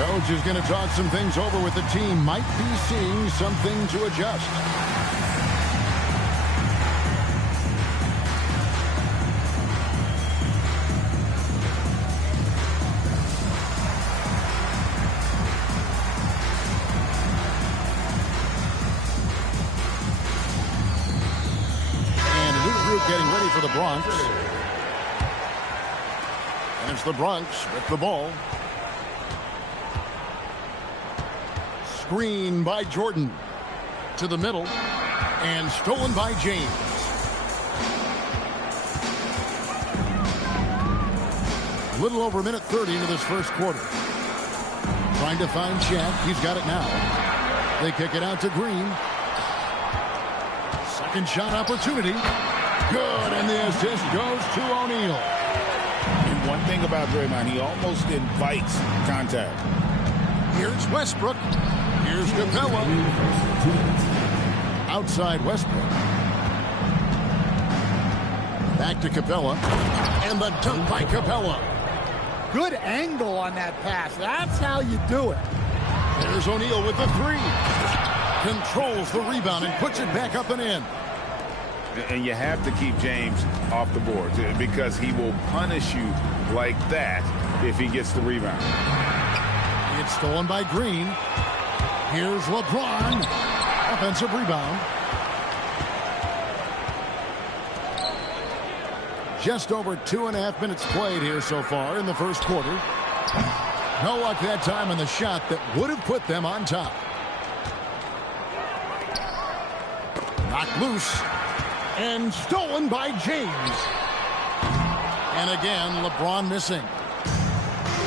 Coach is going to talk some things over with the team. Might be seeing something to adjust. And a new group getting ready for the Bronx. And it's the Bronx with the ball. Screen by Jordan to the middle and stolen by James. A little over a minute 30 into this first quarter. Trying to find Chet. He's got it now. They kick it out to Green. Second shot opportunity. Good, and the assist goes to O'Neal. And one thing about Draymond, he almost invites contact. Here's Westbrook. Here's Capella. Outside Westbrook. Back to Capella. And the dunk by Capella. Good angle on that pass. That's how you do it. There's O'Neal with the three. Controls the rebound and puts it back up and in. And you have to keep James off the board because he will punish you like that if he gets the rebound. It's stolen by Green. Here's LeBron. Offensive rebound. Just over 2.5 minutes played here so far in the first quarter. No luck that time on the shot that would have put them on top. Knocked loose. And stolen by James. And again, LeBron missing.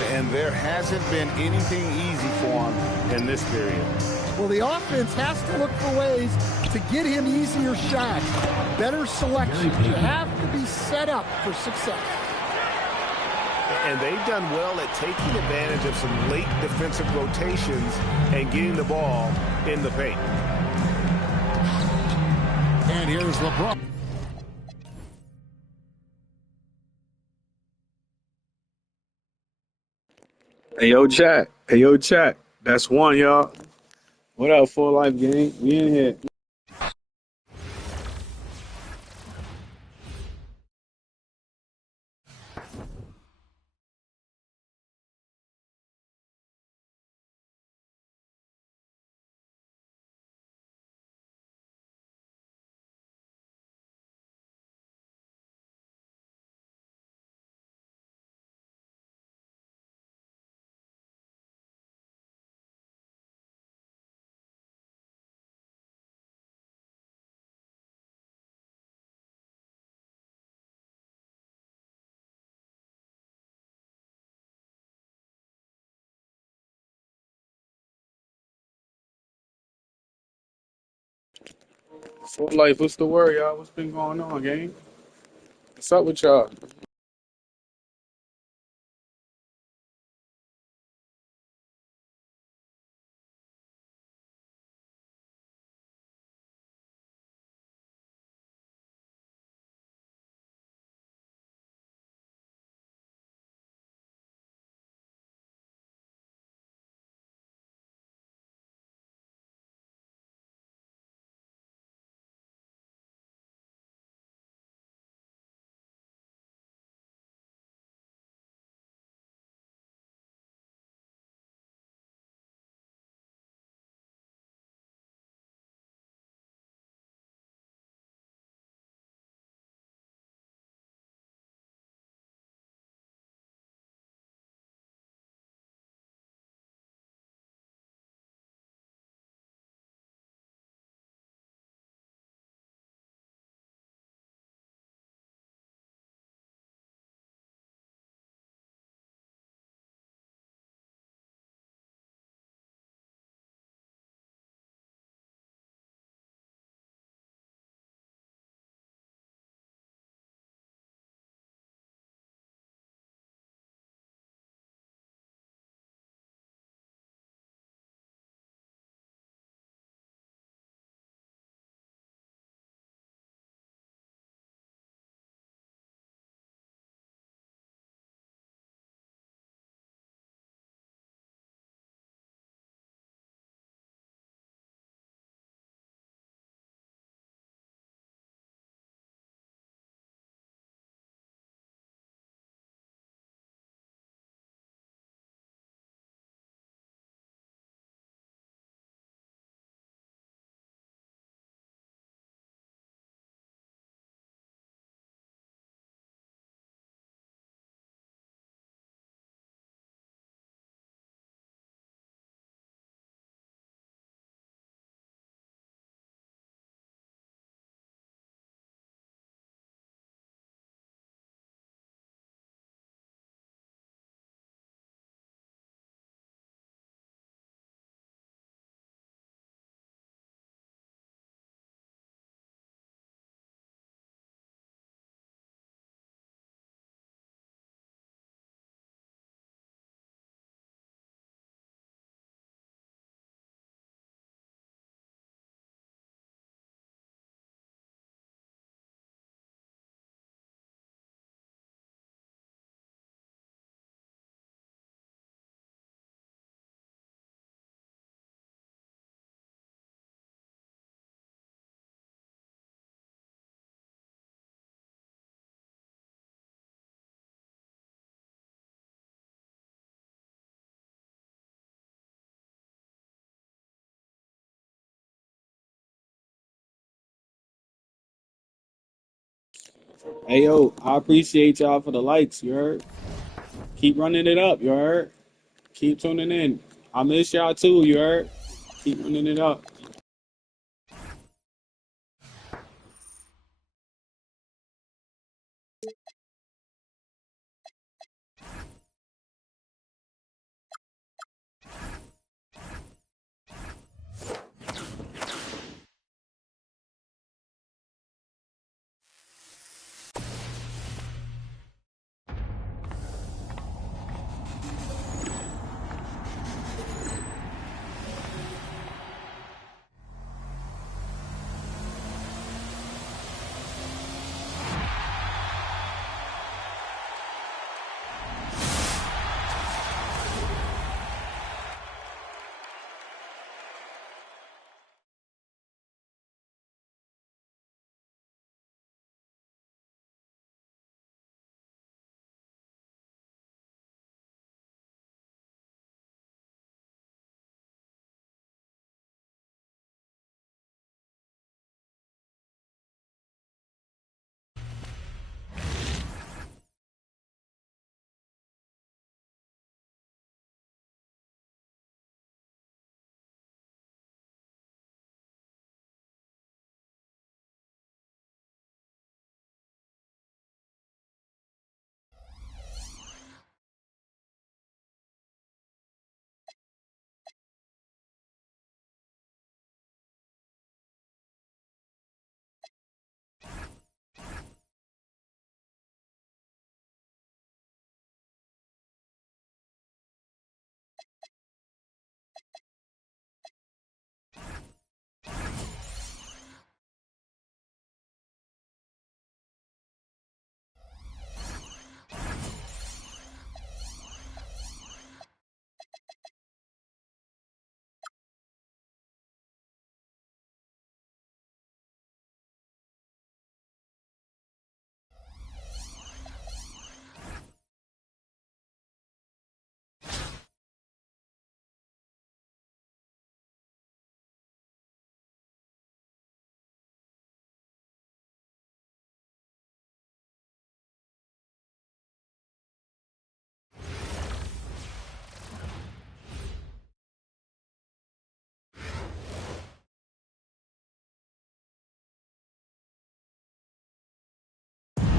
And there hasn't been anything easy for him in this period. Well, the offense has to look for ways to get him easier shots, better selection. You have to be set up for success. And they've done well at taking advantage of some late defensive rotations and getting the ball in the paint. And here's LeBron. Hey, yo, chat. Hey, yo, chat. That's one, y'all. What up, 4Life gang? We in here. For life, what's the word, y'all? What's been going on, gang? What's up with y'all? Hey, yo, I appreciate y'all for the likes, you heard? Keep running it up, you heard? Keep tuning in. I miss y'all too, you heard? Keep running it up.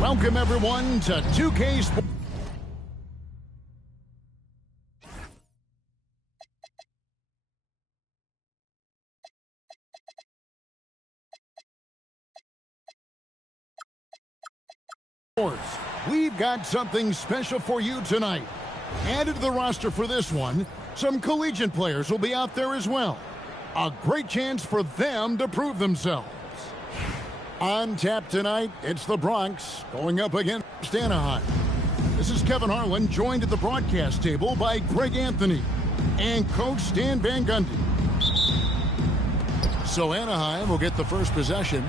Welcome, everyone, to 2K Sports. We've got something special for you tonight. Added to the roster for this one, some collegiate players will be out there as well. A great chance for them to prove themselves. On tap tonight, it's the Bronx going up against Anaheim. This is Kevin Harlan, joined at the broadcast table by Greg Anthony and Coach Stan Van Gundy. So Anaheim will get the first possession.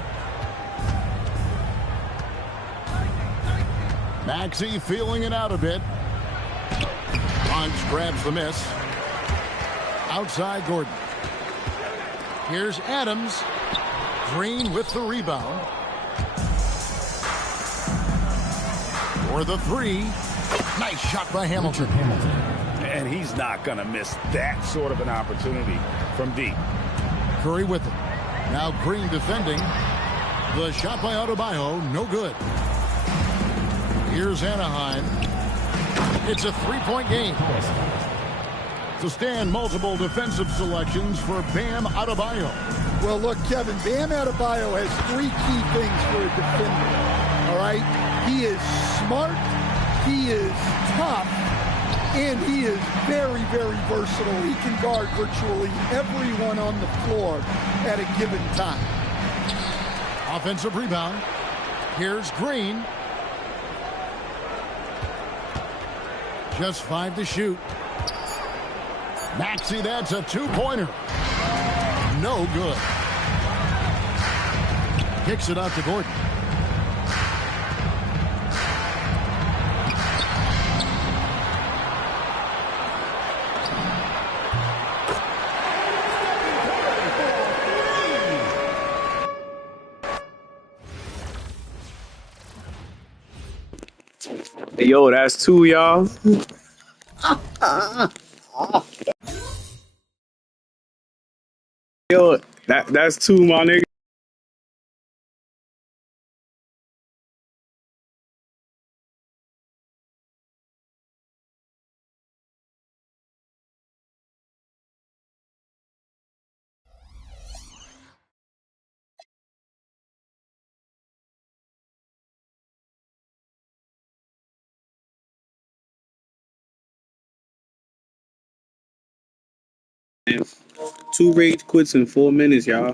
Maxey feeling it out a bit. Bunch grabs the miss. Outside Gordon. Here's Adams. Green with the rebound. For the three. Nice shot by Hamilton. And he's not going to miss that sort of an opportunity from deep. Curry with it. Now Green defending. The shot by Adebayo, no good. Here's Anaheim. It's a three-point game. To stand multiple defensive selections for Bam Adebayo. Well, look, Kevin, Bam Adebayo has three key things for a defender, all right? He is smart, he is tough, and he is very, very versatile. He can guard virtually everyone on the floor at a given time. Offensive rebound. Here's Green. Just 5 to shoot. Maxey, that's a two-pointer. No good. Kicks it out to Gordon. Yo, that's two, y'all. Yo, that's two, my nigga. Two rage quits in 4 minutes, y'all.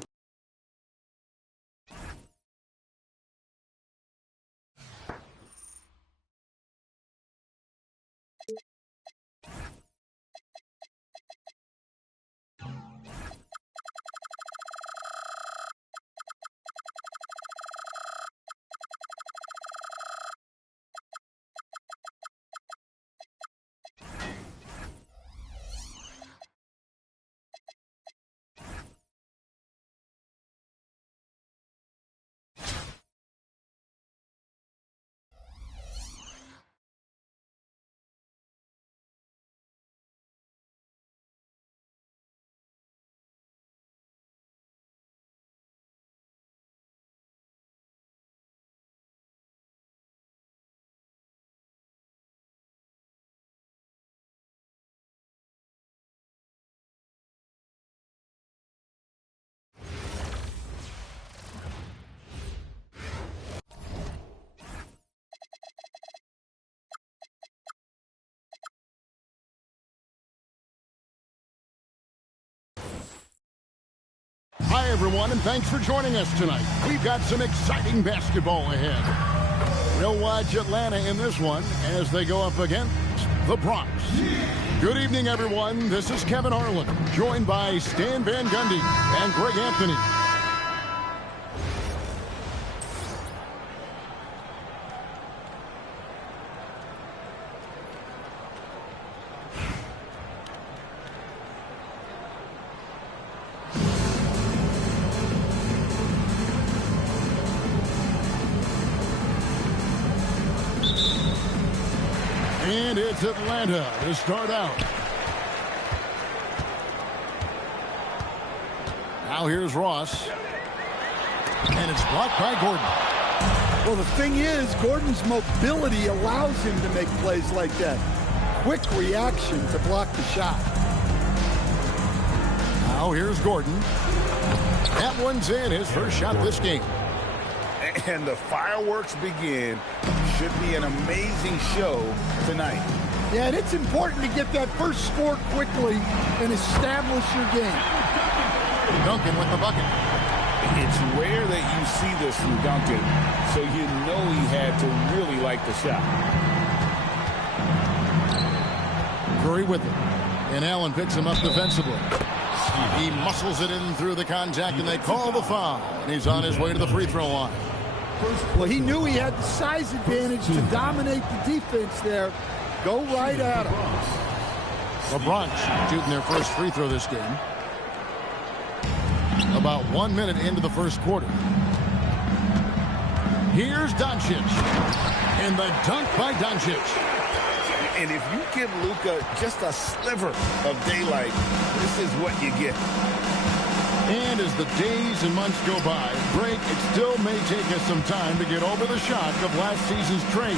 Hi, everyone, and thanks for joining us tonight. We've got some exciting basketball ahead. We'll watch Atlanta in this one as they go up against the Bronx. Good evening, everyone. This is Kevin Harlan, joined by Stan Van Gundy and Greg Anthony. And it's Atlanta to start out. Now here's Ross. And it's blocked by Gordon. Well, the thing is, Gordon's mobility allows him to make plays like that. Quick reaction to block the shot. Now here's Gordon. That one's in, his first shot this game. And the fireworks begin. Should be an amazing show tonight. Yeah, and it's important to get that first score quickly and establish your game. Duncan with the bucket. It's rare that you see this from Duncan, so you know he had to really like the shot. Curry with it. And Allen picks him up defensively. He muscles it in through the contact, and they call the foul. And he's on his way to the free throw line. Well, he knew he had the size advantage to dominate the defense there. Go right at him. The Bronx shooting their first free throw this game. About 1 minute into the first quarter. Here's Doncic. And the dunk by Doncic. And if you give Luka just a sliver of daylight, this is what you get. And as the days and months go by, Greg, it still may take us some time to get over the shock of last season's trade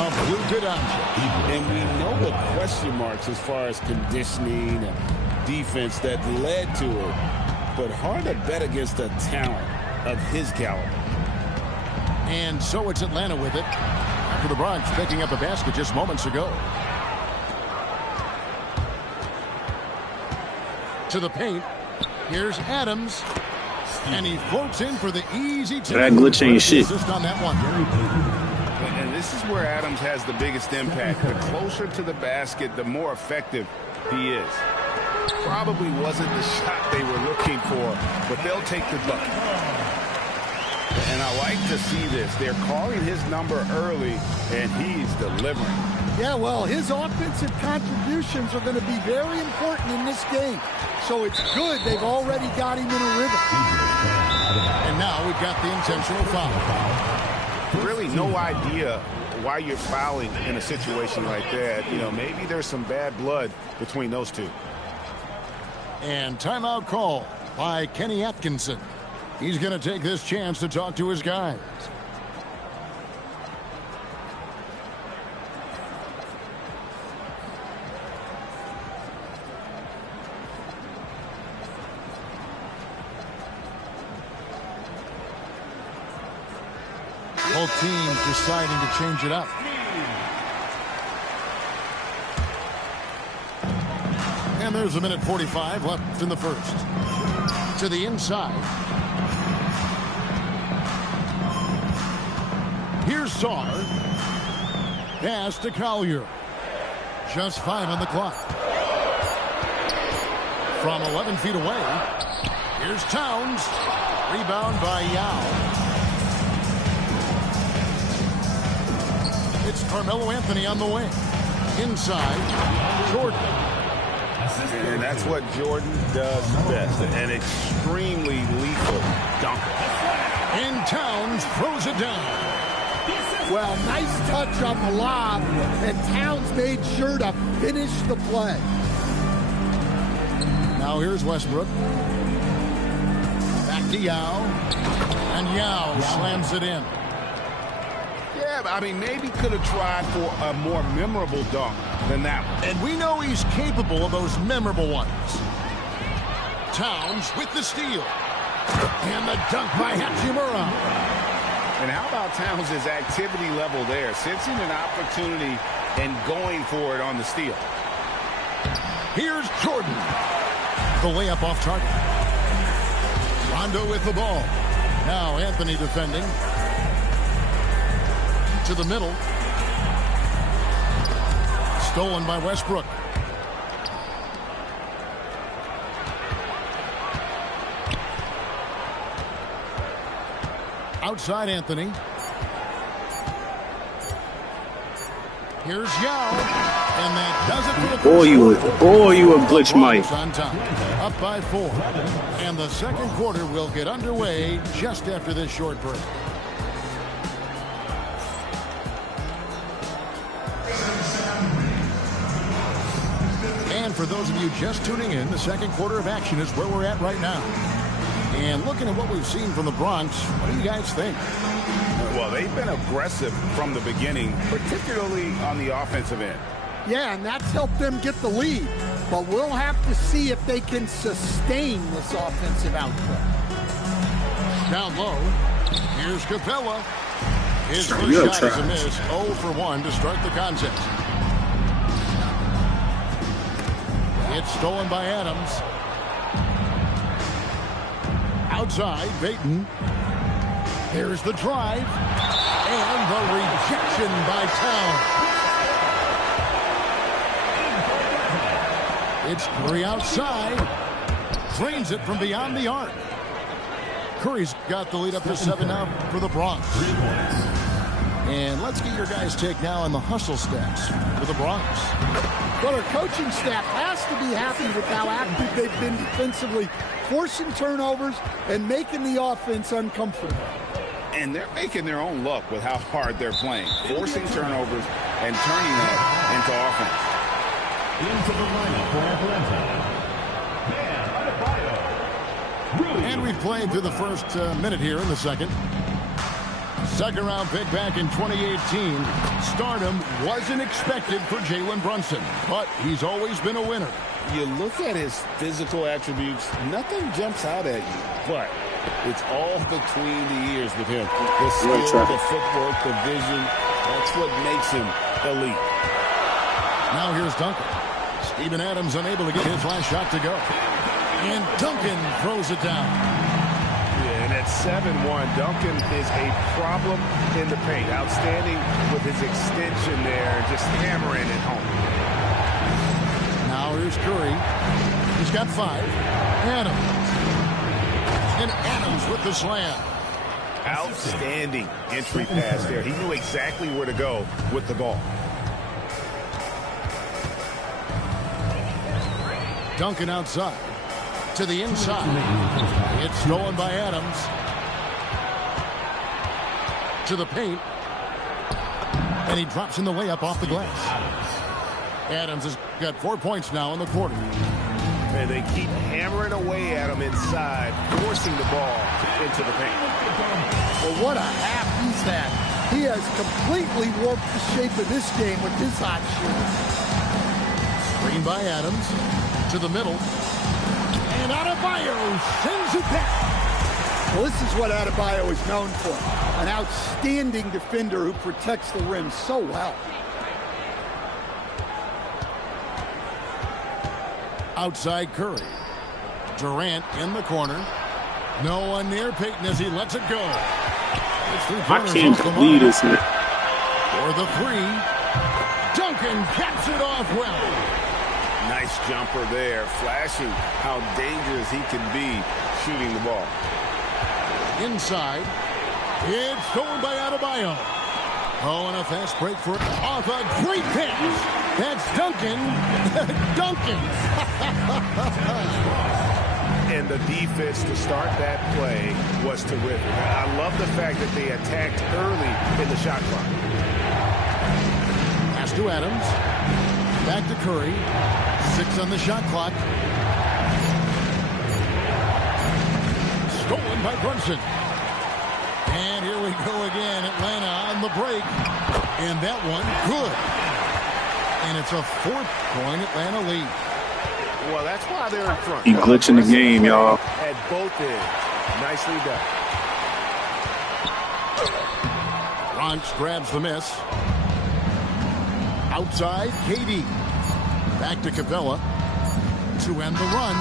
of Luka Doncic. And we know the question marks as far as conditioning and defense that led to it. But hard to bet against a talent of his caliber. And so it's Atlanta with it. After the Bronx picking up a basket just moments ago. To the paint. Here's Adams, and he floats in for the easy two. That glitch ain't shit. Just on that one. And this is where Adams has the biggest impact. The closer to the basket, the more effective he is. Probably wasn't the shot they were looking for, but they'll take the bucket. And I like to see this. They're calling his number early, and he's delivering. Yeah, well, his offensive contributions are going to be very important in this game. So it's good they've already got him in a rhythm. And now we've got the intentional foul. Really no idea why you're fouling in a situation like that. You know, maybe there's some bad blood between those two. And timeout call by Kenny Atkinson. He's going to take this chance to talk to his guys. Both teams deciding to change it up. And there's 1:45 left in the first. To the inside. Here's Saar. Pass to Collier. Just 5 on the clock. From 11 feet away. Here's Towns. Rebound by Yao. It's Carmelo Anthony on the wing. Inside, Jordan. And that's what Jordan does best. An extremely lethal dunker. And Towns throws it down. Well, nice touch on the lob, and Towns made sure to finish the play. Now here's Westbrook. Back to Yao. And Yao slams it in. Yeah, I mean, maybe could have tried for a more memorable dunk than that one. And we know he's capable of those memorable ones. Towns with the steal. And the dunk by Hachimura. And how about Towns' activity level there, sensing an opportunity and going for it on the steal. Here's Jordan. The layup off target. Rondo with the ball. Now Anthony defending. To the middle. Stolen by Westbrook. Outside Anthony. Here's Yao. And that does it for the you a glitch, Mike. On top. Up by 4. And the second quarter will get underway just after this short break. And for those of you just tuning in, the second quarter of action is where we're at right now. And looking at what we've seen from the Bronx, what do you guys think? Well, they've been aggressive from the beginning, particularly on the offensive end. Yeah, and that's helped them get the lead. But we'll have to see if they can sustain this offensive output. Down low, here's Capella. His first shot is a miss, 0 for 1 to start the contest. It's stolen by Adams. Outside, Payton. Here's the drive. And the rejection by Towns. It's Curry outside. Drains it from beyond the arc. Curry's got the lead up to 7 now for the Bronx. And let's get your guys' take now on the hustle stats for the Bronx. Well, our coaching staff has to be happy with how active they've been defensively, forcing turnovers and making the offense uncomfortable. And they're making their own luck with how hard they're playing, forcing turnovers and turning that into offense. Into the lineup for Atlanta. And we've played through the first minute here in the second. Second round pick back in 2018. Stardom wasn't expected for Jalen Brunson, but he's always been a winner. You look at his physical attributes, nothing jumps out at you, but it's all between the ears with him. The skill, the footwork, the vision, that's what makes him elite. Now here's Duncan. Steven Adams unable to get his last shot to go. And Duncan throws it down. Yeah, and at 7-1, Duncan is a problem in the paint. Outstanding with his extension there, just hammering it home. Now here's Curry. He's got 5. Adams. And Adams with the slam. Outstanding entry pass there. He knew exactly where to go with the ball. Duncan outside. To the inside. It's stolen by Adams. To the paint. And he drops in the layup off the glass. Adams has got 4 points now in the quarter. And they keep hammering away at him inside, forcing the ball into the paint. Well, what a half he's had. He has completely warped the shape of this game with his hot shooting. Screen by Adams to the middle. And Adebayo sends it back. Well, this is what Adebayo is known for. An outstanding defender who protects the rim so well. Outside Curry. Durant in the corner. No one near Payton as he lets it go. I can't believe this. For the three. Duncan caps it off well. Nice jumper there, flashing how dangerous he can be shooting the ball. Inside. It's stolen by Adebayo. Oh, and a fast break for it. Off a great pass. That's Duncan. Duncan. And the defense to start that play was terrific. I love the fact that they attacked early in the shot clock. Pass to Adams. Back to Curry. 6 on the shot clock. Stolen by Brunson. And here we go again. Atlanta on the break. And that one, good. And it's a 4-point Atlanta lead. Well, that's why they're in front. He glitching the game, y'all. At both ends. Nicely done. Bronx grabs the miss. Outside, KD. Back to Capella to end the run.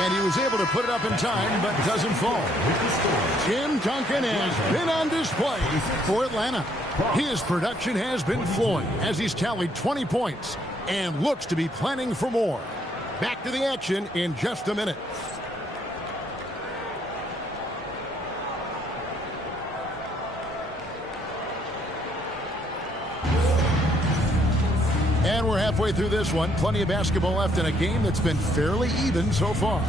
And he was able to put it up in time, but doesn't fall. Tim Duncan has been on display for Atlanta. His production has been flowing as he's tallied 20 points and looks to be planning for more. Back to the action in just a minute. And we're halfway through this one. Plenty of basketball left in a game that's been fairly even so far.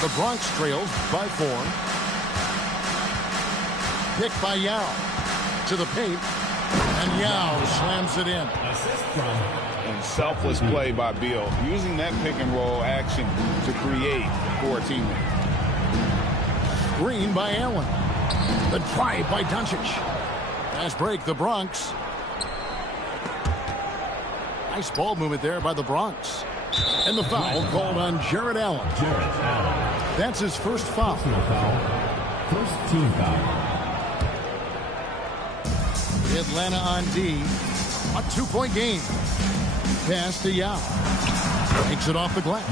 The Bronx trails by 4. Picked by Yao to the paint. And Yao slams it in. And selfless play by Beal, using that pick and roll action to create for a teammate. Screen by Allen. The drive by Doncic. Fast break, the Bronx. Nice ball movement there by the Bronx. And the foul called on Jarrett Allen. That's his first foul. First team foul. Atlanta on D. A 2-point game. Pass to Yao. Takes it off the glass.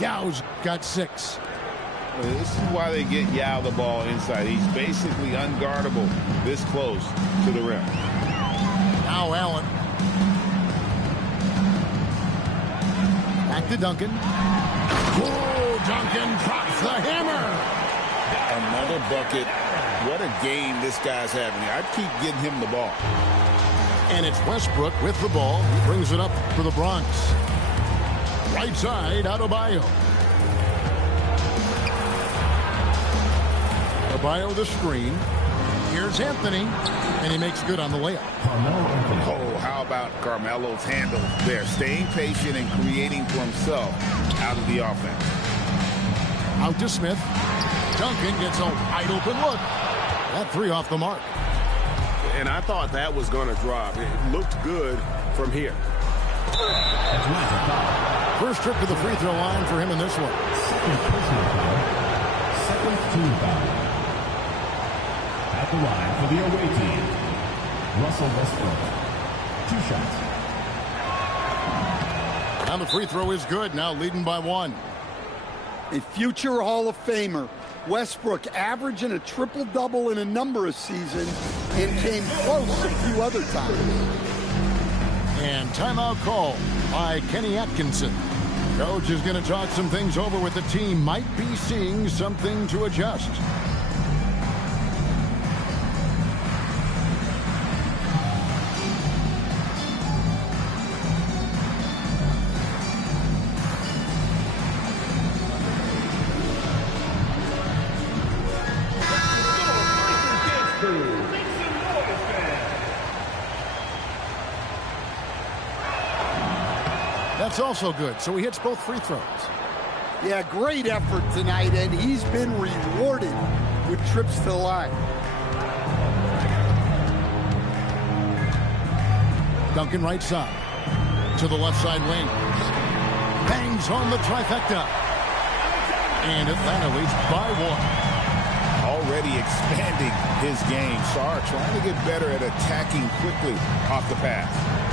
Yao's got 6. Well, this is why they get Yao the ball inside. He's basically unguardable this close to the rim. Now Allen. Back to Duncan. Oh, Duncan drops the hammer. Another bucket. What a game this guy's having. I'd keep getting him the ball. And it's Westbrook with the ball. He brings it up for the Bronx. Right side, Adebayo. Adebayo the screen. Here's Anthony. And he makes good on the layup. Oh, how about Carmelo's handle there? Staying patient and creating for himself out of the offense. Out to Smith. Duncan gets a wide open look. That 3 off the mark. And I thought that was going to drop. It looked good from here. First trip to the free throw line for him in this one. Second team foul. At the line for the away team, Russell Westbrook. 2 shots. Now the free throw is good. Now leading by 1. A future Hall of Famer. Westbrook averaging a triple-double in a number of seasons and came close a few other times. And timeout call by Kenny Atkinson. Coach is going to talk some things over with the team. Might be seeing something to adjust. That's also good, so he hits both free throws. Yeah, great effort tonight, and he's been rewarded with trips to the line. Duncan right side to the left side wing. Bangs on the trifecta. And Atlanta leads by 1. Already expanding his game. Sarr trying to get better at attacking quickly off the pass.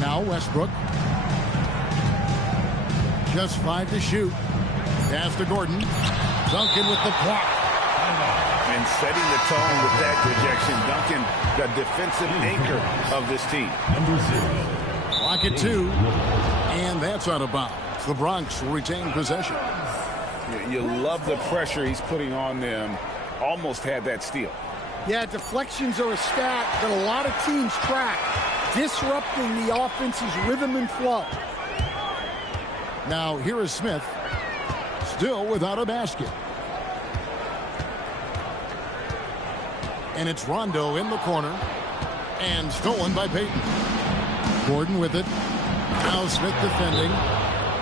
Now Westbrook. Just 5 to shoot. Pass to Gordon. Duncan with the block. And setting the tone with that rejection. Duncan, the defensive anchor of this team. Number 0. Clock at 2. And that's out of bounds. The Bronx will retain possession. You love the pressure he's putting on them. Almost had that steal. Yeah, deflections are a stat that a lot of teams track, disrupting the offense's rhythm and flow. Now here is Smith, still without a basket. And it's Rondo in the corner, and stolen by Payton. Gordon with it. Now Smith defending.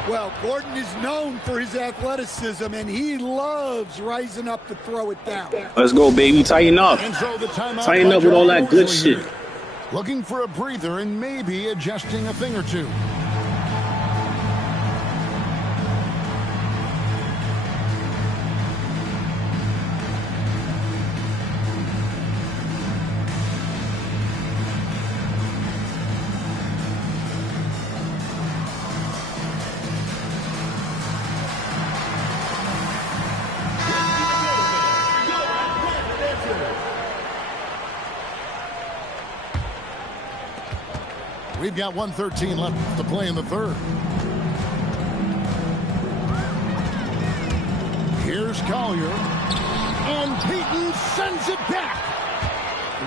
Well, Gordon is known for his athleticism, and he loves rising up to throw it down. Let's go, baby. Tighten up. And so the timeout. Tighten up with all that good shit. Looking for a breather and maybe adjusting a thing or two. We've got 1:13 left to play in the third. Here's Collier. And Payton sends it back.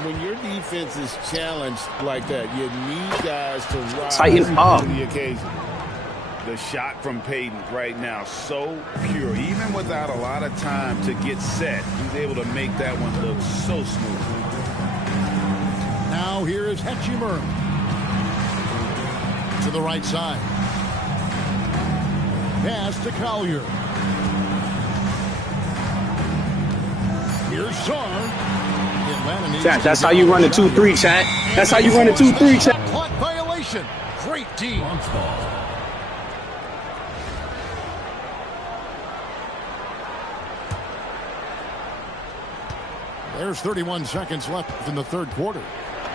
When your defense is challenged like that, you need guys to rise Tighten up. to the occasion. The shot from Payton right now, so pure. Even without a lot of time to get set, he's able to make that one look so smooth. Now here is Hachimura. To the right side. Pass to Collier. Here's Sarr. Chat, that's how you run a 2-3, chat. That's how you run a 2-3, chat. Clock violation. Great D. There's 31 seconds left in the third quarter.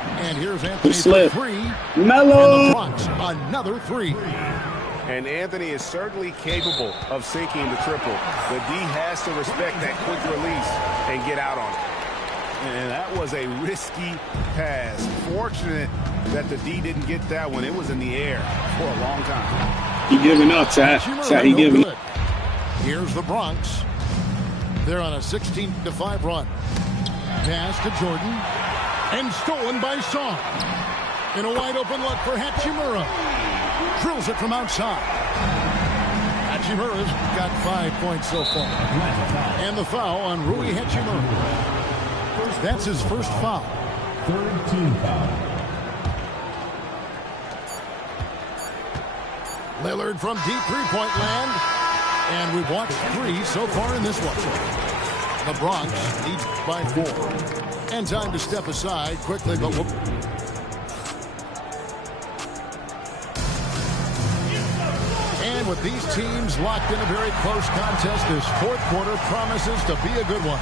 And here's Anthony for 3. Mellow. And the Bronx, another 3. And Anthony is certainly capable of sinking the triple. The D has to respect that quick release and get out on it. And that was a risky pass. Fortunate that the D didn't get that one. It was in the air for a long time. He giving up, chat. Chat, he giving up. Here's the Bronx. They're on a 16-5 run. Pass to Jordan. And stolen by Sarr. In a wide-open look for Hachimura. Drills it from outside. Hachimura's got 5 points so far. And the foul on Rui Hachimura. That's his first foul. Third team foul. Lillard from deep three-point land. And we've watched 3 so far in this one. The Bronx leads by 4. And time to step aside quickly, but we'll... And with these teams locked in a very close contest, this fourth quarter promises to be a good one.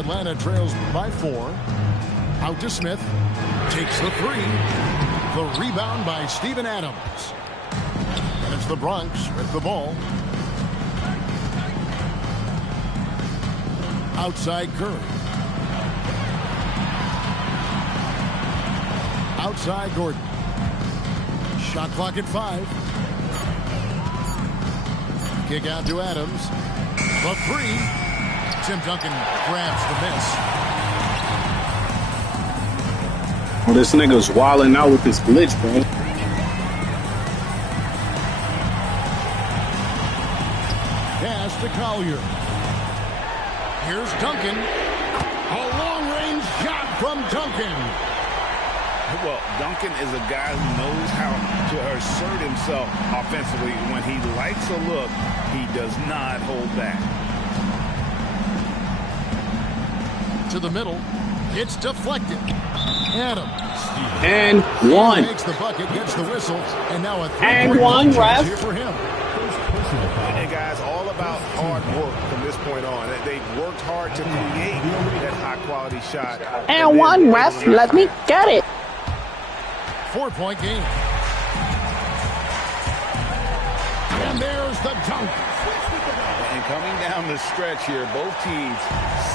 Atlanta trails by 4. Out to Smith. Takes the 3. The rebound by Steven Adams. And it's the Bronx with the ball. Outside Curry. Outside Gordon. Shot clock at 5. Kick out to Adams. The 3. Tim Duncan grabs the miss. Oh, this nigga's wilding out with this glitch, bro. Pass to Collier. Here's Duncan. A long-range shot from Duncan. Well, Duncan is a guy who knows how to assert himself offensively. When he likes a look, he does not hold back. To the middle. It's deflected. Adams. And one. Makes the bucket, gets the whistle, and now a And one, ref. here for him. Hey, guys, all about hard work from this point on. They've worked hard to create that high-quality shot. And one, ref. Let me get it. 4-point game. And there's the dunk. And coming down the stretch here, both teams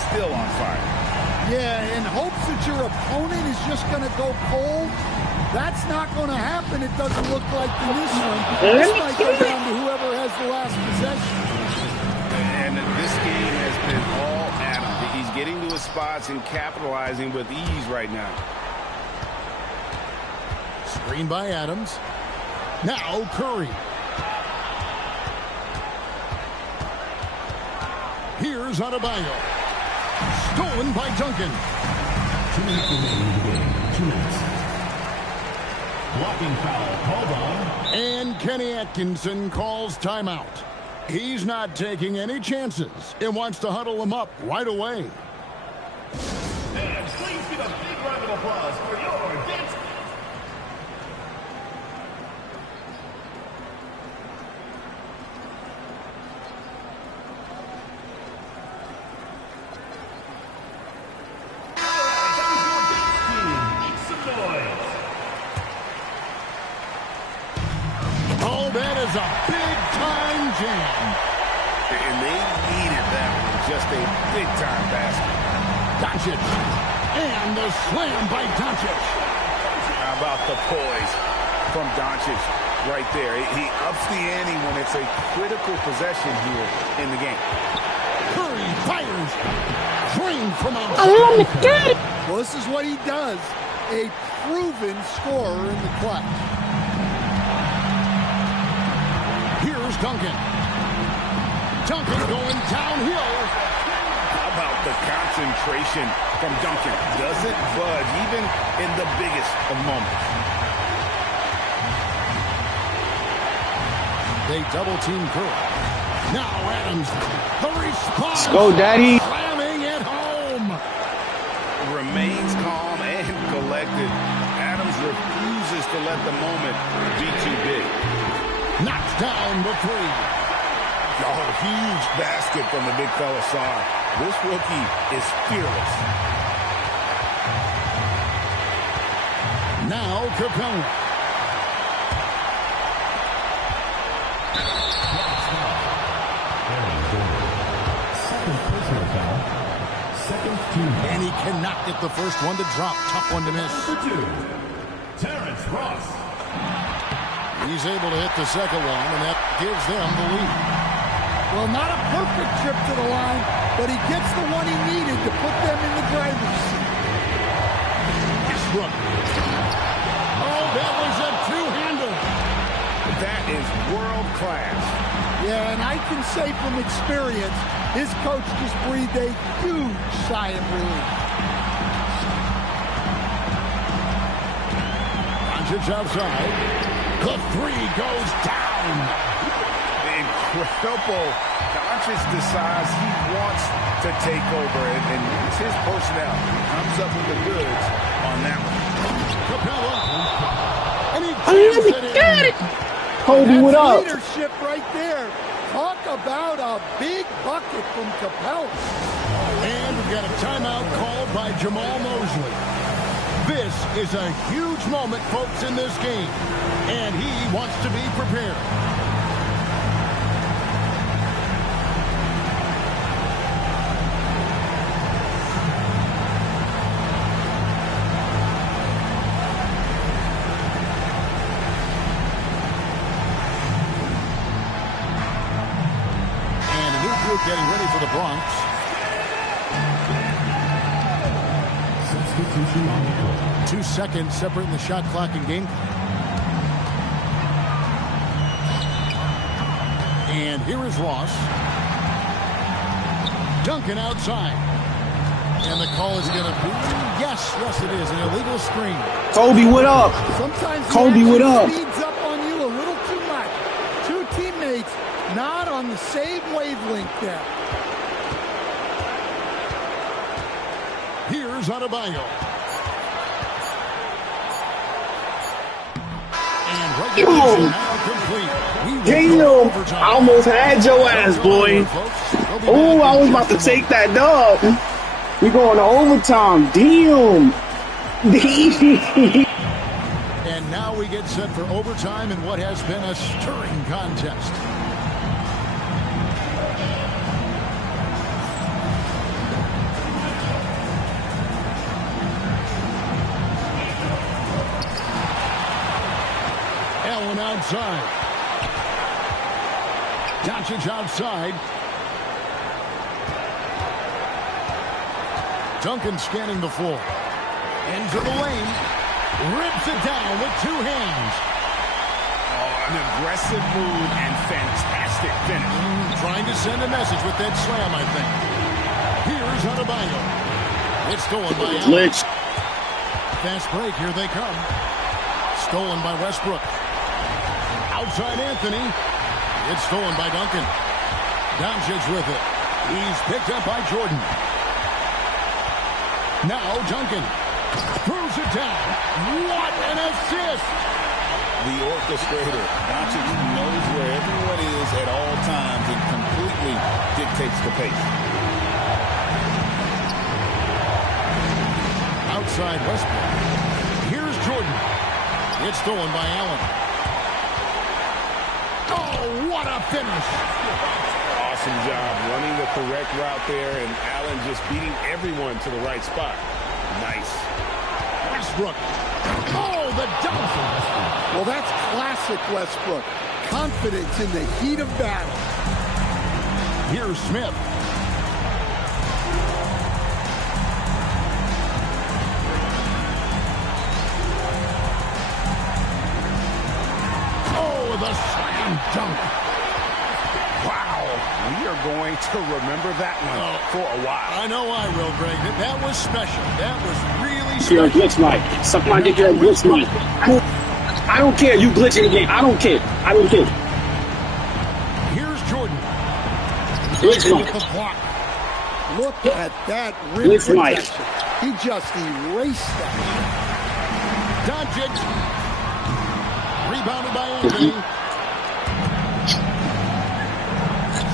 still on fire. Yeah, in hopes that your opponent is just going to go cold. That's not going to happen, it doesn't look like in this one. This might go down to whoever has the last possession. And this game has been all Adams. He's getting to his spots and capitalizing with ease right now. Screen by Adams. Now Curry. Here's Adebayo. Stolen by Duncan. 2 minutes remaining in the game. 2 minutes. Blocking foul called on. And Kenny Atkinson calls timeout. He's not taking any chances and wants to huddle them up right away. And please give a big round of applause for your dance. Oh, that is a big-time jam. And they needed that one. Just a big-time basket. Doncic. And the slam by Doncic. How about the poise from Doncic right there? He ups the ante when it's a critical possession here in the game. Curry fires. Drained from I outside. want to get it. Well, this is what he does. A proven scorer in the clutch. Here's Duncan. Duncan going downhill. How about the concentration from Duncan? Doesn't budge even in the biggest of moments. They double-team Curry. Now Adams. The response. Let's go, Daddy. Slamming it home. Remains calm and collected. Adams refuses to let the moment be too big. Knocks down the three. Oh, huge basket from the big fella Sarr. This rookie is fearless. Now Capella. Second personal foul. Second team foul. And he cannot get the first one to drop. Tough one to miss. Number 2, Terrence Ross. He's able to hit the second one, and that gives them the lead. Well, not a perfect trip to the line, but he gets the one he needed to put them in the driver's seat. Westbrook. Oh, that was a two-hander. That is world class. Yeah, and I can say from experience, his coach just breathed a huge sigh of relief. Doncic outside. The three goes down. Incredible. Doncic decides he wants to take over, and it's his personnel. He comes up with the goods on that one. Capella. And he I jams want it to in. get it. Kobe, what That's up? leadership right there. Talk about a big bucket from Capella. And we've got a timeout called by Jamal Mosley. This is a huge moment, folks, in this game. And he wants to be prepared. And a new group getting ready for the Bronx. Substitution on the court. 2 seconds separating the shot clock and game clock. And here is Ross. Duncan outside. And the call is going to be, yes, it is, an illegal screen. Kobe, what up? Sometimes Kobe, what up? Speeds up on you a little too much. Two teammates not on the same wavelength there. Here's Adebayo. And regulation now complete. Damn, I almost had your ass, boy. Oh, I was about to take that dub. We going to overtime. Damn. And now we get set for overtime in what has been a stirring contest. Allen outside. Doncic outside. Duncan scanning the floor. Into the lane. Rips it down with 2 hands. Oh, an aggressive move and fantastic finish. Trying to send a message with that slam, I think. Here's Adebayo. It's stolen by Allen. Glitch. Fast break, here they come. Stolen by Westbrook. Outside Anthony. It's stolen by Duncan. Doncic with it. He's picked up by Jordan. Now Duncan throws it down. What an assist! The orchestrator. Doncic knows where everyone is at all times and completely dictates the pace. Outside Westbrook. Here's Jordan. It's stolen by Allen. Oh, what a finish! Awesome job running the correct route there, and Allen just beating everyone to the right spot. Nice. Westbrook. Oh, the dunk. Well, that's classic Westbrook. Confidence in the heat of battle. Here's Smith. Oh, the slam dunk. We are going to remember that one for a while. I know I will, Greg. That was special. That was really You're a special. glitch, Mike. Suck my dick, you're a glitch, Mike. I don't care. You glitching the game. I don't care. I don't care. Here's Jordan. Glitch, With Mike. the block. Look at that rim Glitch, Mike. protection. He just erased that. Doncic. Rebounded by Anthony.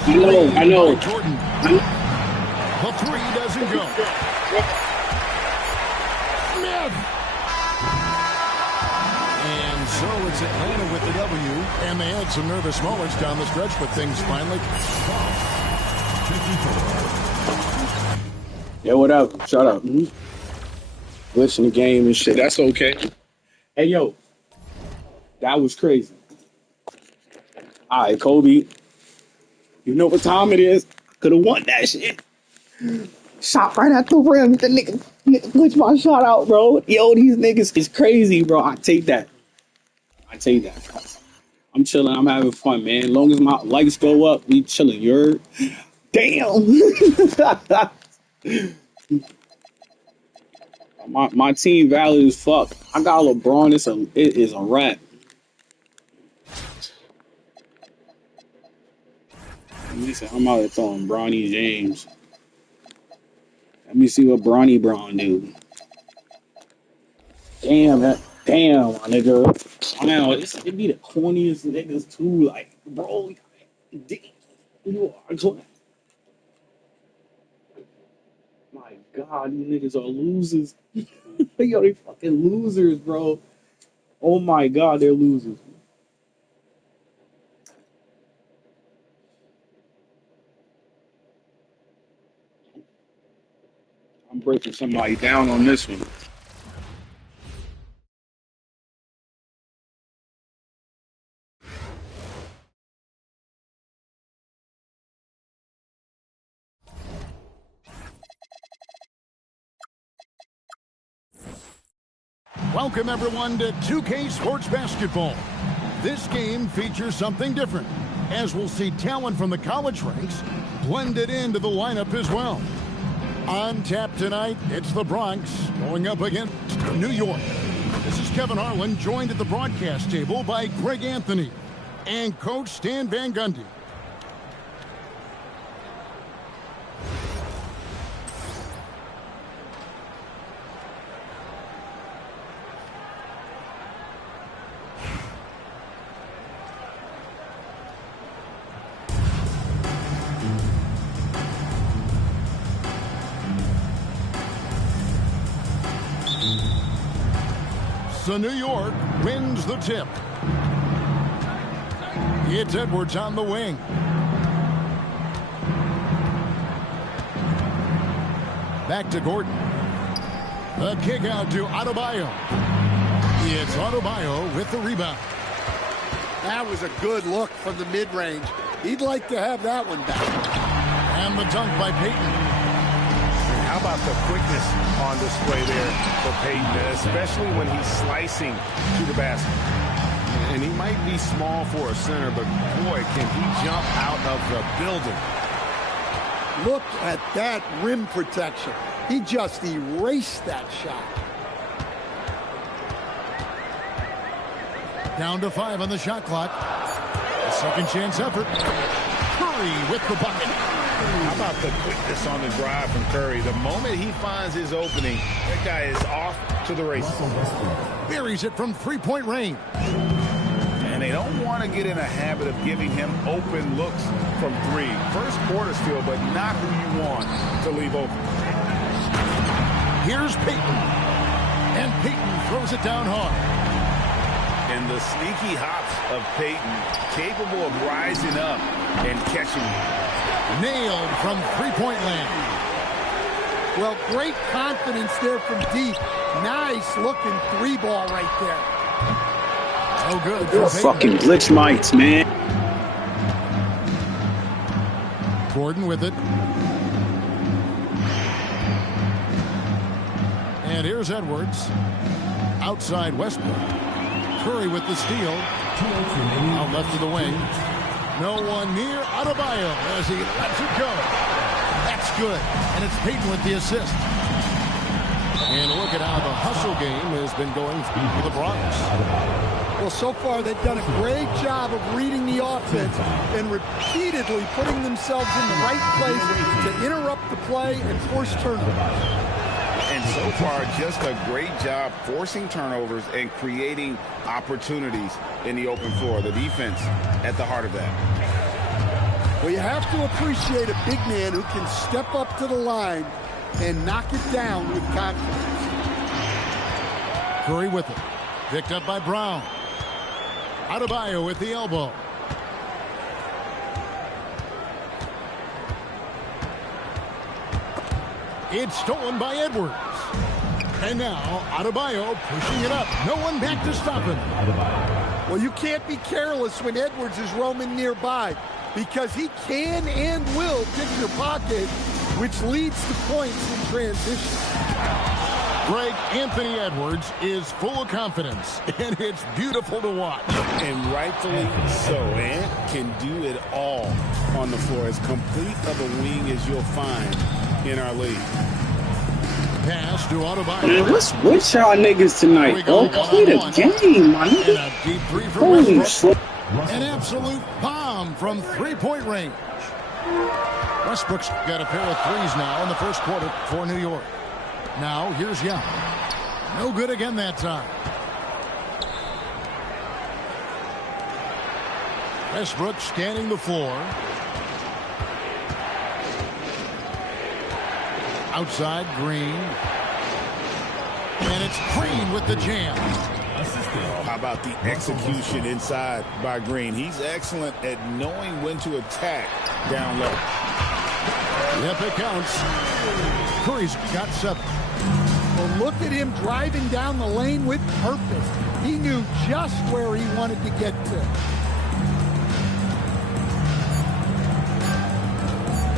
I know. Jordan. The 3 doesn't go. Smith. And so it's Atlanta with the W. And they had some nervous moments down the stretch, but things finally. Yeah, whatever. Shut up. Glitching the game and shit. That's okay. Hey, yo. That was crazy. All right, Kobe. You know what time it is. Could have won that shit. Shot right at the rim. The nigga glitched my shot out, bro. Yo, these niggas is crazy, bro. I take that. I'm chilling. I'm having fun, man. As long as my likes go up, we chilling. You're damn. my team value is fuck. I got LeBron. It is a wrap. Listen, I'm out here throwing Bronny James. Let me see what Bronny Braun do. Damn, my nigga. Man, it be the corniest niggas too. Like, bro, you are. My God, these niggas are losers. Yo, they fucking losers, bro. Oh my God, they're losers. I'm breaking somebody down on this one. Welcome everyone to 2K Sports Basketball. This game features something different, as we'll see talent from the college ranks blended into the lineup as well. On tap tonight, it's the Bronx going up against New York. This is Kevin Harlan, joined at the broadcast table by Greg Anthony and Coach Stan Van Gundy. So New York wins the tip. It's Edwards on the wing. Back to Gordon. The kick out to Adebayo. It's Adebayo with the rebound. That was a good look from the mid-range. He'd like to have that one back. And the dunk by Payton. How about the quickness on display there for Payton, especially when he's slicing to the basket. And he might be small for a center, but boy, can he jump out of the building. Look at that rim protection. He just erased that shot. Down to 5 on the shot clock. A second chance effort. Curry with the bucket. How about the quickness on the drive from Curry? The moment he finds his opening, that guy is off to the races. Buries it from three-point range. And they don't want to get in a habit of giving him open looks from three. First quarter still, but not who you want to leave open. Here's Payton. And Payton throws it down hard. And the sneaky hops of Payton, capable of rising up and catching it. Nailed from three-point land. Well, great confidence there from deep. Nice looking three ball right there. Oh, good. They're fucking blitz mites, man. Gordon with it. And here's Edwards. Outside Westbrook. Curry with the steal. Out left of the wing. No one near Adebayo as he lets it go. That's good. And it's Payton with the assist. And look at how the hustle game has been going for the Bronx. Well, so far they've done a great job of reading the offense and repeatedly putting themselves in the right place to interrupt the play and force turnovers. And so far, just a great job forcing turnovers and creating opportunities in the open floor. The defense at the heart of that. Well, you have to appreciate a big man who can step up to the line and knock it down with confidence. Curry with it. Picked up by Brown. Adebayo with the elbow. It's stolen by Edwards. And now Adebayo pushing it up. No one back to stop him. Well, you can't be careless when Edwards is roaming nearby because he can and will pick your pocket, which leads to points in transition. Greg Anthony Edwards is full of confidence, and it's beautiful to watch. And rightfully so. Ant can do it all on the floor. As complete of a wing as you'll find in our league. Pass to Adebayo. Man, what's with y'all niggas tonight? Oh, play the game, my nigga. And a deep three from Holy Westbrook. shit. An absolute bomb from three-point range. Westbrook's got a pair of threes now in the first quarter for New York. Now, here's Young. No good again that time. Westbrook scanning the floor. Outside, Green. And it's Green with the jam. How about the execution inside by Green? He's excellent at knowing when to attack down low. Yep, it counts. Curry's got 7. Well, look at him driving down the lane with purpose. He knew just where he wanted to get to.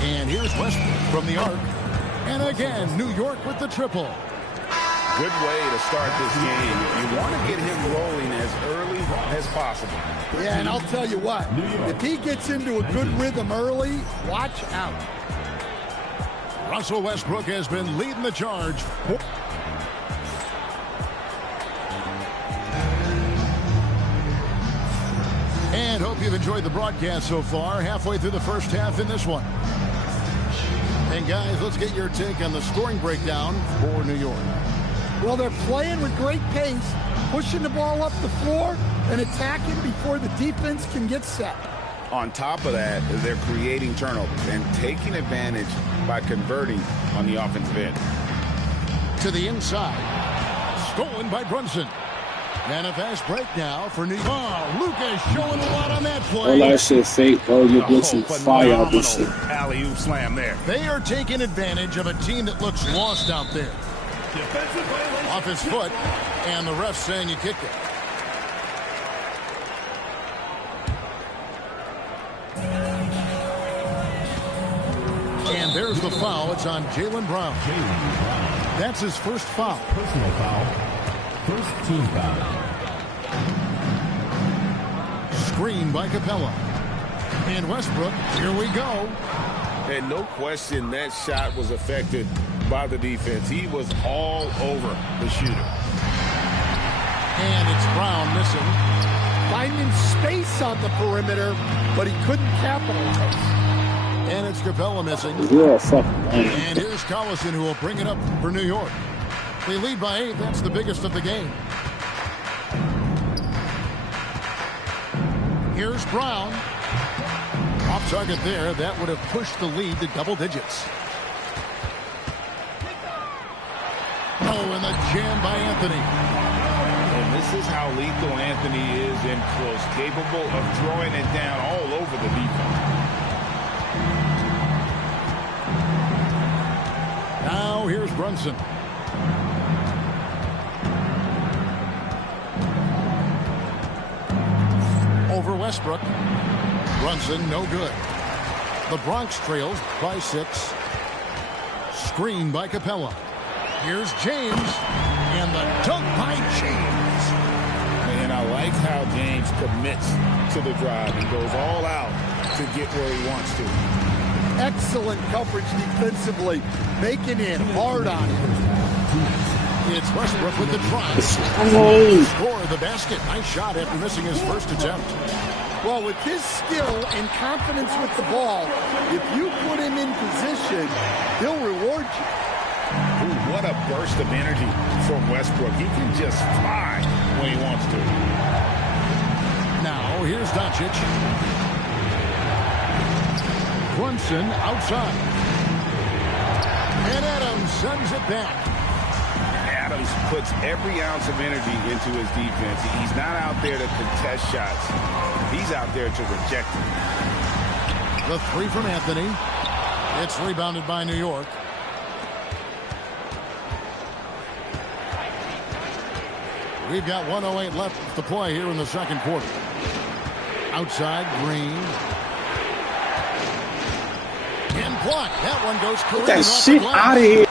And here's Westbrook from the arc. And again, New York with the triple. Good way to start this game. You want to get him rolling as early as possible. Yeah, and I'll tell you what, if he gets into a good rhythm early, watch out. Russell Westbrook has been leading the charge. And hope you've enjoyed the broadcast so far. Halfway through the first half in this one. And guys, let's get your take on the scoring breakdown for New York. Well, they're playing with great pace, pushing the ball up the floor and attacking before the defense can get set. On top of that, they're creating turnovers and taking advantage by converting on the offensive end. To the inside. Stolen by Brunson. And a fast break now for New York. Oh, Lucas showing a lot on that play. All that shit fake, bro. You're blitzing fire out this shit. Alley-oop slam there. They are taking advantage of a team that looks lost out there. Off his foot, and the ref saying he kicked it. And there's the foul. It's on Jaylen Brown. That's his first foul. Personal foul. First team foul. Screen by Capella. And Westbrook, here we go. And no question that shot was affected by the defense. He was all over the shooter. And it's Brown missing. Finding space on the perimeter, but he couldn't capitalize. And it's Capella missing. You're a fucking man. And here's Collison, who will bring it up for New York. They lead by 8. That's the biggest of the game. Here's Brown. Off target there. That would have pushed the lead to double digits. Oh, and the jam by Anthony. And this is how lethal Anthony is in close, capable of throwing it down all over the defense. Now here's Brunson. Over Westbrook. Brunson, no good. The Bronx trails by 6. Screen by Capella. Here's James. And the dunk by James. And I like how James commits to the drive. He goes all out to get where he wants to. Excellent coverage defensively, making it hard on him. It's Westbrook with the drive. Hey. Score the basket. Nice shot after missing his first attempt. Well, with his skill and confidence with the ball, if you put him in position, he'll reward you. Ooh, what a burst of energy from Westbrook. He can just fly when he wants to. Now, here's Doncic. Brunson outside. And Adams sends it back. Adams puts every ounce of energy into his defense. He's not out there to contest shots. He's out there to reject them. The 3 from Anthony. It's rebounded by New York. We've got 1:08 left to play here in the second quarter. Outside, Green. And blocked. That one goes Get that shit out of here.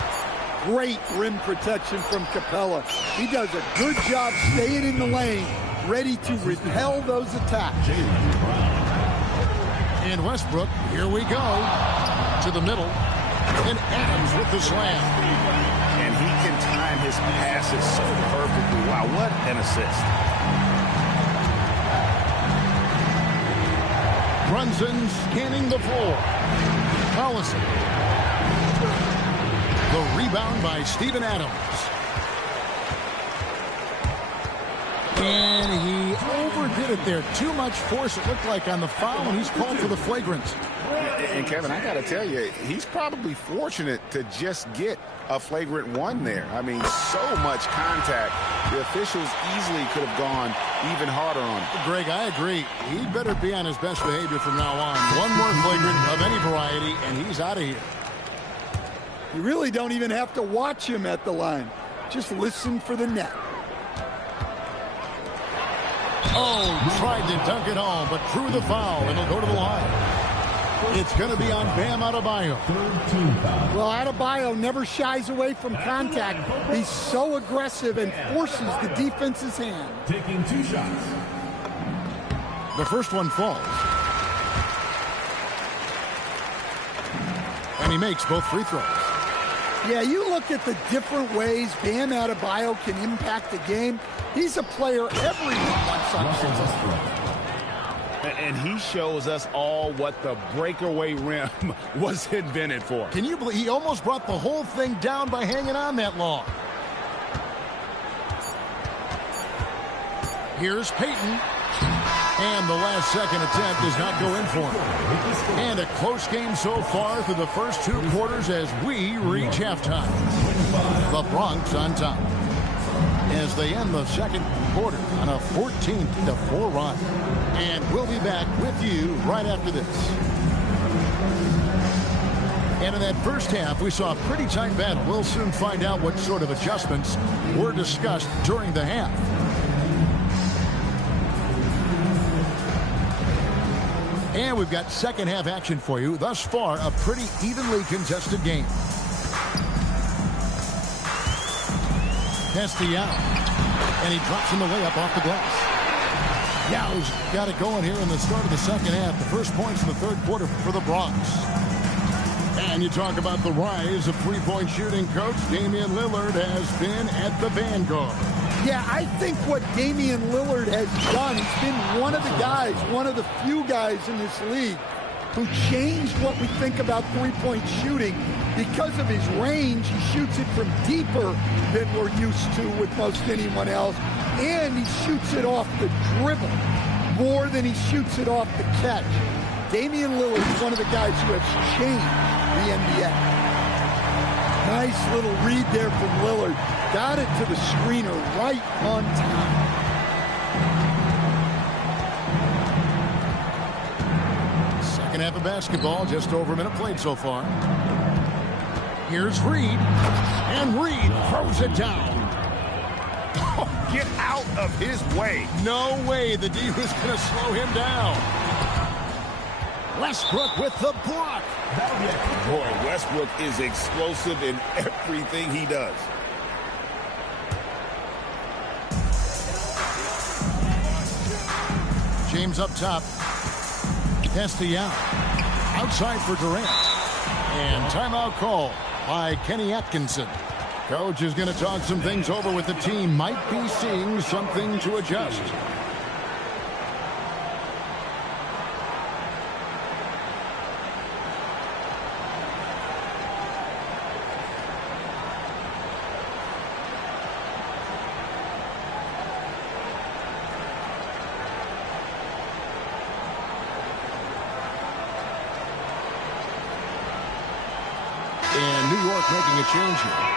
Great rim protection from Capella. He does a good job staying in the lane, ready to repel those attacks. And Westbrook, here we go. To the middle. And Adams with the slam. And he can time his passes so perfectly. Wow, what an assist. Brunson scanning the floor. Collison. The rebound by Steven Adams. And he overdid it there. Too much force, it looked like, on the foul, and he's called for the flagrant. And Kevin, I got to tell you, he's probably fortunate to just get a flagrant 1 there. I mean, so much contact. The officials easily could have gone even harder on him. Greg, I agree. He better be on his best behavior from now on. One more flagrant of any variety, and he's out of here. You really don't even have to watch him at the line. Just listen for the net. Oh, tried to dunk it home, but drew the foul, and he'll go to the line. It's going to be on Bam Adebayo. Well, Adebayo never shies away from contact. He's so aggressive and forces the defense's hand. Taking 2 shots. The first one falls. And he makes both free throws. Yeah, you look at the different ways Bam Adebayo can impact the game. He's a player everyone wants on defense. And he shows us all what the breakaway rim was invented for. Can you believe he almost brought the whole thing down by hanging on that long? Here's Payton. And the last second attempt does not go in for him. And a close game so far through the first 2 quarters as we reach halftime. The Bronx on top as they end the second quarter on a 14-4 run. And we'll be back with you right after this. And in that first half, we saw a pretty tight battle. We'll soon find out what sort of adjustments were discussed during the half. And we've got second half action for you. Thus far, a pretty evenly contested game. That's the Yao. And he drops him the layup off the glass. Yao's got it going here in the start of the second half. The first points in the third quarter for the Bronx. And you talk about the rise of three-point shooting, Coach. Damian Lillard has been at the vanguard. Yeah, I think what Damian Lillard has done, he's been one of the guys, one of the few guys in this league who changed what we think about three-point shooting. Because of his range, he shoots it from deeper than we're used to with most anyone else. And he shoots it off the dribble more than he shoots it off the catch. Damian Lillard is one of the guys who has changed the NBA. Nice little read there from Lillard. Got it to the screener right on time. Second half of basketball, just over a minute played so far. Here's Reed, and Reed throws it down. Oh, get out of his way. No way the D was going to slow him down. Westbrook with the block. Boy, Westbrook is explosive in everything he does. James up top. Castellano. Outside for Durant. And timeout call by Kenny Atkinson. Coach is going to talk some things over with the team. Might be seeing something to adjust. And New York making a change here.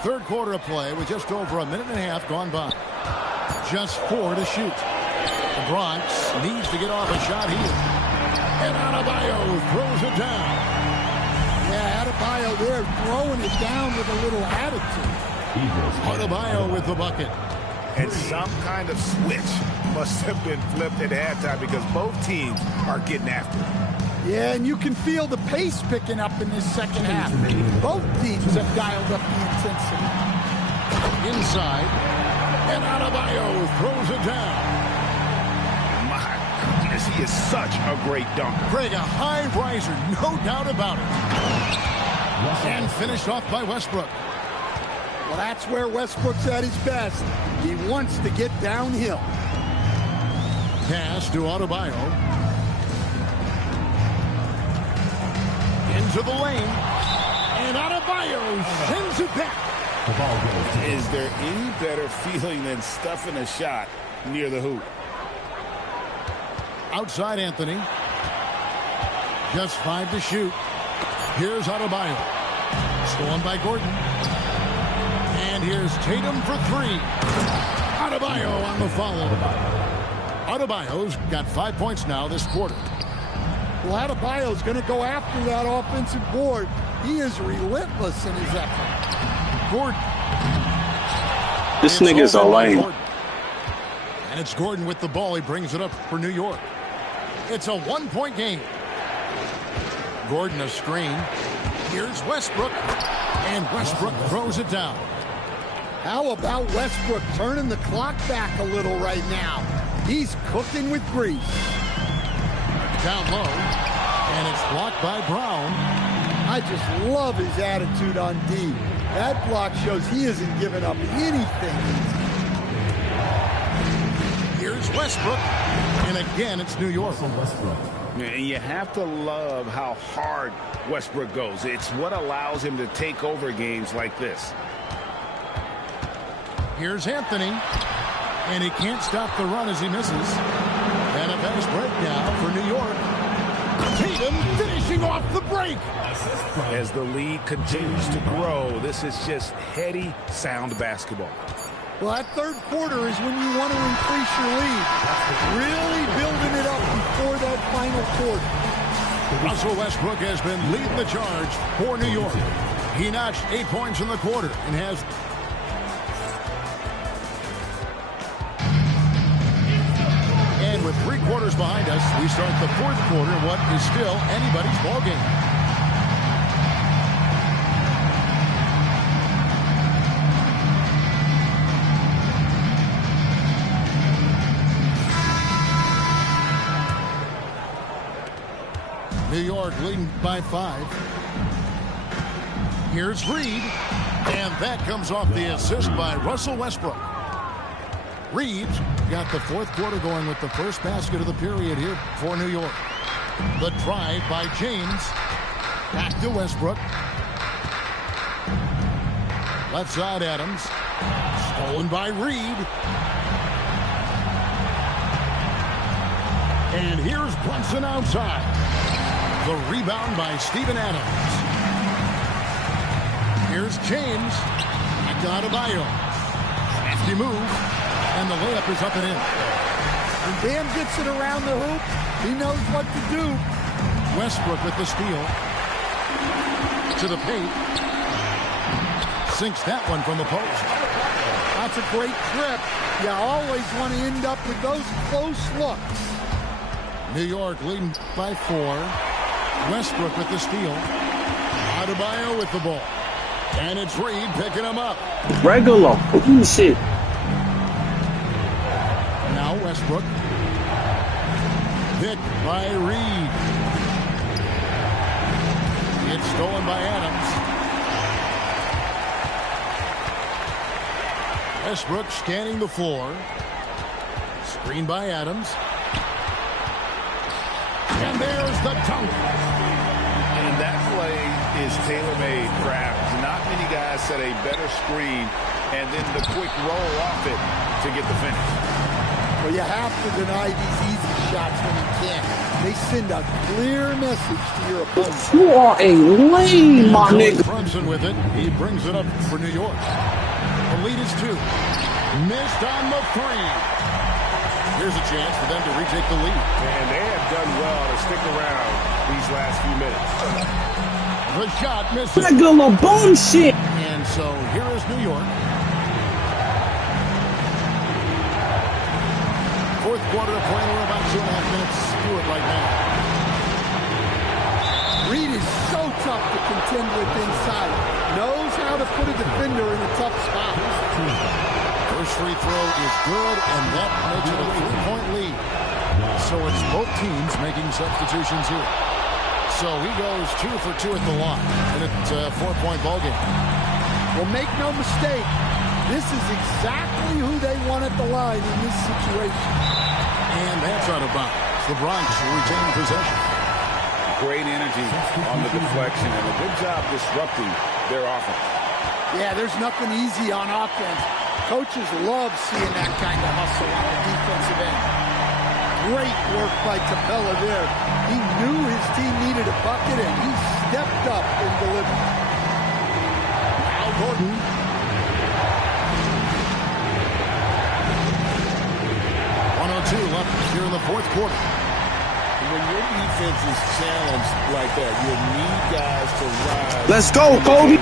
Third quarter of play with just over a minute and a half gone by. Just 4 to shoot. The Bronx needs to get off a shot here. And Adebayo throws it down. Yeah, Adebayo there throwing it down with a little attitude. Adebayo with the bucket. And some kind of switch must have been flipped at halftime because both teams are getting after it. Yeah, and you can feel the pace picking up in this second half. Both teams have dialed up the intensity. Inside. And Adebayo throws it down. My goodness, he is such a great dunker. Greg, a high riser, no doubt about it. And finished off by Westbrook. Well, that's where Westbrook's at his best. He wants to get downhill. Pass to Adebayo. Into the lane. And Adebayo sends it back. Is there any better feeling than stuffing a shot near the hoop? Outside Anthony. Just 5 to shoot. Here's Adebayo. Stolen by Gordon. And here's Tatum for 3. Adebayo on the follow. Adebayo's got 5 points now this quarter. Well, Adebayo's going to go after that offensive board. He is relentless in his effort. Gordon. This nigga's a lame. And it's Gordon with the ball. He brings it up for New York. It's a one-point game. Gordon a screen. Here's Westbrook. And Westbrook throws it down. How about Westbrook turning the clock back a little right now? He's cooking with grease. Down low. And it's blocked by Brown. I just love his attitude on D. That block shows he isn't giving up anything. Here's Westbrook. And again, it's New York. And you have to love how hard Westbrook goes. It's what allows him to take over games like this. Here's Anthony. And he can't stop the run as he misses. And a fast break now for New York. Tatum finishing off the break. As the lead continues to grow, this is just heady, sound basketball. Well, that third quarter is when you want to increase your lead. Really building it up before that final quarter. Russell Westbrook has been leading the charge for New York. He notched 8 points in the quarter and has... And with 3 quarters behind us, we start the fourth quarter in what is still anybody's ball game. New York leading by 5. Here's Reed. And that comes off the assist by Russell Westbrook. Reed got the fourth quarter going with the first basket of the period here for New York. The drive by James. Back to Westbrook. Left side Adams. Stolen by Reed. And here's Brunson outside. The rebound by Steven Adams. Here's James. Back to Adebayo. Crafty move. And the layup is up and in. When Bam gets it around the hoop, he knows what to do. Westbrook with the steal. To the paint. Sinks that one from the post. That's a great trip. You always want to end up with those close looks. New York leading by 4. Westbrook with the steal. Adebayo with the ball. And it's Reed picking him up. Regular. Shit. Now Westbrook. Picked by Reed. It's stolen by Adams. Westbrook scanning the floor. Screen by Adams. And there's the dunk. And that play is tailor-made for Adams. Not many guys set a better screen and then the quick roll off it to get the finish. Well, you have to deny these easy shots when you can. They send a clear message to your opponent. You are a lame, my nigga. Brunson with it. He brings it up for New York. The lead is 2. Missed on the 3. Here's a chance for them to retake the lead. And they have done well to stick around these last few minutes. The shot misses. Regular bullshit. And so here is New York. Fourth quarter of play. We're about 2.5 minutes through it right now. Reed is so tough to contend with inside. Knows how to put a defender in a tough spot. First free throw is good, and that makes it a 3-point lead. So it's both teams making substitutions here. So he goes 2 for 2 at the line, and it's a 4-point ball game. Well, make no mistake, this is exactly who they want at the line in this situation. And that's out of bounds. The Bronx will retain possession. Great energy on the deflection and a good job disrupting their offense. Yeah, there's nothing easy on offense. Coaches love seeing that kind of hustle on the defensive end. Great work by Capella there. He knew his team needed a bucket, and he stepped up and delivered. Al Gordon. Left here in the fourth quarter. When your defense is challenged like that, you need guys to rise. Let's go, Kobe.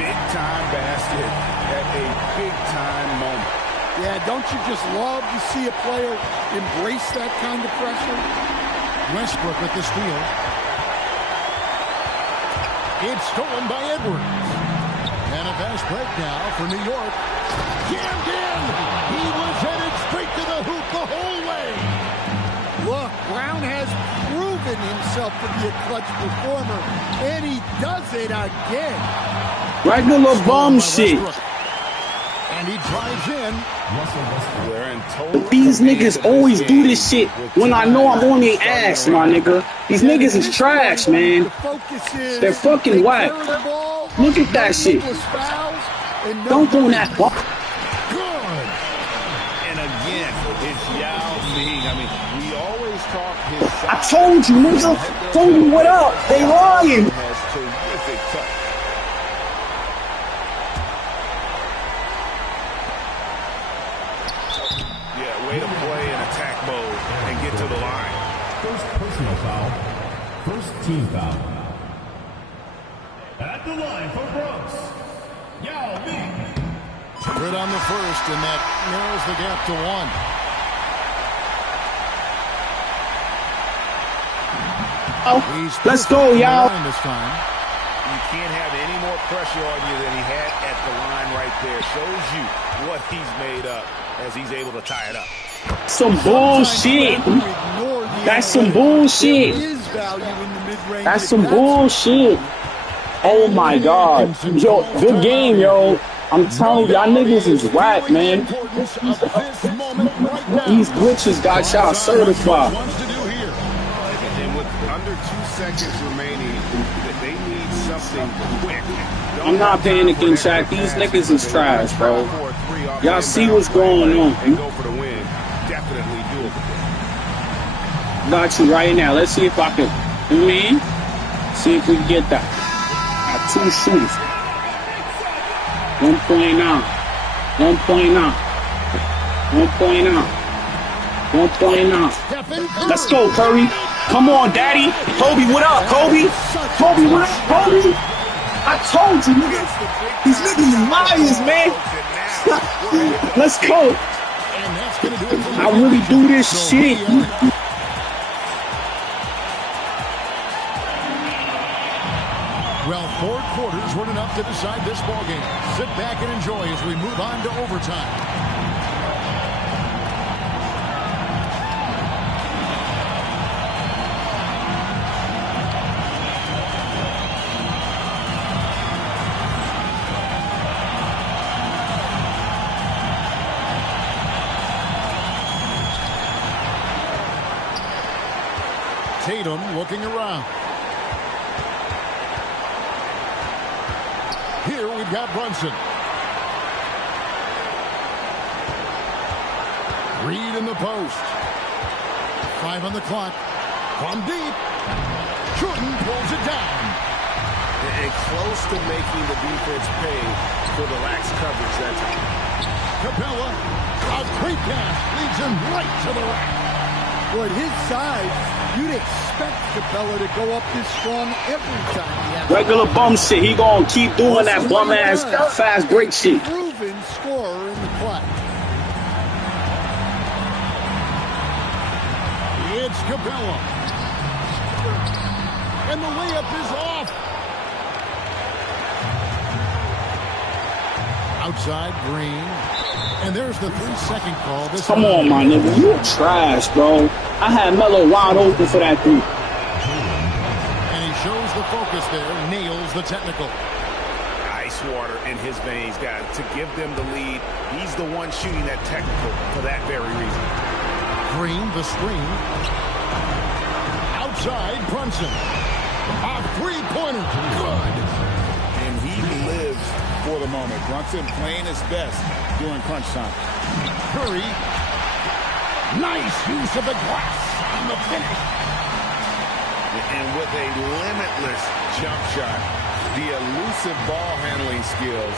Big time basket at a big time moment. Yeah, don't you just love to see a player embrace that kind of pressure? Westbrook with the steal. It's stolen by Edwards. And a fast break now for New York. Jammed in! He was headed straight to the hoop the whole way. Look, Brown has proven himself to be a clutch performer, and he does it again. Regular bum shit. And he drives in. These niggas always do this shit when I know I'm on their ass, my nigga. These niggas is trash, man. They're fucking whack. Look at that shit. Don't do that. Good. And again, it's Yao Ming. I mean, we always talk his size. I told you, nigga. Told you what up. They lying. Has terrific touch. Yeah, way to play in attack mode and get to the line. First personal foul. First team foul. At the line for Bronx, Yao Ming. Good on the first, and that narrows the gap to 1. Oh, let's go, y'all. This time. You can't have any more pressure on you than he had at the line right there. Shows you what he's made up as he's able to tie it up. Some bullshit. That's some bullshit. That's some bullshit. Oh my God. Yo, good game, yo. I'm telling you, y'all niggas is whack, man. These glitches got y'all certified. And with under 2 seconds remaining, they need something quick. I'm not panicking, Shaq. These niggas is trash, bro. Y'all see what's going on. Go for the win. Definitely doable. Got you right now. Let's see if I can, see if we can get that. Got 2 shooters. 1.9. 1.9. 1.9. Let's go, Curry. Come on, Daddy. Kobe, what up, Kobe? Kobe, what up, Kobe? I told you, nigga. These niggas are liars, man. Let's go. I really do this shit. Well, 4 quarters weren't enough to decide this ballgame. Sit back and enjoy as we move on to overtime. Tatum looking around. Here we've got Brunson. Reed in the post. 5 on the clock. From deep. Jordan pulls it down. And close to making the defense pay for the lax coverage that time. Capella. A great pass leads him right to the rack. Well, at his size, you'd expect Capella to go up this strong every time he has Regular bum shit. He gonna keep doing that bum ass fast break shit. proven scorer in the clutch. It's Capella. And the layup is off. Outside, Green. And there's the 3-second call. Come on, my nigga. You trash, bro. I had Melo wide open for that 3. And he shows the focus there. Nails the technical. Ice water in his veins, guys. To give them the lead, he's the one shooting that technical for that very reason. Green, the screen. Outside, Brunson. A 3-pointer. Good. And he lives for the moment. Brunson playing his best during crunch time. Curry. Nice use of the glass on the finish. And with a limitless jump shot, the elusive ball handling skills,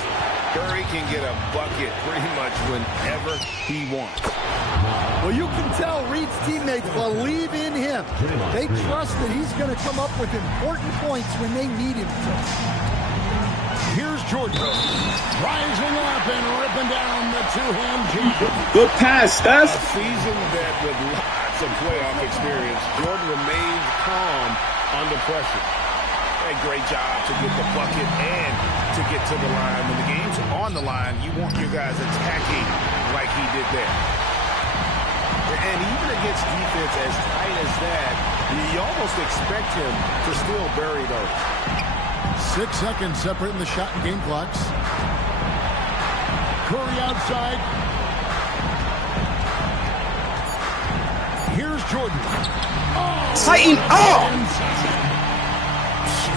Curry can get a bucket pretty much whenever he wants. Well, you can tell Reed's teammates believe in him. They trust that he's going to come up with important points when they need him to. Here's Jordan. Rising up and ripping down the two-hand jam. Good pass, Steph. A season that with lots of playoff experience, Jordan remains calm under pressure. A great job to get the bucket and to get to the line. When the game's on the line, you want your guys attacking like he did there. And even against defense as tight as that, you almost expect him to still bury those. 6 seconds separating the shot and game clocks. Curry outside. Here's Jordan. Oh, Tighten up!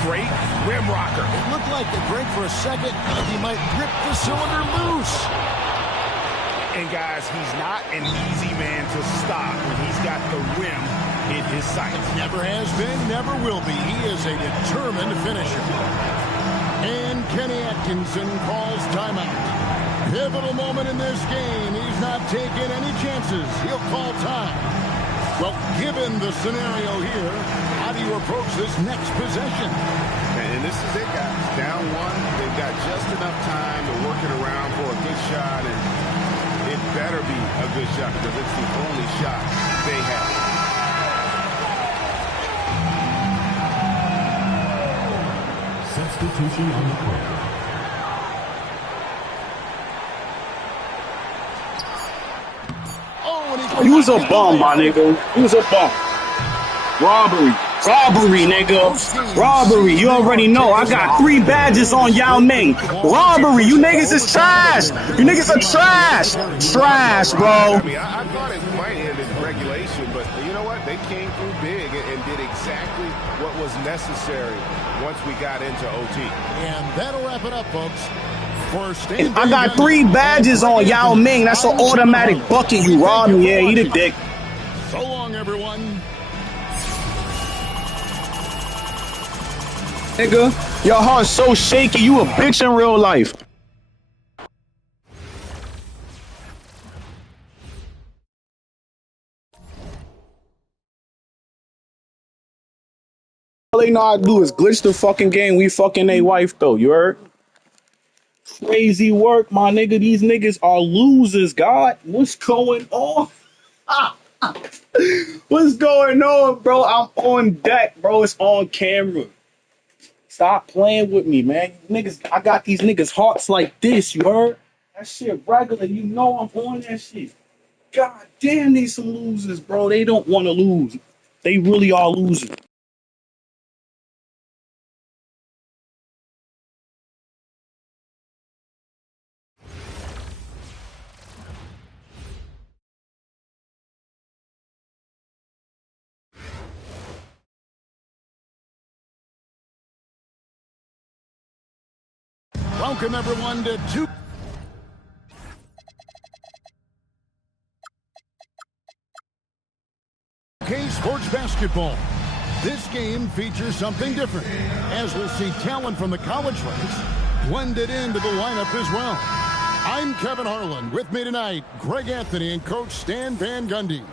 Straight rim rocker. It looked like the break for a second, and he might rip the cylinder loose. And guys, he's not an easy man to stop when he's got the rim in his sights. Never has been, never will be. He is a determined finisher. And Kenny Atkinson calls timeout. Pivotal moment in this game. He's not taking any chances. He'll call time. Well, given the scenario here, how do you approach this next possession? And this is it, guys. Down one, they've got just enough time to work it around for a good shot, and it better be a good shot because it's the only shot they have. Substitution on the court. He was a bum, my nigga. He was a bum. Robbery. Robbery, nigga. Robbery. You already know. I got 3 badges on Yao Ming. Robbery. You niggas is trash. You niggas are trash. Trash, bro. I mean, I thought it might end in regulation, but you know what? They came through big and did exactly what was necessary once we got into OT. And that'll wrap it up, folks. I got 3 badges on Yao Ming. That's an automatic bucket. You robbed me. Yeah, eat a dick. So long, everyone. Nigga, your heart's so shaky. You a bitch in real life. All they know how to do is glitch the fucking game. We fucking a wife, though. You heard? Crazy work, my nigga. These niggas are losers, God. What's going on? What's going on, bro? I'm on deck, bro. It's on camera. Stop playing with me, man. Niggas, I got these niggas' hearts like this, you heard? That shit regular. You know I'm on that shit. God damn, they some losers, bro. They don't want to lose. They really are losers. Welcome, everyone, to 2K Sports Basketball. This game features something different, as we'll see talent from the college ranks blended into the lineup as well. I'm Kevin Harlan. With me tonight, Greg Anthony and Coach Stan Van Gundy.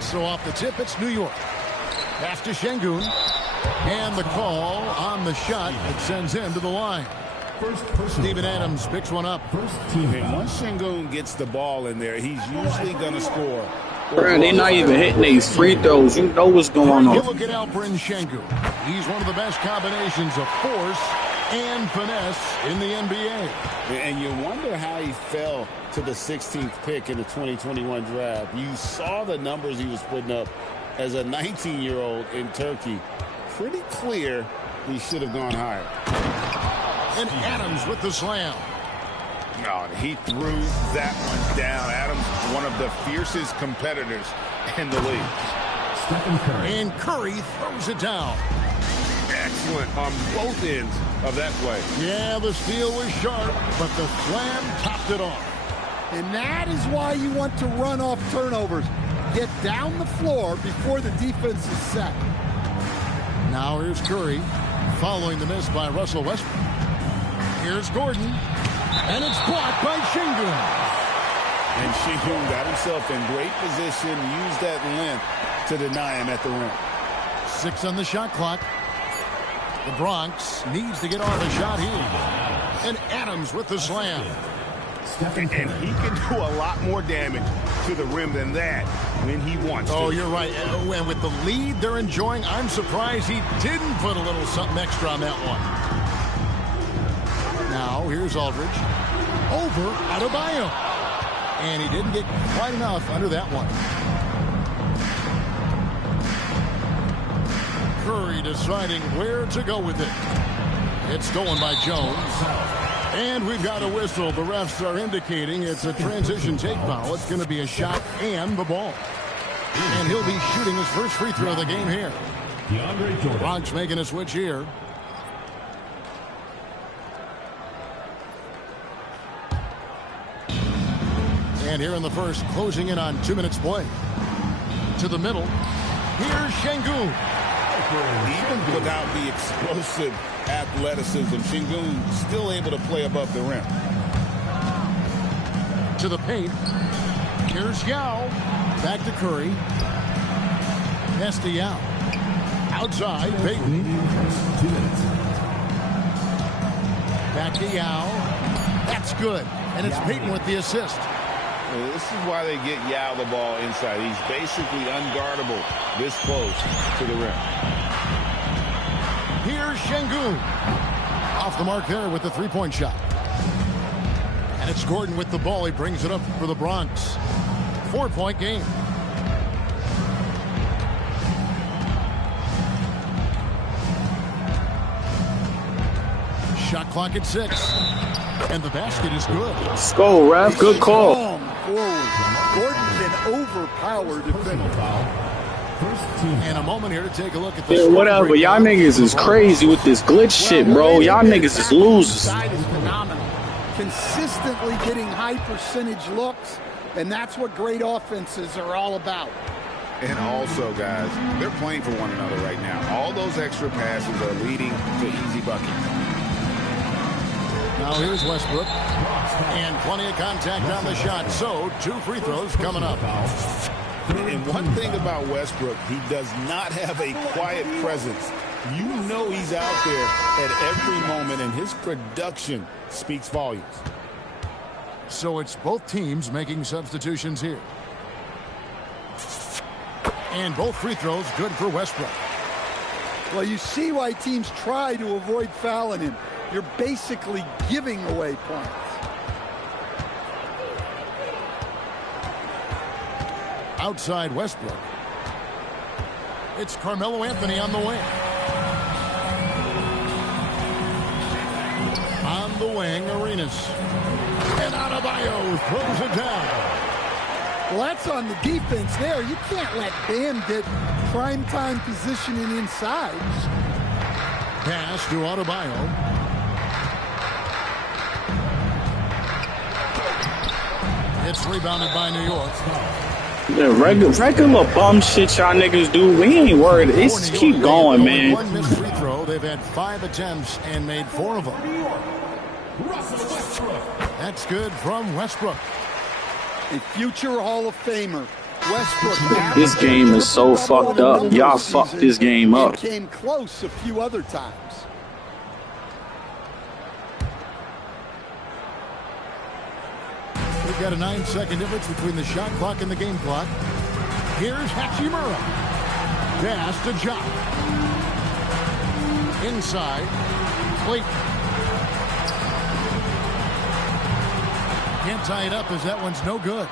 So off the tip, it's New York. Pass to Şengün. And the call on the shot that sends him to the line. Steven Adams picks one up. And once Şengün gets the ball in there, he's usually going to score. Bro, they not even hitting these free throws. You know what's going on. You look at Alperen Şengün. He's one of the best combinations of force and finesse in the NBA. And you wonder how he fell to the 16th pick in the 2021 draft. You saw the numbers he was putting up as a 19-year-old in Turkey. Pretty clear he should have gone higher. And Adams with the slam. No, he threw that one down. Adams, one of the fiercest competitors in the league. And Curry throws it down. Excellent on both ends of that play. Yeah, the steal was sharp, but the slam topped it off. And that is why you want to run off turnovers. Get down the floor before the defense is set. Now here's Curry, following the miss by Russell Westbrook. Here's Gordon, and it's blocked by Şengün. And Şengün got himself in great position, used that length to deny him at the rim. 6 on the shot clock. The Bronx needs to get off a shot here. And Adams with the slam. And he can do a lot more damage to the rim than that when he wants to. Oh, you're right. And with the lead they're enjoying, I'm surprised he didn't put a little something extra on that one. Now, here's Aldridge. Over Adebayo. And he didn't get quite enough under that one. Curry deciding where to go with it. It's stolen by Jones. And we've got a whistle. The refs are indicating it's a transition take foul. It's going to be a shot and the ball. And he'll be shooting his first free throw of the game here. Bronx making a switch here. And here in the first, closing in on 2 minutes play. To the middle. Here's Şengün. Even without the explosive athleticism, Şengün still able to play above the rim. To the paint. Here's Yao. Back to Curry. Pass to Yao. Outside, Payton. Back to Yao. That's good. And it's Payton with the assist. This is why they get Yao the ball inside. He's basically unguardable this close to the rim. Here's Şengün. Off the mark there with the three-point shot. And it's Gordon with the ball. He brings it up for the Bronx. 4-point game. Shot clock at 6. And the basket is good. Let's go, ref. Good call. Gordon can overpower defender. And a moment here to take a look at the Yeah, whatever. Y'all niggas is crazy with this glitch shit, bro. Y'all niggas is losers. Side is phenomenal. Consistently getting high percentage looks, and that's what great offenses are all about. And also, guys, they're playing for one another right now. All those extra passes are leading to easy buckets. Now here's Westbrook. And plenty of contact on the shot. So, 2 free throws coming up. And one thing about Westbrook, he does not have a quiet presence. You know he's out there at every moment, and his production speaks volumes. So it's both teams making substitutions here. And both free throws good for Westbrook. Well, you see why teams try to avoid fouling him. You're basically giving away points. Outside Westbrook. It's Carmelo Anthony on the wing. On the wing, Arenas. And Adebayo throws it down. Well, that's on the defense there. You can't let Bam get primetime positioning inside. Pass to Adebayo. It's rebounded by New York. The regular bum shit y'all niggas do. We ain't worried. It's keep going, man. One missed free throw. They've had 5 attempts and made 4 of them. That's good from Westbrook. A future Hall of Famer. Westbrook. This game is so fucked up. Y'all fucked this game up. Came close a few other times. We've got a 9-second difference between the shot clock and the game clock. Here's Hachimura. Pass to Jock. Inside. Clayton. Can't tie it up as that one's no good.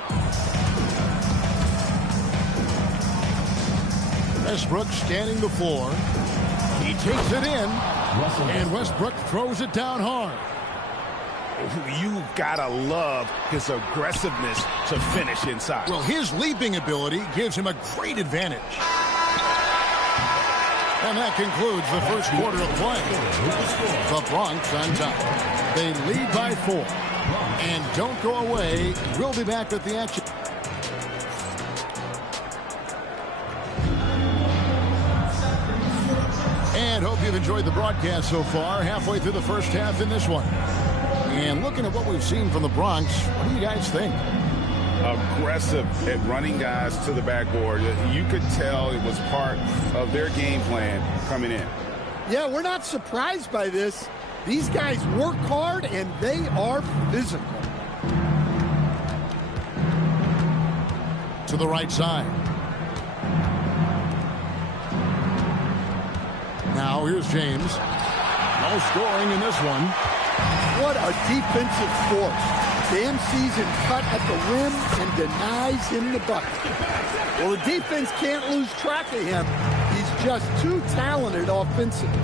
Westbrook standing the floor. He takes it in. And Westbrook throws it down hard. You've got to love his aggressiveness to finish inside. Well, his leaping ability gives him a great advantage. And that concludes the first quarter of play. The Bronx on top. They lead by 4. And don't go away. We'll be back with the action. right, hope you've enjoyed the broadcast so far. Halfway through the first half in this one. And looking at what we've seen from the Bronx, what do you guys think? Aggressive at running guys to the backboard. You could tell it was part of their game plan coming in. Yeah, we're not surprised by this. These guys work hard and they are physical. To the right side. Now here's James. No scoring in this one. What a defensive force. Bam sees him cut at the rim and denies him the bucket. Well, the defense can't lose track of him. He's just too talented offensively.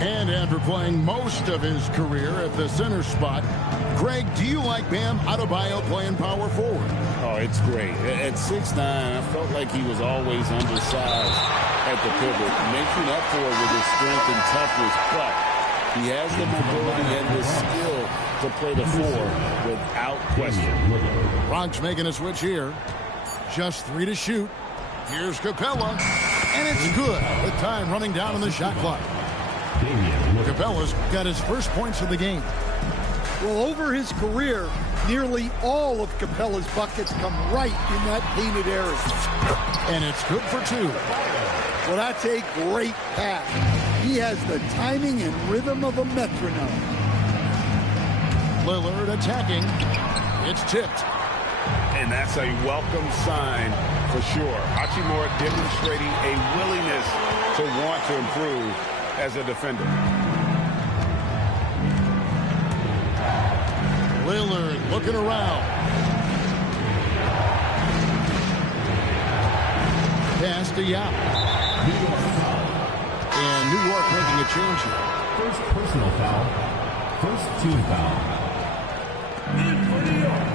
And after playing most of his career at the center spot, Greg, do you like Bam Adebayo playing power forward? Oh, it's great. At 6'9", I felt like he was always undersized at the pivot, making up for it with his strength and toughness, but he has the mobility and the skill to play the four without question. Bronx making a switch here. Just 3 to shoot. Here's Capella, and it's good with time running down on the shot clock. Capella's got his first points of the game. Well, over his career, nearly all of Capella's buckets come right in that painted area. And it's good for 2. Well, that's a great pass. He has the timing and rhythm of a metronome. Lillard attacking. It's tipped. And that's a welcome sign for sure. Hachimura demonstrating a willingness to want to improve as a defender. Lillard looking around. Pass to Yao. And New York making a change here. First personal foul. First team foul. In for New York,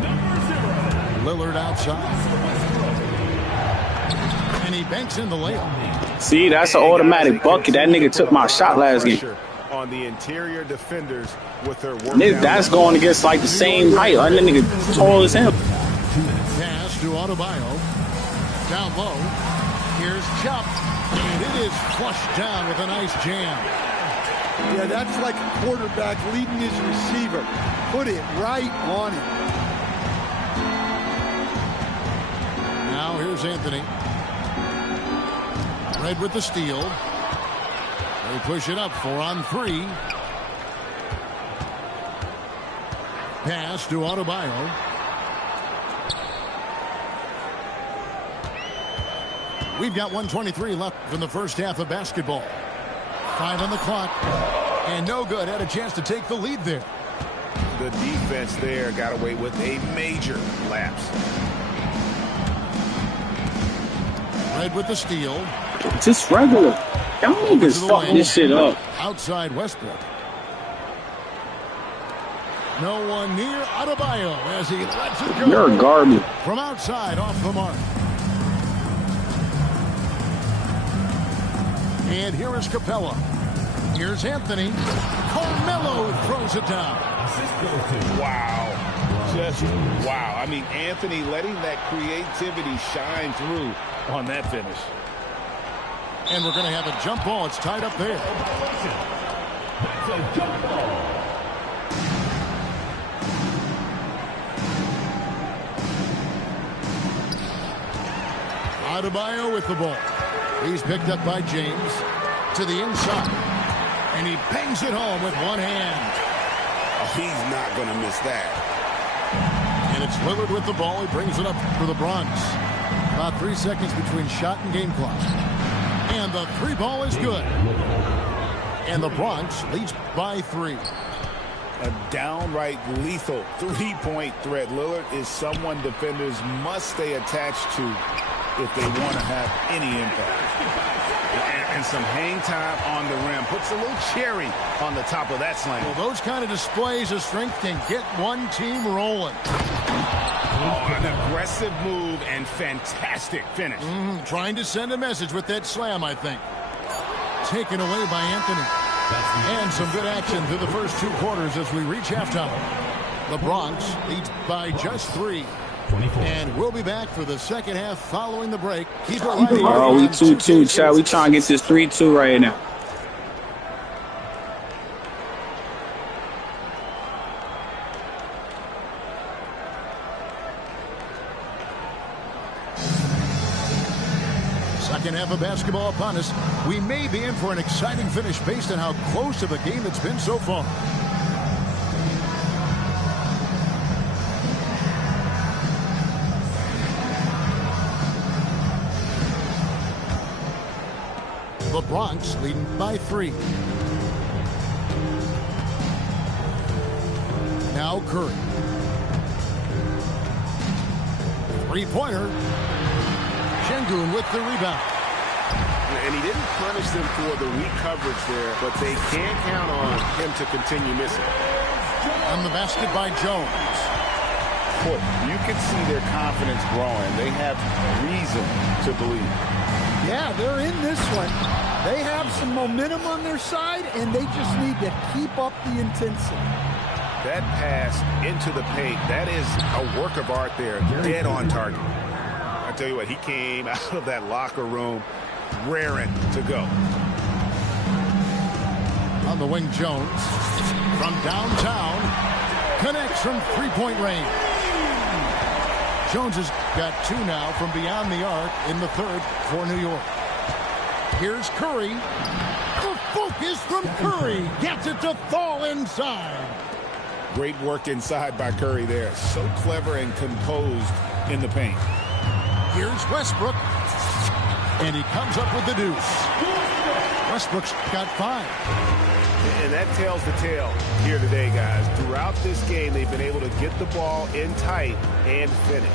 number 0. Lillard outside. And he banks in the layup. See, that's an automatic bucket. That nigga took my shot last game. On the interior defenders with their work. That's going against like the same height. That nigga tall as him. Pass to Adebayo. Down low. Here's Chubb. And it is flushed down with a nice jam. Yeah, that's like a quarterback leading his receiver. Put it right on him. Now here's Anthony. Red with the steal. They push it up 4 on 3. Pass to Adebayo. We've got 1:23 left in the first half of basketball. 5 on the clock. And no good. Had a chance to take the lead there. The defense there got away with a major lapse. Red with the steal. Just regular. Y'all niggas fucking this shit up. Outside Westbrook. No one near Adebayo as he lets it go. You're garbage. From outside, off the mark. And here is Capella. Here's Anthony. Carmelo throws it down. Wow. Just wow. I mean, Anthony letting that creativity shine through on that finish. And we're going to have a jump ball. It's tied up there. That's a jump ball. Adebayo with the ball. He's picked up by James to the inside. And he bangs it home with one hand. He's not going to miss that. And it's Lillard with the ball. He brings it up for the Bronx. About 3 seconds between shot and game clock. And the 3 ball is good. And the Bronx leads by 3. A downright lethal 3-point threat. Lillard is someone defenders must stay attached to if they want to have any impact. And some hang time on the rim. Puts a little cherry on the top of that slam. Well, those kind of displays of strength can get one team rolling. Oh, an aggressive move and fantastic finish. Trying to send a message with that slam, I think. Taken away by Anthony. And some good action through the first 2 quarters as we reach halftime. The Bronx leads by just 3. 24. And we'll be back for the second half following the break. Keep it right here. Oh, we 2-2, Chad. We trying to get this 3-2 right now. Second half of basketball upon us. We may be in for an exciting finish based on how close of a game it's been so far. The Bronx leading by 3. Now Curry. Three-pointer. Şengün with the rebound. And he didn't punish them for the weak coverage there, but they can't count on him to continue missing. On the basket by Jones. Boy, you can see their confidence growing. They have reason to believe. Yeah, they're in this one. They have some momentum on their side, and they just need to keep up the intensity. That pass into the paint, that is a work of art there, dead on target. I tell you what, he came out of that locker room raring to go. On the wing, Jones. From downtown. Connects from three-point range. Jones has got 2 now from beyond the arc in the third for New York. Here's Curry. The focus from Curry. Gets it to fall inside. Great work inside by Curry there. So clever and composed in the paint. Here's Westbrook. And he comes up with the deuce. Westbrook's got 5. And that tells the tale here today, guys. Throughout this game, they've been able to get the ball in tight and finish.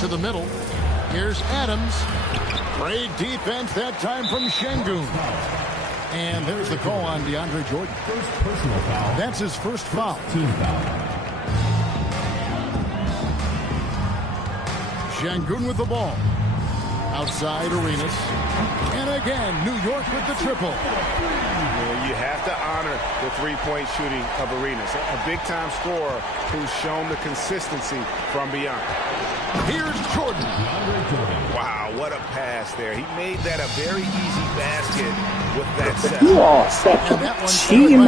To the middle. Here's Adams. Great defense that time from Şengün. And there's the call on DeAndre Jordan. First personal foul. That's his first foul. Team foul. Şengün with the ball. Outside Arenas. And again, New York with the triple. Well, you have to honor the three-point shooting of Arenas. A big-time scorer who's shown the consistency from beyond. Here's Jordan. Wow, what a pass there. He made that a very easy basket with that set. You all fucking cheating.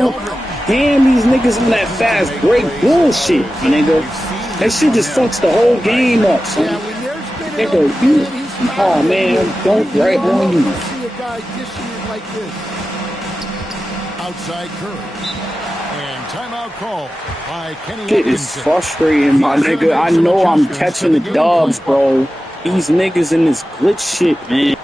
Damn, these niggas on that fast break bullshit, nigga. That shit just fucks the whole game up, son. Yeah, when there's been Nigga, you, oh man, don't right on you. See a guy dishing it like this. Outside Curry. And timeout call by Kenny It is frustrating, my nigga. I know I'm catching the dubs, bro. These niggas in this glitch shit, man.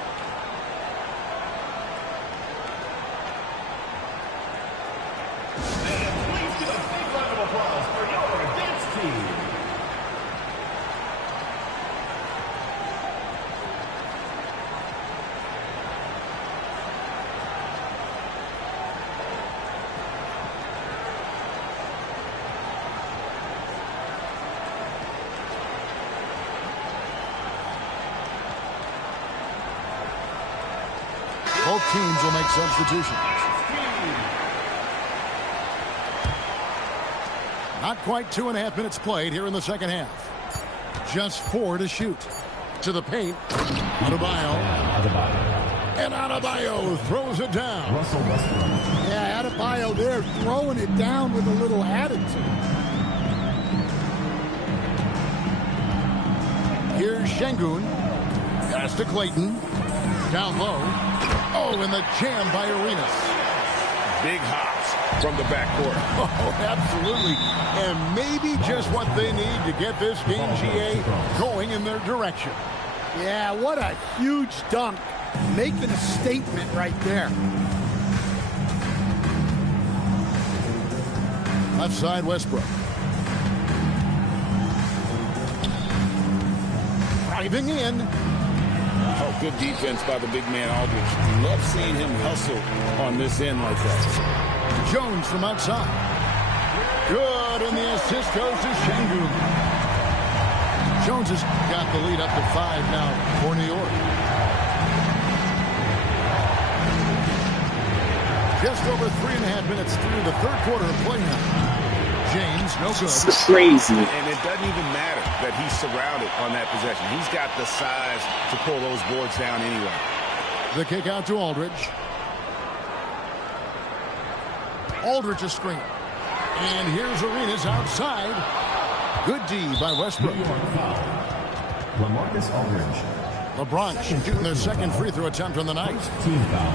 Both teams will make substitutions. Not quite 2.5 minutes played here in the second half. Just 4 to shoot. To the paint. Adebayo. And Adebayo throws it down. Russell Westbrook. Yeah, Adebayo there throwing it down with a little attitude. Here's Şengün. Pass to Clayton. Down low. Oh, and the jam by Arenas. Big hops from the backcourt. Oh, absolutely. And maybe just what they need to get this game, GA, going in their direction. Yeah, what a huge dunk. Making a statement right there. Left side, Westbrook. Driving in. Oh, good defense by the big man Aldridge. Love seeing him hustle on this end like that. Jones from outside. Good, and the assist goes to Şengün. Jones has got the lead up to 5 now for New York. Just over 3.5 minutes through the third quarter of play now. James, no good. It's crazy. And it doesn't even matter that he's surrounded on that possession. He's got the size to pull those boards down anyway. The kick out to Aldridge. Aldridge a screen. And here's Arenas outside. Good D by Westbrook. New York foul. LaMarcus Aldridge. LeBron shooting their second free throw attempt on the night. Team foul.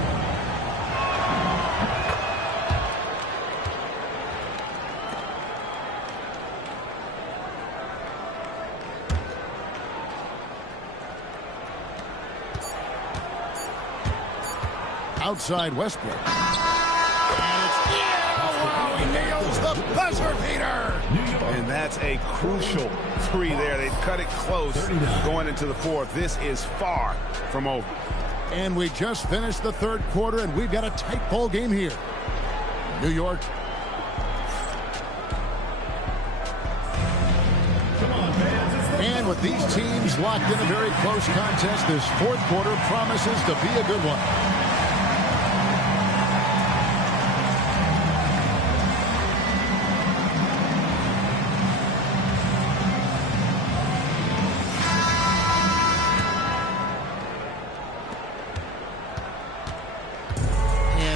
Outside Westbrook. And it's wow, he nails the buzzer beater. And that's a crucial three there. They cut it close going into the fourth. This is far from over. And we just finished the third quarter, and we've got a tight ball game here. New York. And with these teams locked in a very close contest, this fourth quarter promises to be a good one.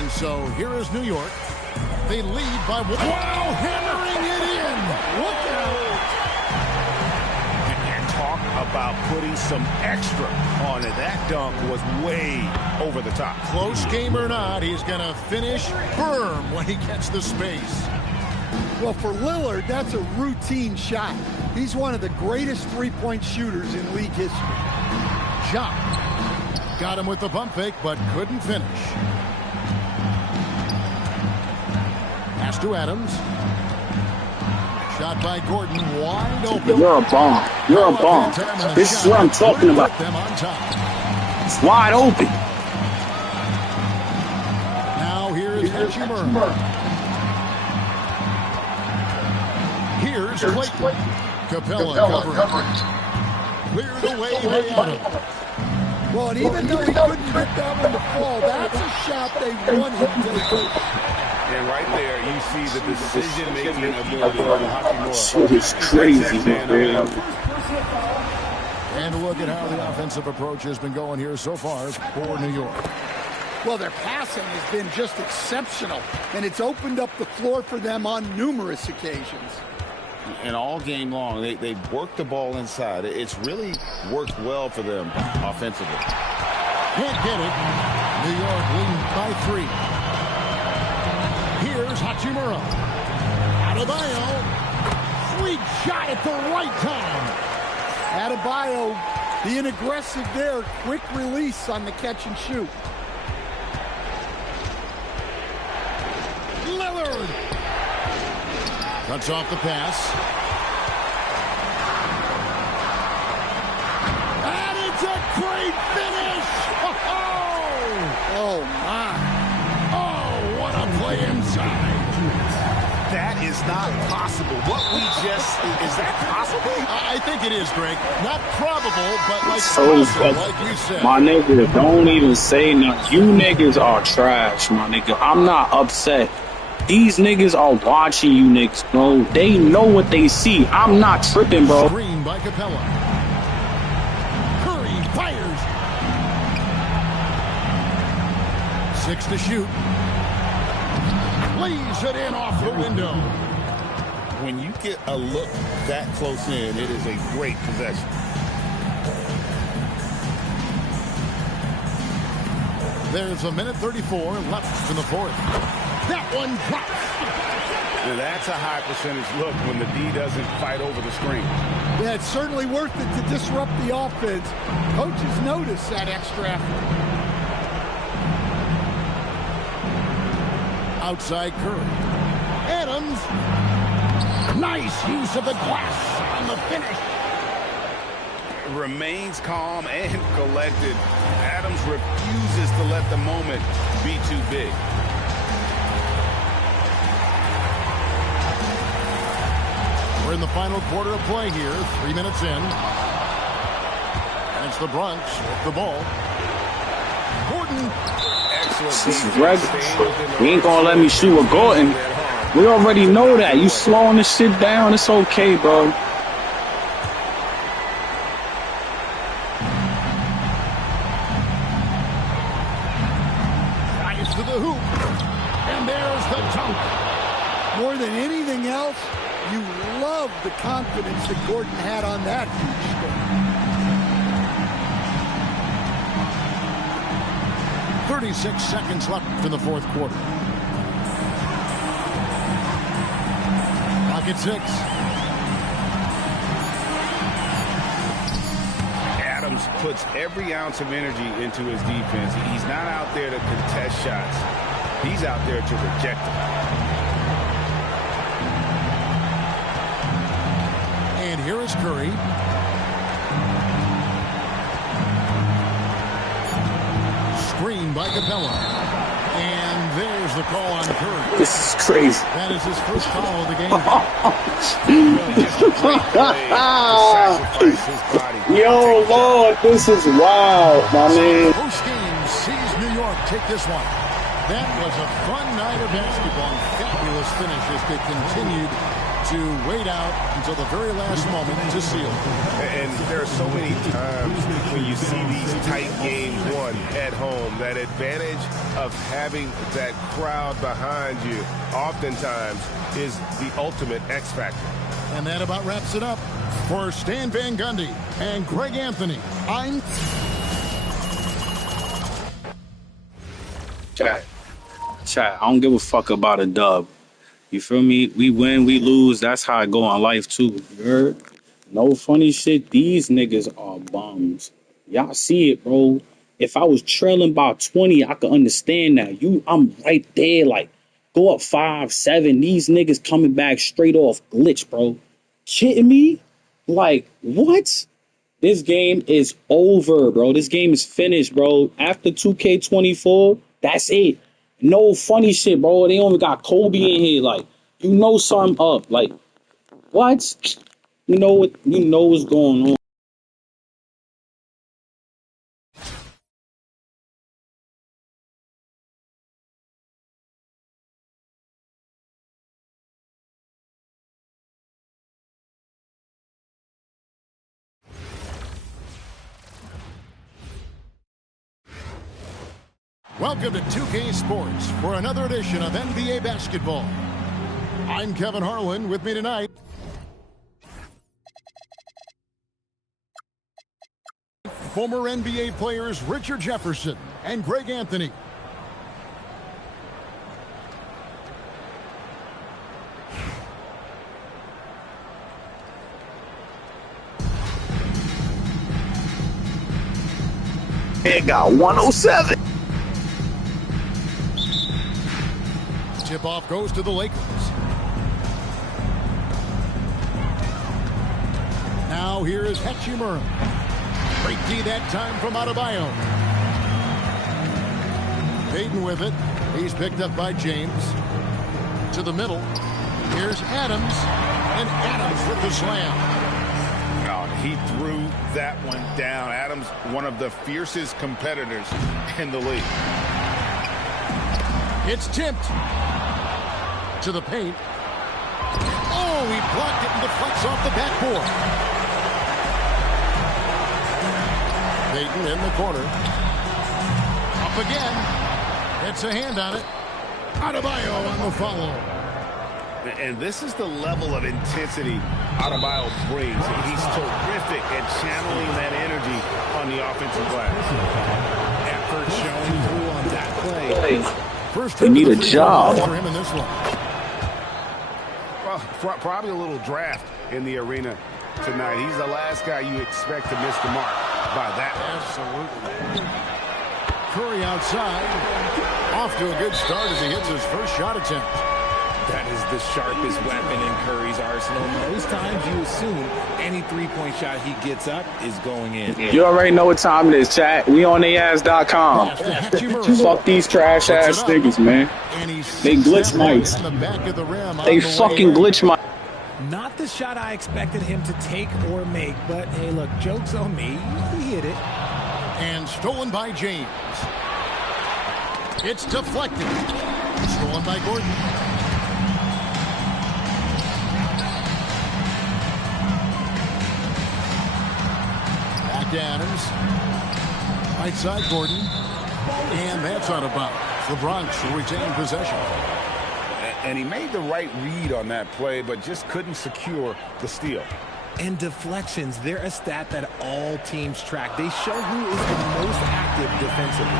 So here is New York. They lead by one. Wow, hammering it in. Look out. And talk about putting some extra on it. That dunk was way over the top. Close game or not, he's going to finish firm when he gets the space. Well, for Lillard, that's a routine shot. He's one of the greatest three-point shooters in league history. Ja got him with the pump fake, but couldn't finish. Pass to Adams. Shot by Gordon, wide open. You're a bomb. You're a bomb. This is what I'm talking about. It's wide open. Now here's Hachimura. Here's Clayton. Capella covering. Cleared away by Adams. Well, and even though he couldn't get that one to fall, that's a shot they want him to take. And right there, you see the decision-making ability of Hachimura. It's crazy, man. And look at how the offensive approach has been going here so far for New York. Well, their passing has been just exceptional, and it's opened up the floor for them on numerous occasions. And all game long, they've worked the ball inside. It's really worked well for them offensively. Can't get it. New York leading by 3. Here's Hachimura. Adebayo. Sweet shot at the right time. Adebayo being aggressive there. Quick release on the catch and shoot. Lillard. Cuts off the pass. And it's a great finish. Oh, my. Oh, what a play inside. That is not possible. What we just, is that possible? I think it is, Greg. Not probable, but like So, possible, like you said. my nigga, don't even say nothing. You niggas are trash, my nigga. I'm not upset. These niggas are watching you niggas, bro. They know what they see. I'm not tripping, bro. Screen by Capella. Curry fires. 6 to shoot. Lays it in off the window. When you get a look that close in, it is a great possession. There's a minute 34 left in the fourth. That one drops. And that's a high percentage look when the D doesn't fight over the screen. Yeah, it's certainly worth it to disrupt the offense. Coaches notice that extra effort. Outside Curry. Adams. Nice use of the glass on the finish. Remains calm and collected. Adams refuses to let the moment be too big. We're in the final quarter of play here. 3 minutes in. And it's the Bronx with the ball. Gordon. Excellent. This is regular. You ain't gonna let me shoot with Gordon. We already know that. You slowing the shit down. It's okay, bro. Drives to the hoop. And there's the dunk. More than anything else, you love the confidence that Gordon had on that huge step. 36 seconds left in the fourth quarter. Clock at 6. Adams puts every ounce of energy into his defense. He's not out there to contest shots. He's out there to reject them. And here is Curry. Screen by Capella. And there's the call on Curry. This is crazy. That is his first foul of the game. Yo, Lord, this is wild, my man. First game sees New York take this one. That was a fun night of basketball. Fabulous finish as they continued to wait out until the very last moment to seal. And there are so many times when you see these tight games won at home, that advantage of having that crowd behind you oftentimes is the ultimate X factor. And that about wraps it up. For Stan Van Gundy and Greg Anthony, I'm... Chat, I don't give a fuck about a dub. You feel me? We win, we lose. That's how I go in life, too. You heard? No funny shit. These niggas are bums. Y'all see it, bro. If I was trailing by 20, I could understand that. I'm right there, like, go up 5-7. These niggas coming back straight off glitch, bro. Kidding me? Like, what? This game is over, bro. This game is finished, bro. After 2K24, that's it. No funny shit, bro. They only got Kobe in here. Like, you know something up. Like, what? You know what's going on. Welcome to 2K Sports for another edition of NBA Basketball. I'm Kevin Harlan. With me tonight, former NBA players Richard Jefferson and Greg Anthony. It got 107. Tip-off goes to the Lakers. Now here is Hachimura. Great D that time from Adebayo. Payton with it. He's picked up by James. To the middle. Here's Adams. And Adams with the slam. Oh, he threw that one down. Adams, one of the fiercest competitors in the league. It's tipped. To the paint. Oh, he blocked it and deflects off the backboard. Payton in the corner. Up again. Gets a hand on it. Adebayo on the follow. And this is the level of intensity Adebayo brings. He's terrific at channeling that energy on the offensive glass. Effort showing through on that play. First They need a job for him in this one. Well, probably a little draft in the arena tonight. He's the last guy you expect to miss the mark by that. Absolutely. Curry outside. Off to a good start as he hits his first shot attempt. That is the sharpest weapon in Curry's arsenal. Most times you assume any three-point shot he gets up is going in. You already know what time it is, chat. We on theyass.com. Fuck these trash ass niggas, man. They glitch mics. They fucking glitch mics. Not the shot I expected him to take or make, but hey, look, joke's on me. He hit it. And stolen by James. It's deflected. Stolen by Gordon. back to Adams. Right side, Gordon. And that's out of bounds. The Bronx will retain possession. And he made the right read on that play, but just couldn't secure the steal. And deflections, they're a stat that all teams track. They show who is the most active defensively.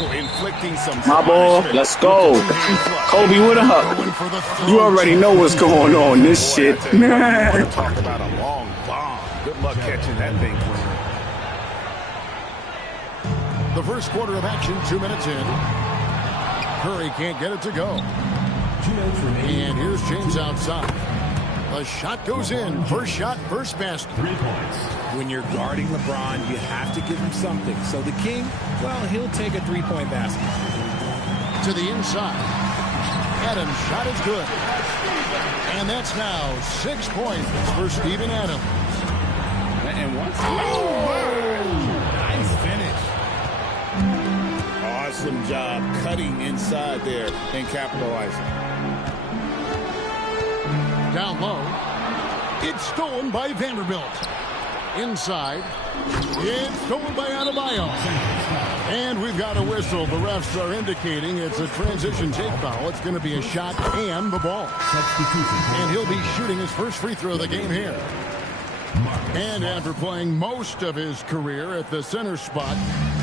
Oh, inflicting some My ball, let's go. Kobe with a hug. You already know what's going on. This shit. Talk about a long bomb. Good luck catching that thing. The first quarter of action, 2 minutes in. Curry can't get it to go. 2 minutes remaining. And here's James outside. The shot goes in. First shot, first basket. 3 points. When you're guarding LeBron, you have to give him something. So the King, well, he'll take a three-point basket. To the inside. Adams' shot is good. And that's now 6 points for Steven Adams. And once Nice finish. awesome job cutting inside there and capitalizing. Down low. It's stolen by Vanderbilt. Inside. It's stolen by Adebayo. And we've got a whistle. The refs are indicating it's a transition take foul. It's going to be a shot and the ball. And he'll be shooting his first free throw of the game here. And after playing most of his career at the center spot,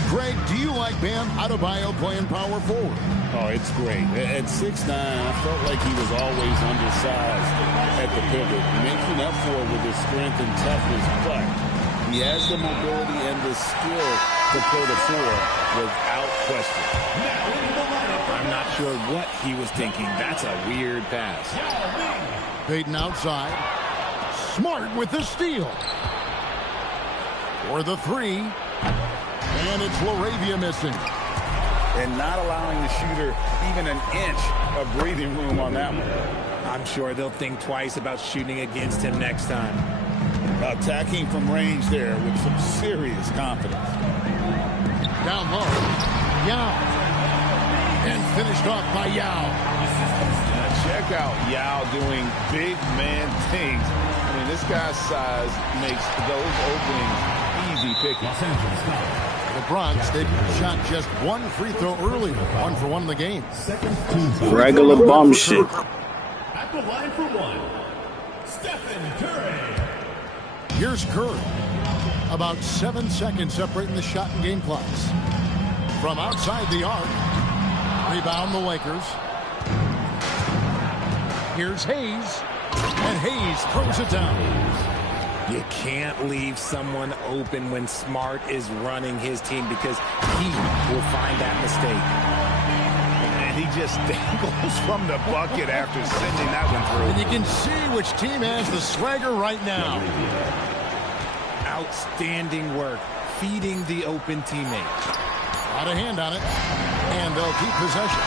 Greg, do you like Bam Adebayo playing power forward? Oh, it's great. At 6'9", I felt like he was always undersized at the pivot, making up for it with his strength and toughness, but he has the mobility and the skill to play the four without question. I'm not sure what he was thinking. That's a weird pass. Payton outside. Smart with the steal. For the three. And it's Laravia missing. And not allowing the shooter even an inch of breathing room on that one. I'm sure they'll think twice about shooting against him next time. Attacking from range there with some serious confidence. Down low. Yao. And finished off by Yao. Check out Yao doing big man things. I mean, this guy's size makes those openings easy picking. The Bronx, they shot just one free throw earlier. 1 for 1 in the game. Regular bum shit. At the line for one, Stephen Curry. Here's Curry. About 7 seconds separating the shot and game clocks. From outside the arc. Rebound the Lakers. Here's Hayes. And Hayes throws it down. You can't leave someone open when Smart is running his team because he will find that mistake. And he just dangles from the bucket after sending that one through. And you can see which team has the swagger right now. Outstanding work, feeding the open teammate. Got a hand on it, and they'll keep possession.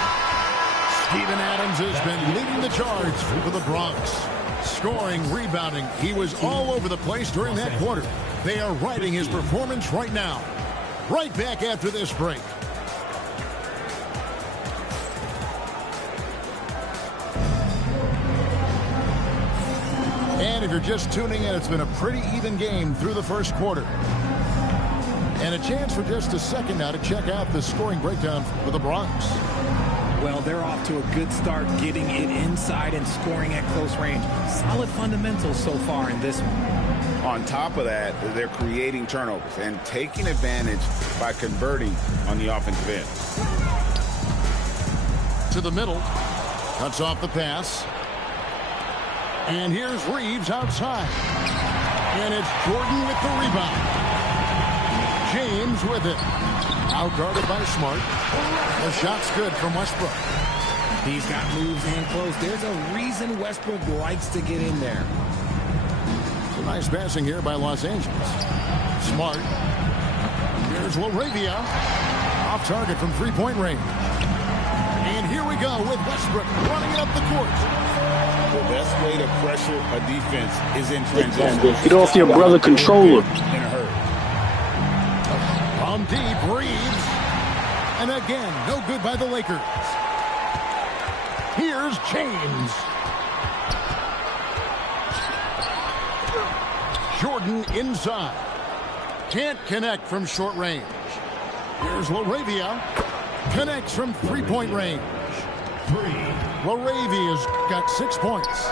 Steven Adams has been leading the charge for the Bronx. Scoring, rebounding, he was all over the place during that quarter. They are riding his performance right now. Right back after this break. And if you're just tuning in, it's been a pretty even game through the first quarter. And a chance for just a second now to check out the scoring breakdown for the Bronx. Well, they're off to a good start getting it inside and scoring at close range. Solid fundamentals so far in this one. On top of that, they're creating turnovers and taking advantage by converting on the offensive end. To the middle. Cuts off the pass. And here's Reeves outside. And it's Jordan with the rebound. James with it. Outguarded by Smart. The shot's good from Westbrook. He's got moves in close. There's a reason Westbrook likes to get in there. It's a nice passing here by Los Angeles. Smart. Here's Laravia. Off target from three-point range. And here we go with Westbrook running it up the court. The best way to pressure a defense is in transition. Get off your brother controller. In a hurry. From deep, Reeves. And again, no good by the Lakers. Here's James. Gordon inside. Can't connect from short range. Here's LaRavia. Connects from three-point range. LaRavia's got 6 points.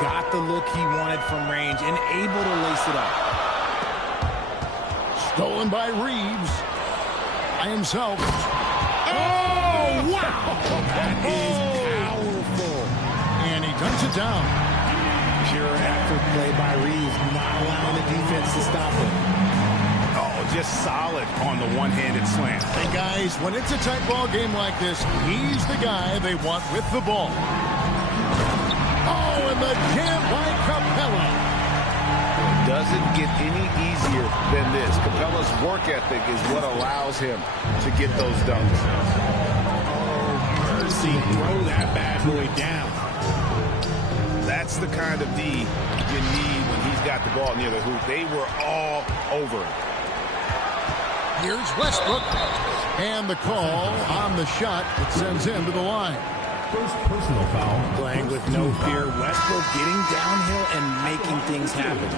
Got the look he wanted from range and able to lace it up. Stolen by Reeves. By himself. Oh, wow! That is powerful. And he dunks it down. Pure effort play by Reeves, not allowing the defense to stop him. Oh, just solid on the one-handed slam. And guys, when it's a tight ball game like this, he's the guy they want with the ball. Oh, and the jam by Capella. Doesn't get any easier than this. Capella's work ethic is what allows him to get those dunks. Oh, mercy. Throw that bad boy down. That's the kind of D you need when he's got the ball near the hoop. They were all over it. Here's Westbrook. And the call on the shot that sends him to the line. First personal foul. Playing with no fear. Westbrook getting downhill and making things happen.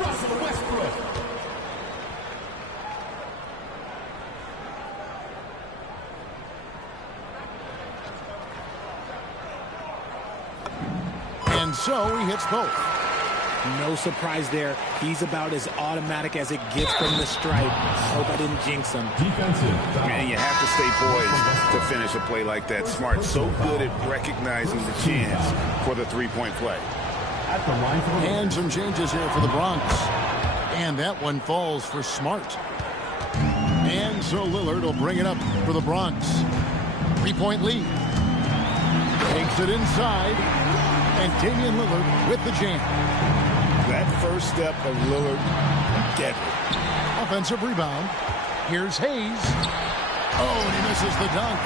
Russell Westbrook. And so he hits both. No surprise there. He's about as automatic as it gets from the stripe. Hope I didn't jinx him. Defensive foul. And you have to stay poised to finish a play like that. Smart, so good at recognizing the chance for the three-point play. At the line for the And some changes here for the Bronx. And that one falls for Smart. And so Lillard will bring it up for the Bronx. 3-point lead. Takes it inside. And Damian Lillard with the jam. That first step of Lillard, deadly. Offensive rebound. Here's Hayes. Oh, and he misses the dunk.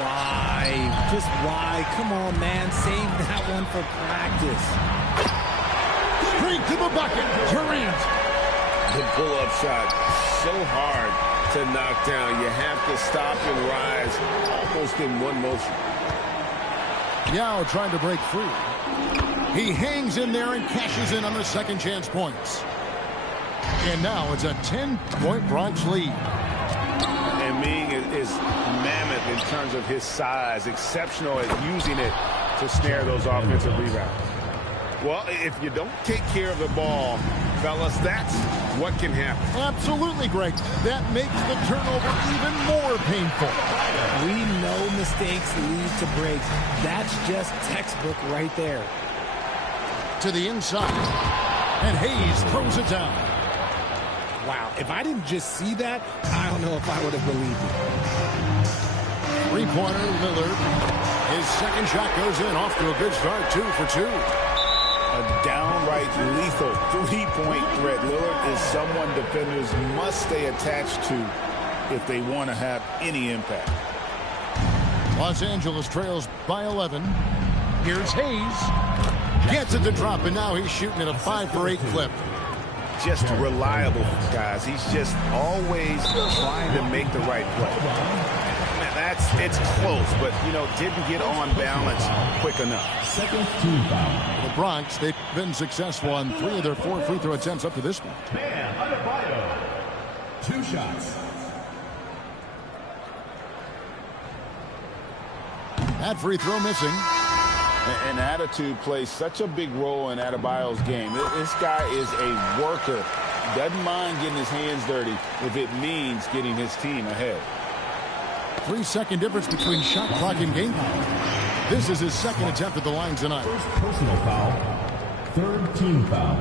Why? Just why? Come on, man. Save that one for practice. Straight to the bucket. Durant. The pull-up shot, so hard to knock down. You have to stop and rise almost in one motion. Yao trying to break free. He hangs in there and cashes in on the second chance points. And now it's a 10-point Bronx lead. And Ming is mammoth in terms of his size, exceptional at using it to snare those offensive rebounds. Well, if you don't take care of the ball, fellas, that's what can happen. Absolutely, Greg. That makes the turnover even more painful. We know mistakes lead to breaks. That's just textbook right there. To the inside. And Hayes throws it down. Wow, if I didn't just see that, I don't know if I would have believed it. Three-pointer, Lillard. His second shot goes in, off to a good start, 2 for 2. A downright lethal three-point threat. Lillard is someone defenders must stay attached to if they want to have any impact. Los Angeles trails by 11. Here's Hayes. Gets it to drop, and now he's shooting at a 5 for 8 clip. Just reliable, guys. He's just always trying to make the right play. It's close, but, you know, didn't get on balance quick enough. second team foul. The Bronx, they've been successful on 3 of their 4 free throw attempts up to this point. Bam Adebayo. 2 shots. That free throw missing. And attitude plays such a big role in Adebayo's game. This guy is a worker. Doesn't mind getting his hands dirty if it means getting his team ahead. 3-second difference between shot clock and game clock. This is his second attempt at the line tonight. First personal foul. Third team foul.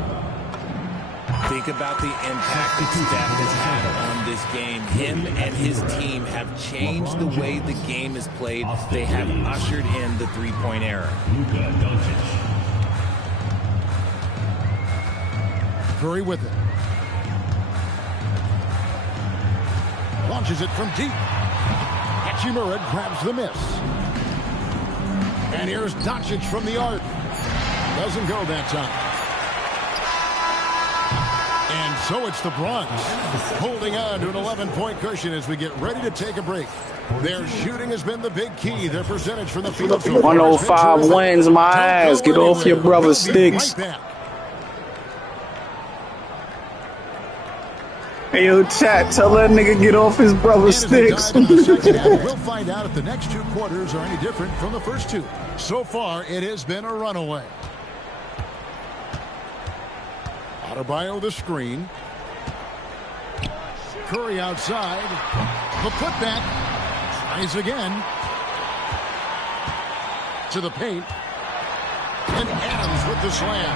Think about the impact that Steph has had on this game. Him and his team have changed the way the game is played. They have ushered in the three-point era. Luka Doncic. Curry with it. Launches it from deep. Hachimura grabs the miss. And here's Doncic from the arc. Doesn't go that time. And so it's the Bronx holding on to an 11-point cushion as we get ready to take a break. Their shooting has been the big key. Their percentage from the field. 105 wins my ass. Get off your brother's sticks. Right back. Hey, yo, chat, tell that nigga get off his brother's sticks. We'll find out if the next two quarters are any different from the first two. So far, it has been a runaway. Adebayo the screen. Curry outside. The putback. Tries again. To the paint. And Adams with the slam.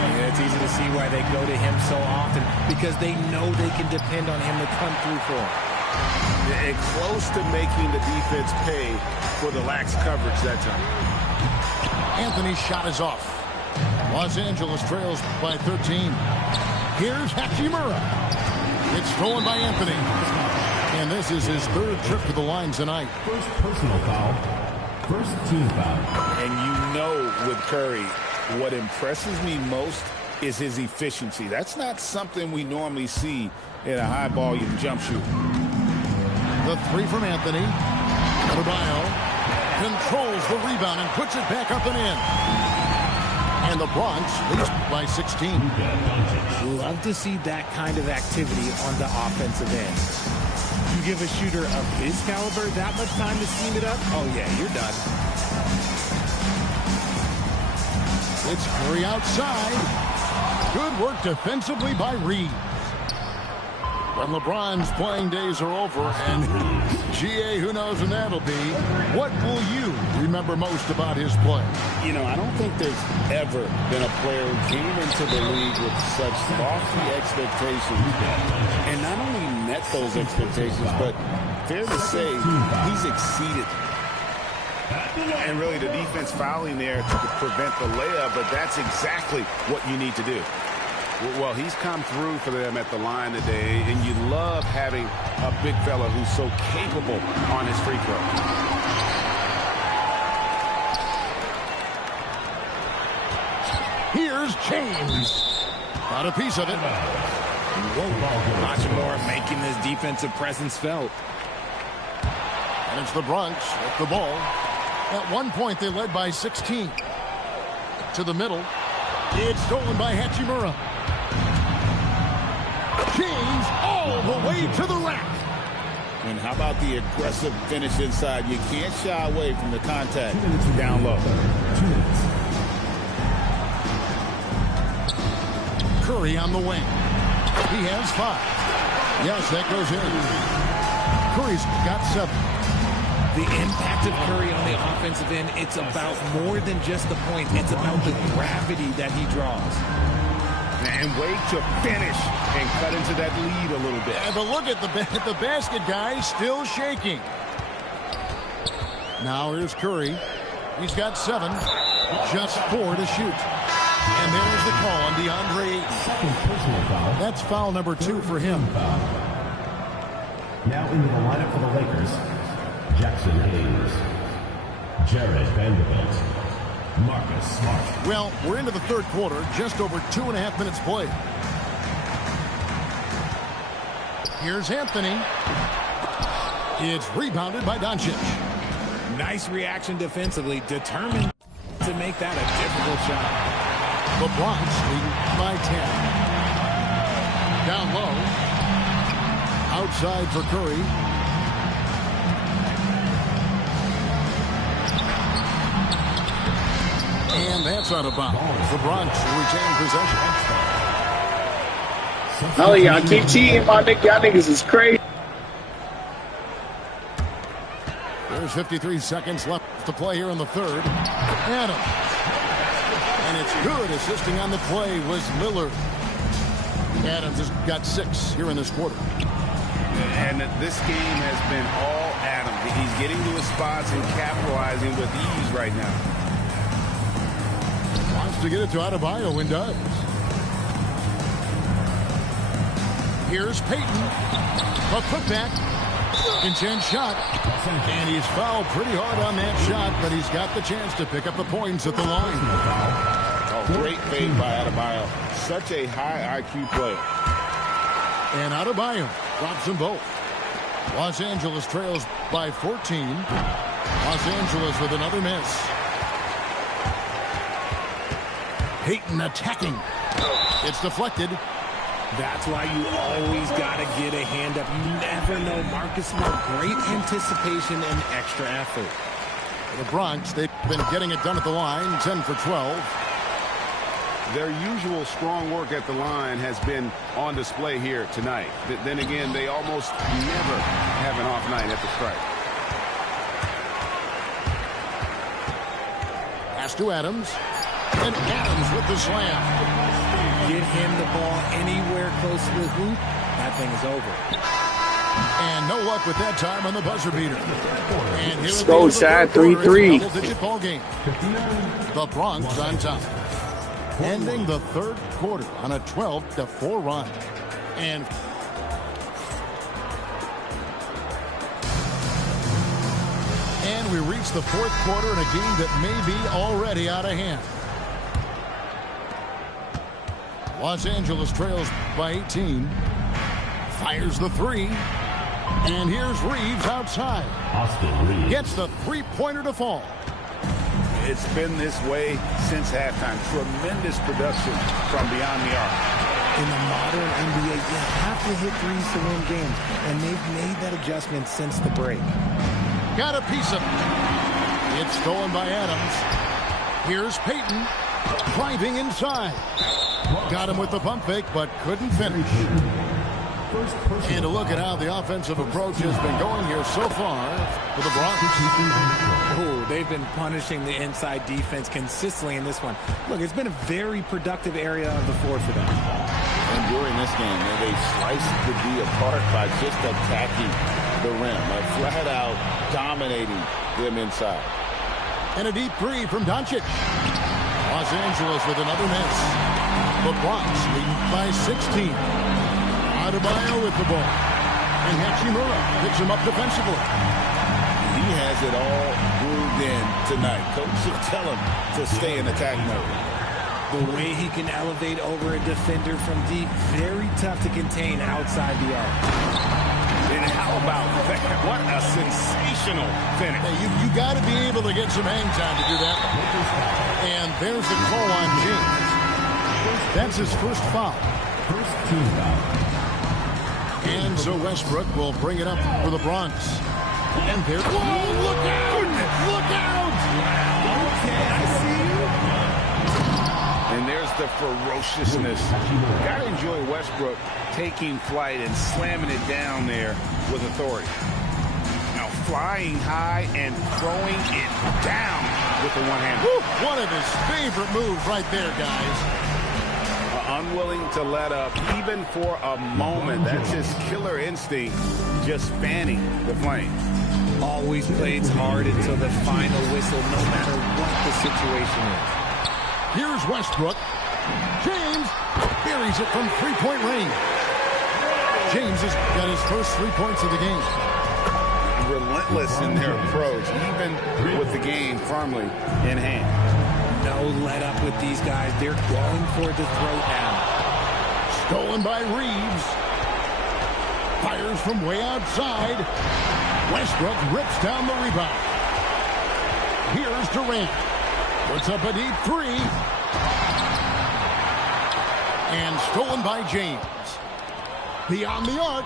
Yeah, it's easy to see why they go to him so often, because they know they can depend on him to come through for them. And close to making the defense pay for the lax coverage that time. Anthony's shot is off. Los Angeles trails by 13. Here's Hachimura. It's stolen by Anthony. And this is his third trip to the line tonight. First personal foul. First team foul. And you know with Curry, what impresses me most is his efficiency. That's not something we normally see in a high-volume jump shoot. The three from Anthony. Adebayo controls the rebound and puts it back up and in. And the Bronx leads by 16. Love to see that kind of activity on the offensive end. You give a shooter of his caliber that much time to steam it up, oh yeah, you're done. It's Curry outside. Good work defensively by Reed. When LeBron's playing days are over, and GA, who knows when that'll be, what will you remember most about his play? You know, I don't think there's ever been a player who came into the league with such lofty expectations and not only met those expectations, but fair to say, he's exceeded. And really the defense fouling there to prevent the layup, but that's exactly what you need to do. Well, he's come through for them at the line today, and you love having a big fella who's so capable on his free throw. Here's James. Got a piece of it. Hachimura making this defensive presence felt. And it's the Bronx with the ball. At one point, they led by 16. To the middle. It's stolen by Hachimura. James all the way to the rack. And how about the aggressive finish inside? You can't shy away from the contact down low. Curry on the wing. He has 5. Yes, that goes in. Curry's got 7. The impact of Curry on the offensive end, it's about more than just the points. It's about the gravity that he draws. And wait to finish and cut into that lead a little bit. And but look at the basket guy still shaking. Now here's Curry. He's got 7. Just 4 to shoot. And there's the call on DeAndre Ayton. That's foul number 2 for him. Now into the lineup for the Lakers. Jackson Hayes. Jared Vanderbilt. Marcus Smart. Well, we're into the third quarter. Just over 2.5 minutes played. Here's Anthony. It's rebounded by Doncic. Nice reaction defensively. Determined to make that a difficult shot. The Bronx leading by 10. Down low. Outside for Curry. And that's out of bounds. The Bronx retain possession. Oh, y'all keep cheating, my nigga. Y'all niggas is crazy. There's 53 seconds left to play here in the third. Adams. And it's good. Assisting on the play was Lillard. Adams has got 6 here in this quarter. And this game has been all Adams. He's getting to his spots and capitalizing with ease right now. Wants to get it to Adebayo and does. Here's Payton. A putback. Intense shot. And he's fouled pretty hard on that shot, but he's got the chance to pick up the points at the line. Oh, great fade by Adebayo. Such a high IQ player. And Adebayo drops them both. Los Angeles trails by 14. Los Angeles with another miss. Payton attacking. It's deflected. That's why you always got to get a hand up. You never know. Marcus Smart, great anticipation and extra effort. The Bronx, they've been getting it done at the line, 10 for 12. Their usual strong work at the line has been on display here tonight. Then again, they almost never have an off night at the stripe. Pass to Adams. And Adams with the slam. Get him the ball anywhere close to the hoop, that thing is over. And no luck with that time on the buzzer beater. And Let's go, Chad. 3-3. Double-digit ball game. The Bronx on top. Ending the third quarter on a 12-4 run. And we reach the fourth quarter in a game that may be already out of hand. Los Angeles trails by 18. Fires the three. And here's Reeves outside. Austin Reeves Gets the three-pointer to fall. It's been this way since halftime. Tremendous production from beyond the arc. In the modern NBA, you have to hit threes to win games, and they've made that adjustment since the break. Got a piece of it. It's stolen by Adams. Here's Payton driving inside. Got him with the pump fake, but couldn't finish. And to look at how the offensive approach has been going here so far for the Bronx. Oh, they've been punishing the inside defense consistently in this one. Look, it's been a very productive area of the floor for them. And during this game, they sliced the D apart by just attacking the rim, flat out dominating them inside. And a deep three from Doncic. Los Angeles with another miss. The Bronx leading by 16. Adebayo with the ball. And Hachimura picks him up defensively. He has it all grooved in tonight. Coach should tell him to stay in attack mode. The way he can elevate over a defender from deep, very tough to contain outside the arc. And how about that? What a sensational finish. Hey, you got to be able to get some hang time to do that. And there's the call on James. That's his first foul. First team foul. And so Westbrook will bring it up for the Bronx. And there. Whoa, look out! Look out! Okay, I see you. And there's the ferociousness. Gotta enjoy Westbrook taking flight and slamming it down there with authority. Now flying high and throwing it down with the one hand. One of his favorite moves right there, guys. Unwilling to let up even for a moment. That's his killer instinct, just fanning the flame. Always plays hard until the final whistle, no matter what the situation is. Here's Westbrook. James buries it from three-point range. James has got his first 3 points of the game. Relentless in their approach, even with the game firmly in hand. No let up with these guys. They're going for the throat now. Stolen by Reeves. Fires from way outside. Westbrook rips down the rebound. Here's Durant. Puts up a deep three. And stolen by James. Beyond the arc.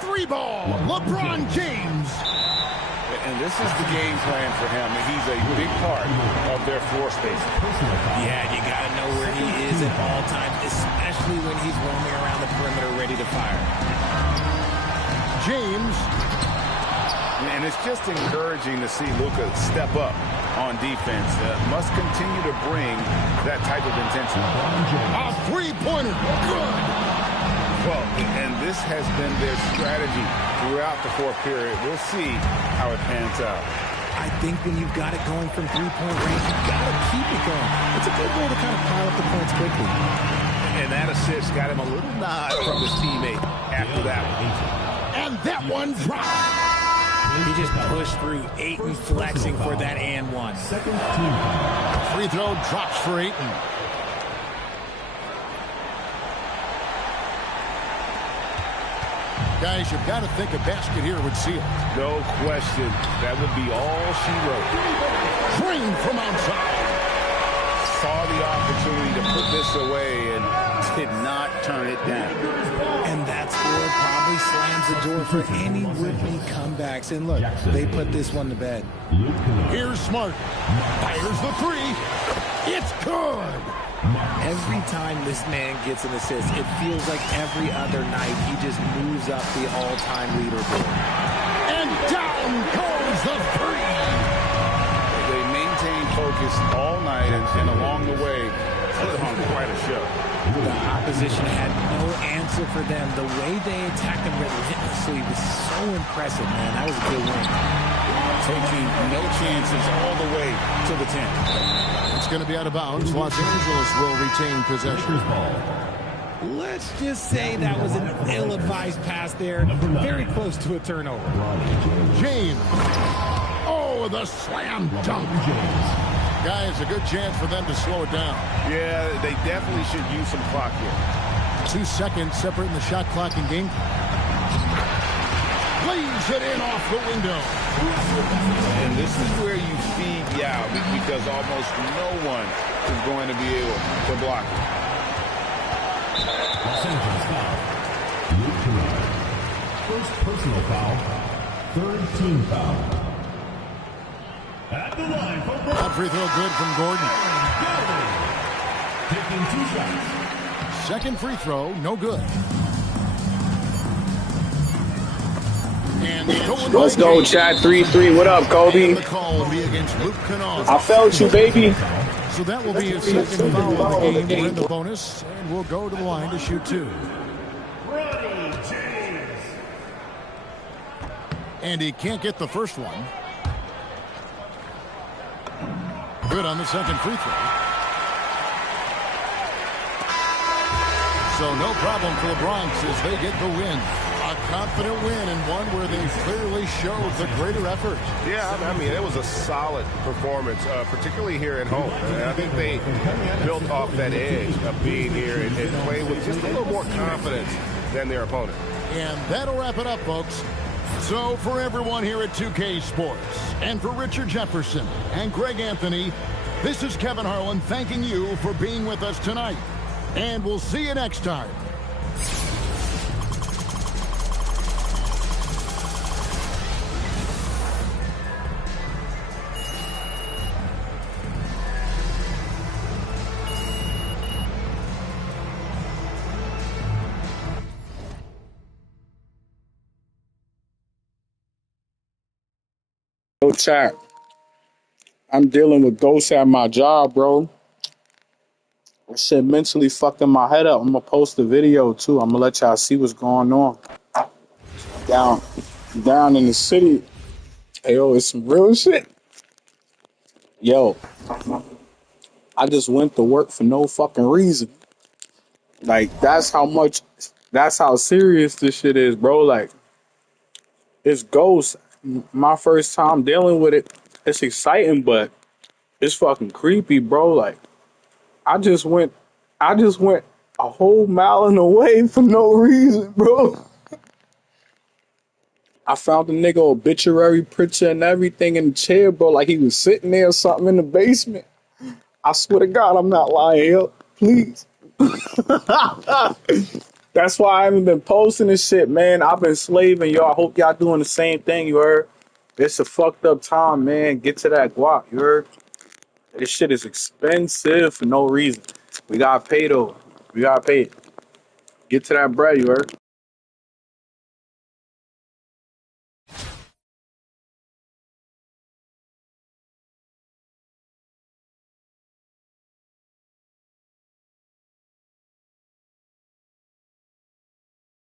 Three ball. LeBron James. And this is the game plan for him. He's a big part of their floor spacing. Yeah, you got to know where he is at all times, especially when he's roaming around the perimeter ready to fire. James. And it's just encouraging to see Luka step up on defense. Must continue to bring that type of intensity. A three-pointer. Good. Well, and this has been their strategy throughout the fourth period. We'll see how it pans out. I think when you've got it going from three-point range, you've got to keep it going. It's a good way to kind of pile up the points quickly. And that assist got him a little nod from his teammate after that one. And that one dropped. He just pushed through. Ayton flexing for that and one. Second team foul. Free throw drops for Ayton. Guys, you've got to think a basket here would seal. No question. That would be all she wrote. Drained from outside. Saw the opportunity to put this away and did not turn it down. And that score probably slams the door for any would-be comebacks. And look, they put this one to bed. Here's Smart. Fires the three. It's good. Every time this man gets an assist, it feels like every other night he just moves up the all-time leaderboard. And down goes the three. They maintained focus all night and along the way put on quite a show. The opposition had no answer for them. The way they attacked them relentlessly was so impressive, man. That was a good win. Taking no chances all the way to the 10. It's going to be out of bounds. Los Angeles will retain possession. Let's just say that was an ill-advised pass there. Very close to a turnover. James. Oh, the slam dunk. Guys, a good chance for them to slow it down. Yeah, they definitely should use some clock here. 2 seconds separating the shot clock and game. Lays it in off the window. And this is where you feed Yao because almost no one is going to be able to block it. Los Angeles foul. Luke Kennard. First personal foul. Third team foul. At the line for That free throw good from Gordon. taking 2 shots. Second free throw, no good. And Let's go, Chad. 3-3. What up, Kobe? The call will be against Luke Kennard. I felt you, baby. So that will be his second foul of the game. We're in the bonus, and we'll go to the line to shoot 2. And he can't get the first one. Good on the second free throw. So no problem for the Bronx as they get the win. A confident win and one where they clearly showed the greater effort. Yeah, I mean, it was a solid performance, particularly here at home. And I think they built off that edge of being here and playing with just a little more confidence than their opponent. And that'll wrap it up, folks. So for everyone here at 2K Sports, and for Richard Jefferson and Greg Anthony, this is Kevin Harlan thanking you for being with us tonight. And we'll see you next time. Yo, chat. I'm dealing with ghosts at my job, bro. That shit mentally fucking my head up. I'm gonna post a video too. I'm gonna let y'all see what's going on. Down in the city. Hey, yo, it's some real shit. Yo, I just went to work for no fucking reason. Like, that's how serious this shit is, bro. Like, it's ghosts. My first time dealing with it. It's exciting, but it's fucking creepy, bro. Like, I just went a whole mile and away for no reason, bro. I found the nigga obituary picture and everything in the chair, bro. Like he was sitting there or something in the basement. I swear to God, I'm not lying, yo. Please. That's why I haven't been posting this shit, man. I've been slaving, yo. I hope y'all doing the same thing, you heard? It's a fucked up time, man. Get to that guap, you heard? This shit is expensive for no reason. We gotta pay, though. We gotta pay. Get to that bread, you heard?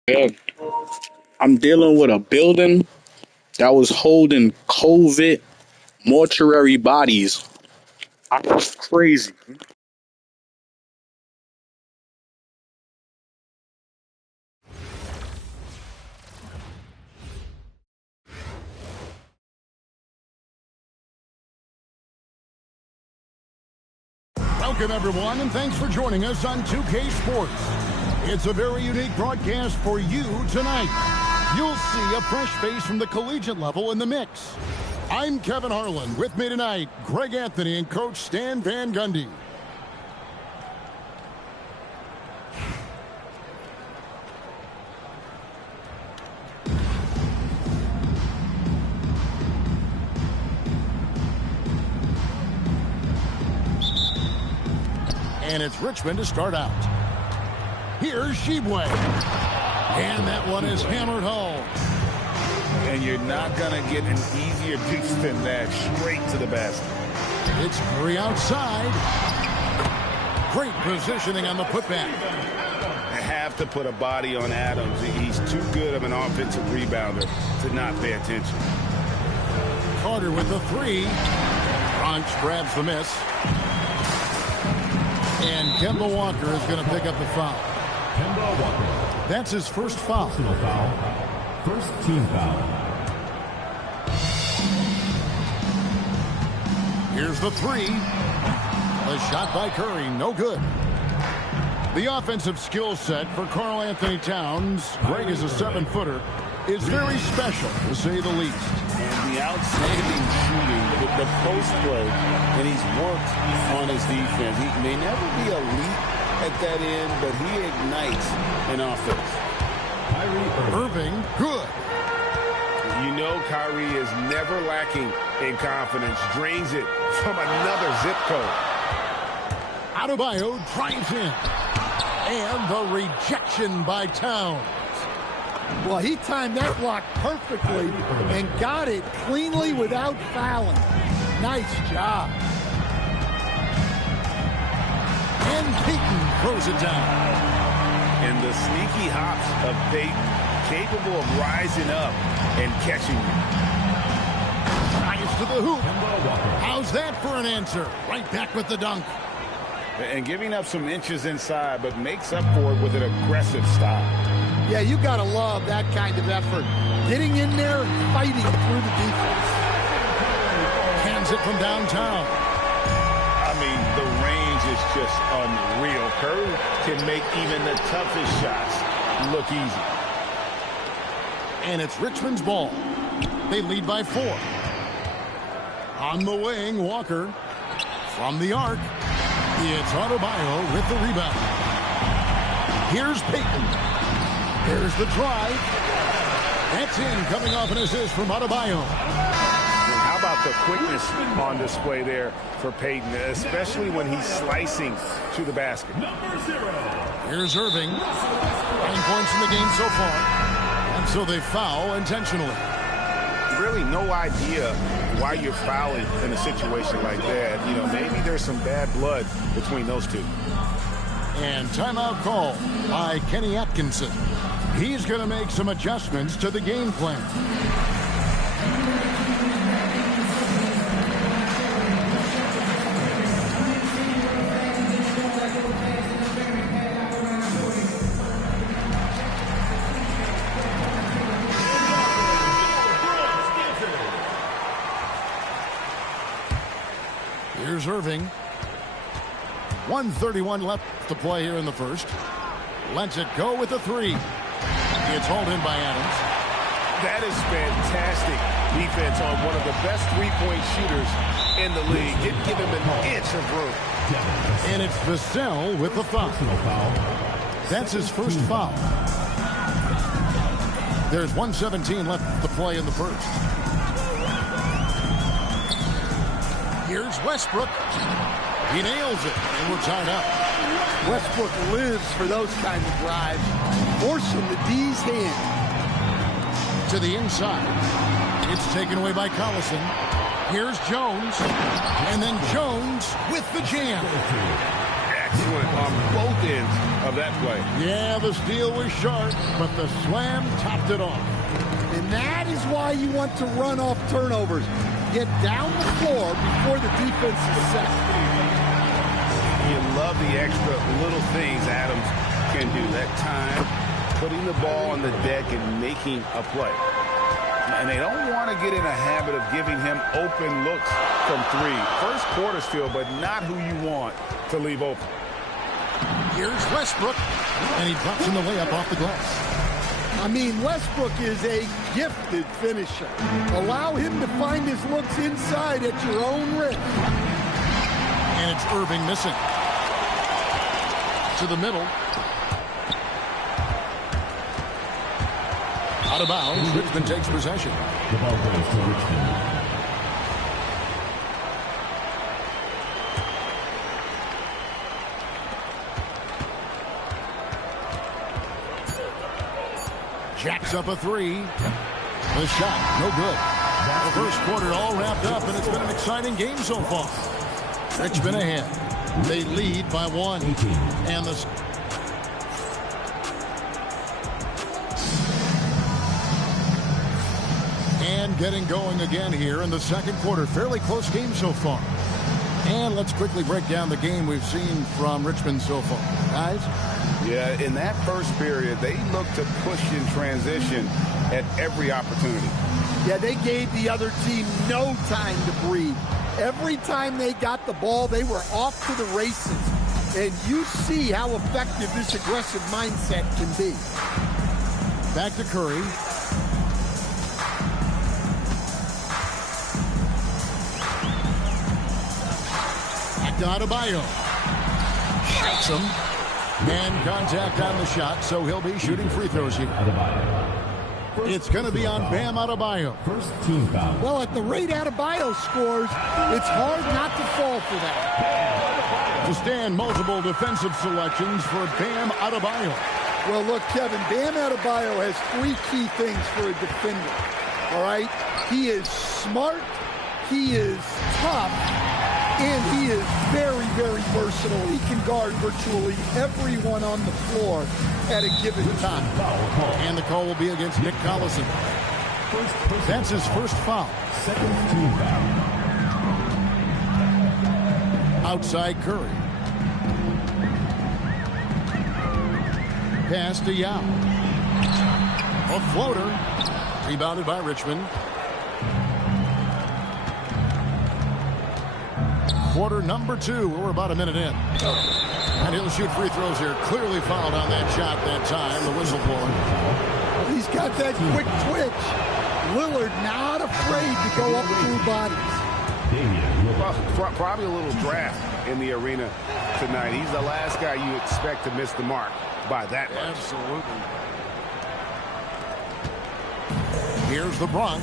Yeah. I'm dealing with a building that was holding COVID mortuary bodies. That's crazy. Welcome, everyone, and thanks for joining us on 2K Sports. It's a very unique broadcast for you tonight. You'll see a fresh face from the collegiate level in the mix. I'm Kevin Harlan. With me tonight, Greg Anthony and Coach Stan Van Gundy. And it's Richmond to start out. Here's Shibwe. And that one is hammered home. And you're not going to get an easier deuce than that, straight to the basket. It's Curry outside. Great positioning on the putback. I have to put a body on Adams. He's too good of an offensive rebounder to not pay attention. Carter with the three. Bronx grabs the miss. And Kemba Walker is going to pick up the foul. Kemba Walker. That's his first foul. Personal foul. First team foul. Here's the three. A shot by Curry, no good. The offensive skill set for Karl Anthony Towns, Greg is a 7-footer, is very special, to say the least. And the outstanding shooting, the post play, and he's worked on his defense. He may never be elite at that end, but he ignites an offense. Irving, good. You know Kyrie is never lacking in confidence. Drains it from another zip code. Adebayo drives in. And the rejection by Towns. Well, he timed that block perfectly and got it cleanly without fouling. Nice job. And Payton throws it down. And the sneaky hops of Payton, capable of rising up and catching you. Drives to the hoop. How's that for an answer? Right back with the dunk. And giving up some inches inside, but makes up for it with an aggressive style. Yeah, you got to love that kind of effort. Getting in there and fighting through the defense. Hands it from downtown. I mean, the range is just unreal. Curry can make even the toughest shots look easy. And it's Richmond's ball. They lead by 4. On the wing, Walker. From the arc, it's Adebayo with the rebound. Here's Payton. There's the drive. That's in, coming off an assist from Adebayo. And how about the quickness on display there for Payton, especially when he's slicing to the basket. Here's Irving. 9 points in the game so far. And so they foul intentionally. Really no idea why you're fouling in a situation like that. You know, maybe there's some bad blood between those two. And timeout call by Kenny Atkinson. He's going to make some adjustments to the game plan. Here's Irving. 1:31 left to play here in the first. Lets it go with the three. It's hauled in by Adams. That is fantastic defense on one of the best three-point shooters in the league. Didn't give him an inch of room. And it's Vassell with the foul. That's his first foul. There's 1:17 left to play in the first. Here's Westbrook. He nails it, and we're tied up. Westbrook lives for those kind of drives, forcing the D's hand. To the inside. It's taken away by Collison. Here's Jones. And then Jones with the jam. Excellent on both ends of that play. Yeah, the steal was sharp, but the slam topped it off. And that is why you want to run off turnovers. Get down the floor before the defense is set. You love the extra little things Adams can do. That time, putting the ball on the deck and making a play. And they don't want to get in a habit of giving him open looks from three. First quarter still, but not who you want to leave open. Here's Westbrook, and he drops in the layup off the glass. I mean, Westbrook is a gifted finisher. Allow him to find his looks inside at your own risk. And it's Irving missing. To the middle. Out of bounds, Richmond takes possession. The ball goes to Richmond. Jacks up a three. The shot, no good. The first quarter all wrapped up, and it's been an exciting game so far. Richmond ahead. They lead by 1. And the... And getting going again here in the second quarter. Fairly close game so far. And let's quickly break down the game we've seen from Richmond so far. Guys? Yeah, in that first period, they looked to push in transition at every opportunity. Yeah, they gave the other team no time to breathe. Every time they got the ball, they were off to the races. And you see how effective this aggressive mindset can be. Back to Curry. Back to Adebayo. Shoots him. And contact on the shot, so he'll be shooting free throws here. It's going to be on Bam Adebayo. First team foul. Well, at the rate Adebayo scores, it's hard not to fall for that. To stand, multiple defensive selections for Bam Adebayo. Well, look, Kevin, Bam Adebayo has 3 key things for a defender. All right? He is smart, he is tough, and he is very, very versatile. He can guard virtually everyone on the floor at a given time. And the call will be against Nick Collison. That's his first foul. Second team foul. Outside Curry. Pass to Yao. A floater. Rebounded by Richmond. Quarter number 2. We're about a minute in. And he'll shoot free throws here. Clearly fouled on that shot that time. The whistle blowing. He's got that quick twitch. Lillard not afraid to go up through bodies. Probably a little draft in the arena tonight. He's the last guy you expect to miss the mark by that much. Absolutely. Here's the Bronx.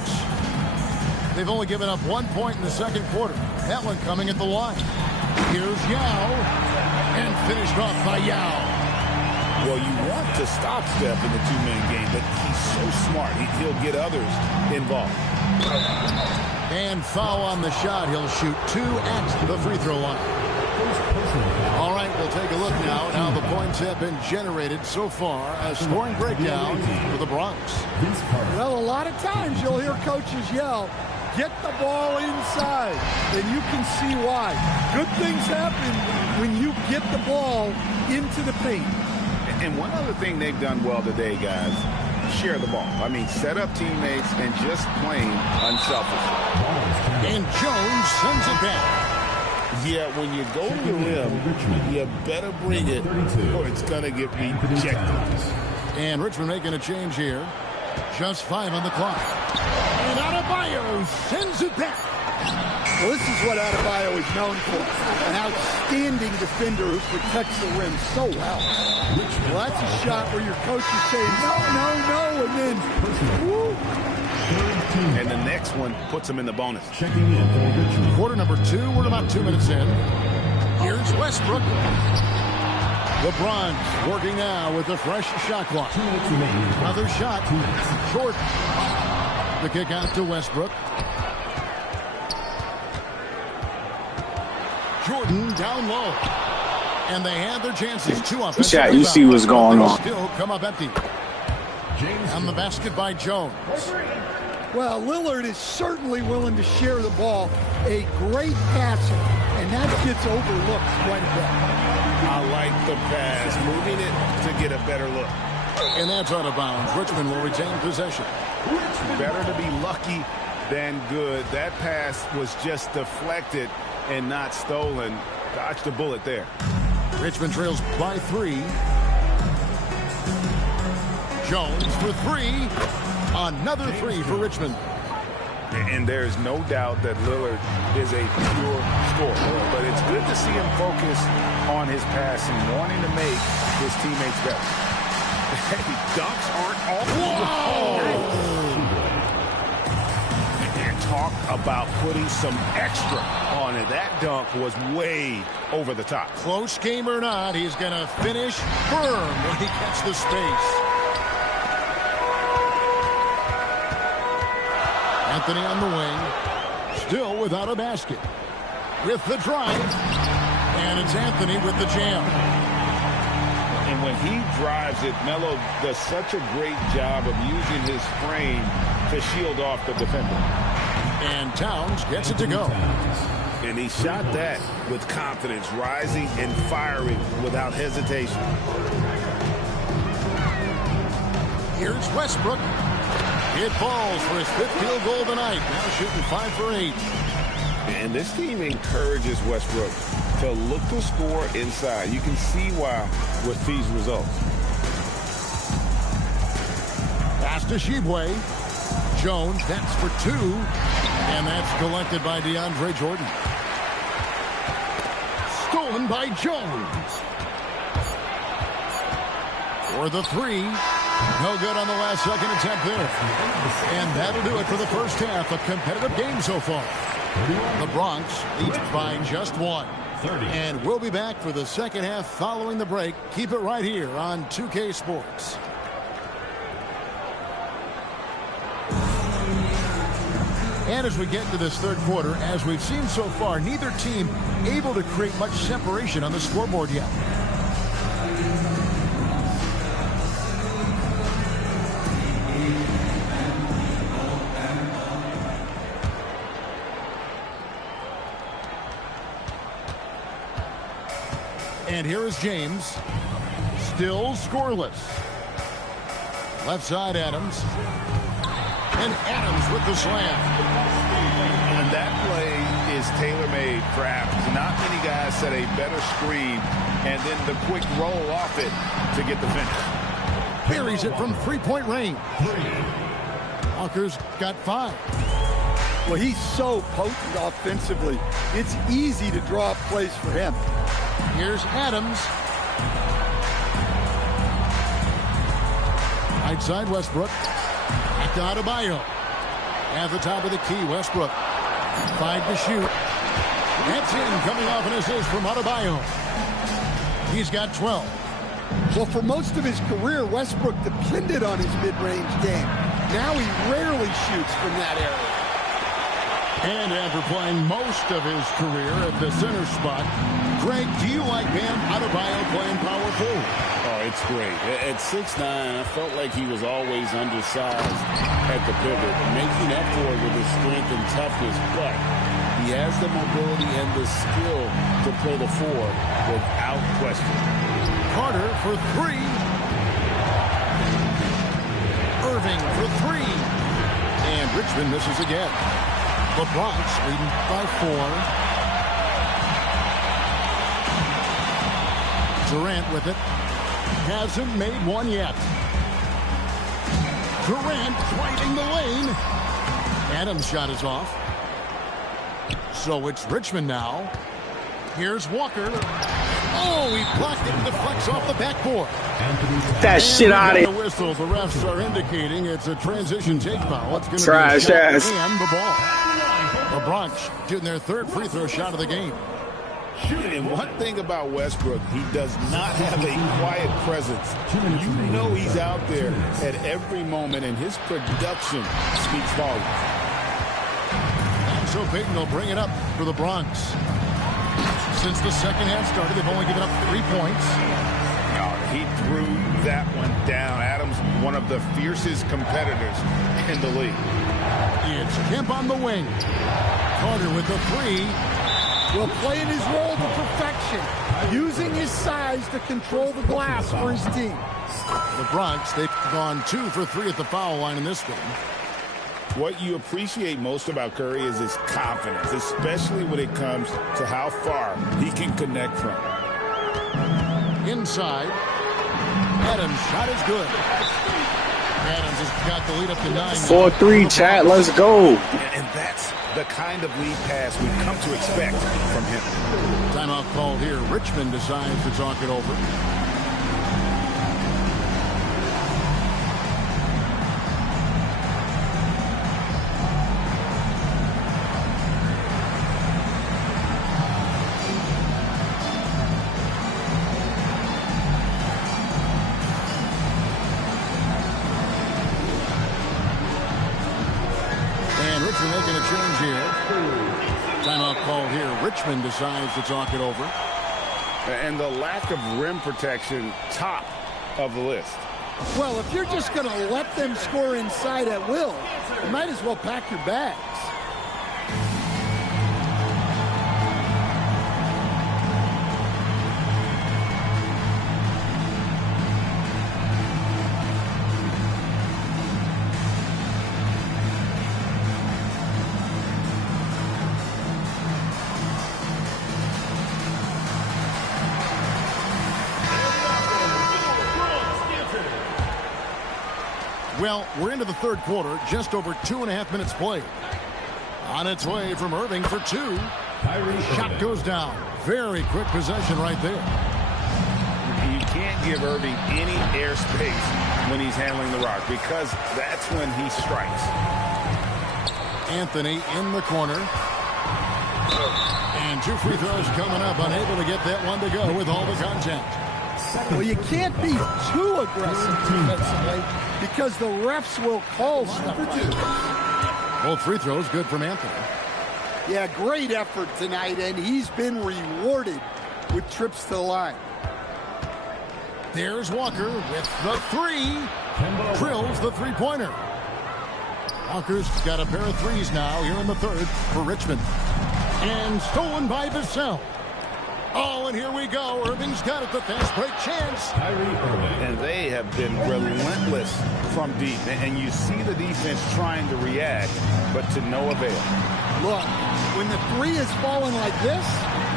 They've only given up 1 point in the second quarter. That one coming at the line. Here's Yao. And finished off by Yao. Well, you want to stop Steph in the two-man game, but he's so smart. He'll get others involved. And foul on the shot. He'll shoot 2 at the free throw line. All right, we'll take a look now at how the points have been generated so far. A scoring breakdown for the Bronx. Well, a lot of times you'll hear coaches yell, get the ball inside, and you can see why. Good things happen when you get the ball into the paint. And one other thing they've done well today, guys, share the ball. I mean, set up teammates and just plain unselfish. And Jones sends it back. Yeah, when you go to the rim, you better bring it or it's going to get rejected. And Richmond making a change here. Just 5 on the clock. And Adebayo sends it back. Well, this is what Adebayo is known for. An outstanding defender who protects the rim so well. Well, that's a shot where your coach is saying, no, and then, woo. And the next one puts him in the bonus. Checking in for Richmond. Quarter number 2. We're about 2 minutes in. Here's Westbrook. LeBron working now with a fresh shot clock. 2 minutes remaining. Another shot. Short. The kick out to Westbrook. Jordan down low. And they have their chances. 2 offensive Shot, you see what's going on. Still come up empty. On the basket by Jones. Well, Lillard is certainly willing to share the ball. A great passer, and that gets overlooked quite a bit. I like the pass, moving it to get a better look. And that's out of bounds. Richmond will retain possession. Better to be lucky than good. That pass was just deflected and not stolen. Dodged a bullet there. Richmond trails by 3. Jones for 3. Another 3 for Richmond. And there's no doubt that Lillard is a pure scorer. But it's good to see him focus on his passing, wanting to make his teammates better. Hey, dunks aren't all. And talk about putting some extra on it. That dunk was way over the top. Close game or not, he's going to finish firm when he gets the space. Anthony on the wing. Still without a basket. With the drive. And it's Anthony with the jam. And when he drives it, Melo does such a great job of using his frame to shield off the defender. And Towns gets it to go. And he shot that with confidence, rising and firing without hesitation. Here's Westbrook. It falls for his 5th field goal tonight. Now shooting 5 for 8. And this team encourages Westbrook to look to score inside. You can see why with these results. Pass to Shibwe. Jones, that's for 2. And that's collected by DeAndre Jordan. Stolen by Jones. For the 3. No good on the last second attempt there. And that'll do it for the first half. A competitive game so far. The Bronx leads by just 1. And we'll be back for the second half following the break. Keep it right here on 2K Sports. And as we get into this third quarter, as we've seen so far, neither team able to create much separation on the scoreboard yet. And here is James. Still scoreless. Left side, Adams. And Adams with the slam. And that play is tailor-made for Adams. Not many guys set a better screen and then the quick roll off it to get the finish. Buries it from 3-point range. Walker's got 5. Well, he's so potent offensively. It's easy to draw up plays for him. Here's Adams. Right side, Westbrook. Back to Adebayo. At the top of the key, Westbrook. 5 to shoot. That's in, coming off an assist from Adebayo. He's got 12. Well, for most of his career, Westbrook depended on his mid-range game. Now he rarely shoots from that area. And after playing most of his career at the center spot, Greg, do you like Bam Adebayo playing power forward? Oh, it's great. At 6'9", I felt like he was always undersized at the pivot, making up for it with his strength and toughness, but he has the mobility and the skill to play the 4 without question. Carter for 3. Irving for 3. And Richmond misses again. The Bronx leading by 4. Durant with it. Hasn't made one yet. Durant driving the lane. Adams' shot is off. So it's Richmond now. Here's Walker. Oh, he blocked it and deflects off the backboard. Get that shit out of here. The whistle. The refs are indicating it's a transition take foul. It's going to Trash be a shot ass. and the ball. The Bronx shooting their 3rd free throw shot of the game. And one thing about Westbrook, he does not have a quiet presence. You know he's out there at every moment, and his production speaks volumes. And so Payton will bring it up for the Bronx. Since the second half started, they've only given up 3 points. He threw that one down. Adams, one of the fiercest competitors in the league. It's Kemp on the wing. Carter with the 3. Will playing his role to perfection, using his size to control the glass for his team. The Bronx, they've gone 2 for 3 at the foul line in this game. What you appreciate most about Curry is his confidence, especially when it comes to how far he can connect from. Inside. Adams' shot is good. Adams has got the lead up to 9. 4-3, chat. Let's go. And that's the kind of lead pass we've come to expect from him. Timeout called here. Richmond decides to talk it over. making a change here. Timeout call here. Richmond decides to talk it over. And the lack of rim protection, top of the list. Well, if you're just going to let them score inside at will, you might as well pack your bags. Well, we're into the third quarter, just over 2.5 minutes played. On its way from Irving for two. Shot goes down. Very quick possession right there. You can't give Irving any airspace when he's handling the rock because that's when he strikes. Anthony in the corner. And two free throws coming up. Unable to get that one to go with all the contact. Well, you can't be too aggressive defensively because the refs will call stuff like that. Both free throws good from Anthony. Yeah, great effort tonight, and he's been rewarded with trips to the line. There's Walker with the three. Drills the three-pointer. Walker's got a pair of threes now here in the third for Richmond. And stolen by Vassell. Oh, and here we go. Irving's got it, the fast break chance. And they have been relentless from deep. And you see the defense trying to react, but to no avail. Look, when the three is falling like this,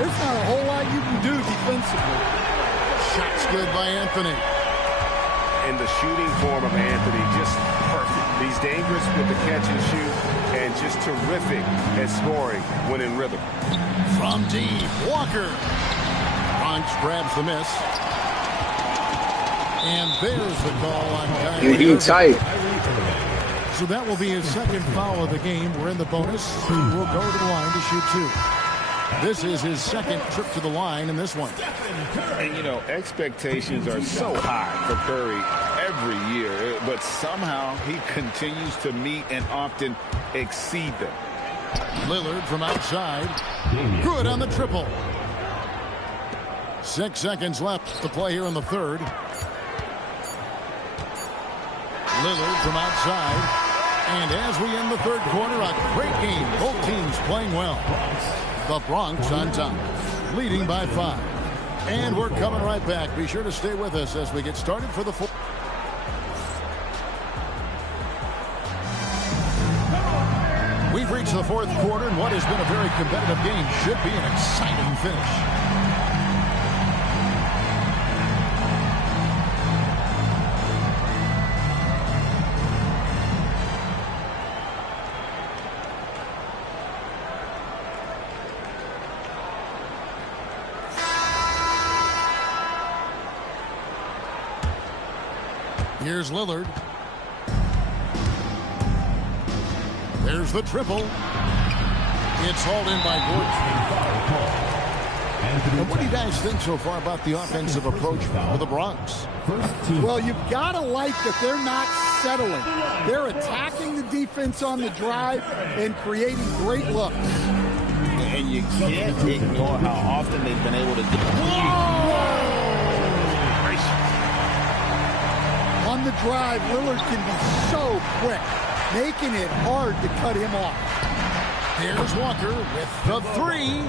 there's not a whole lot you can do defensively. Shot's good by Anthony. And the shooting form of Anthony, just perfect. He's dangerous with the catch and shoot, and just terrific at scoring when in rhythm. From deep, Walker. Bronx grabs the miss. And there's the call on Kyrie. He's tight. So that will be his second foul of the game. We're in the bonus. He will go to the line to shoot two. This is his second trip to the line in this one. And, you know, expectations are so high for Curry every year, but somehow he continues to meet and often exceed them. Lillard from outside. Good on the triple. 6 seconds left to play here in the third. Lillard from outside. And as we end the third quarter, a great game. Both teams playing well. The Bronx on top, leading by 5. And we're coming right back. Be sure to stay with us as we get started for the fourth. We've reached the fourth quarter, and what has been a very competitive game should be an exciting finish. Here's Lillard. There's the triple. It's hauled in by Gordon. And what do you guys think so far about the offensive approach for the Bronx? Well, you've got to like that they're not settling. They're attacking the defense on the drive and creating great looks. And you can't ignore how often they've been able to do On the drive, Lillard can be so quick, making it hard to cut him off. There's Walker with the three.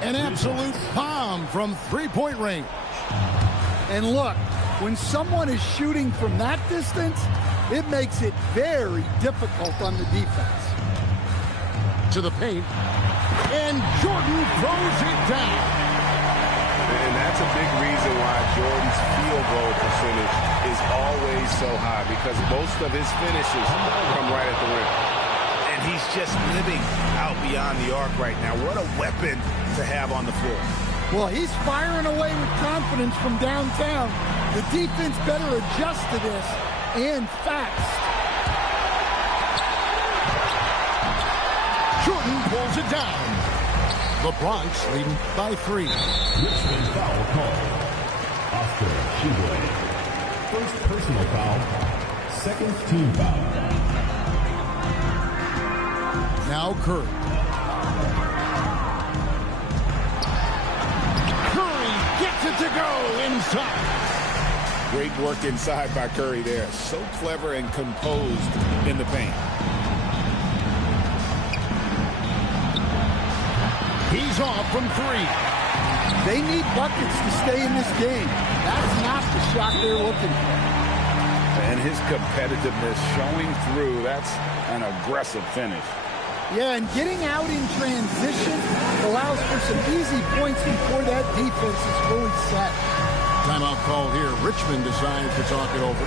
An absolute bomb from three-point range. And look, when someone is shooting from that distance, it makes it very difficult on the defense. To the paint. And Jordan throws it down. And that's a big reason why Jordan's field goal percentage is always so high, because most of his finishes come right at the rim. And he's just living out beyond the arc right now. What a weapon to have on the floor. Well, he's firing away with confidence from downtown. The defense better adjust to this, and fast. Jordan pulls it down. The Bronx leading by 3. Richmond foul call. Oscar Sheboy. First personal foul. Second team foul. Now Curry. Curry gets it to go inside. Great work inside by Curry there. So clever and composed in the paint. He's off from three. They need buckets to stay in this game. That's not the shot they're looking for. And his competitiveness showing through. That's an aggressive finish. Yeah, and getting out in transition allows for some easy points before that defense is fully set. Timeout call here. Richmond decides to talk it over.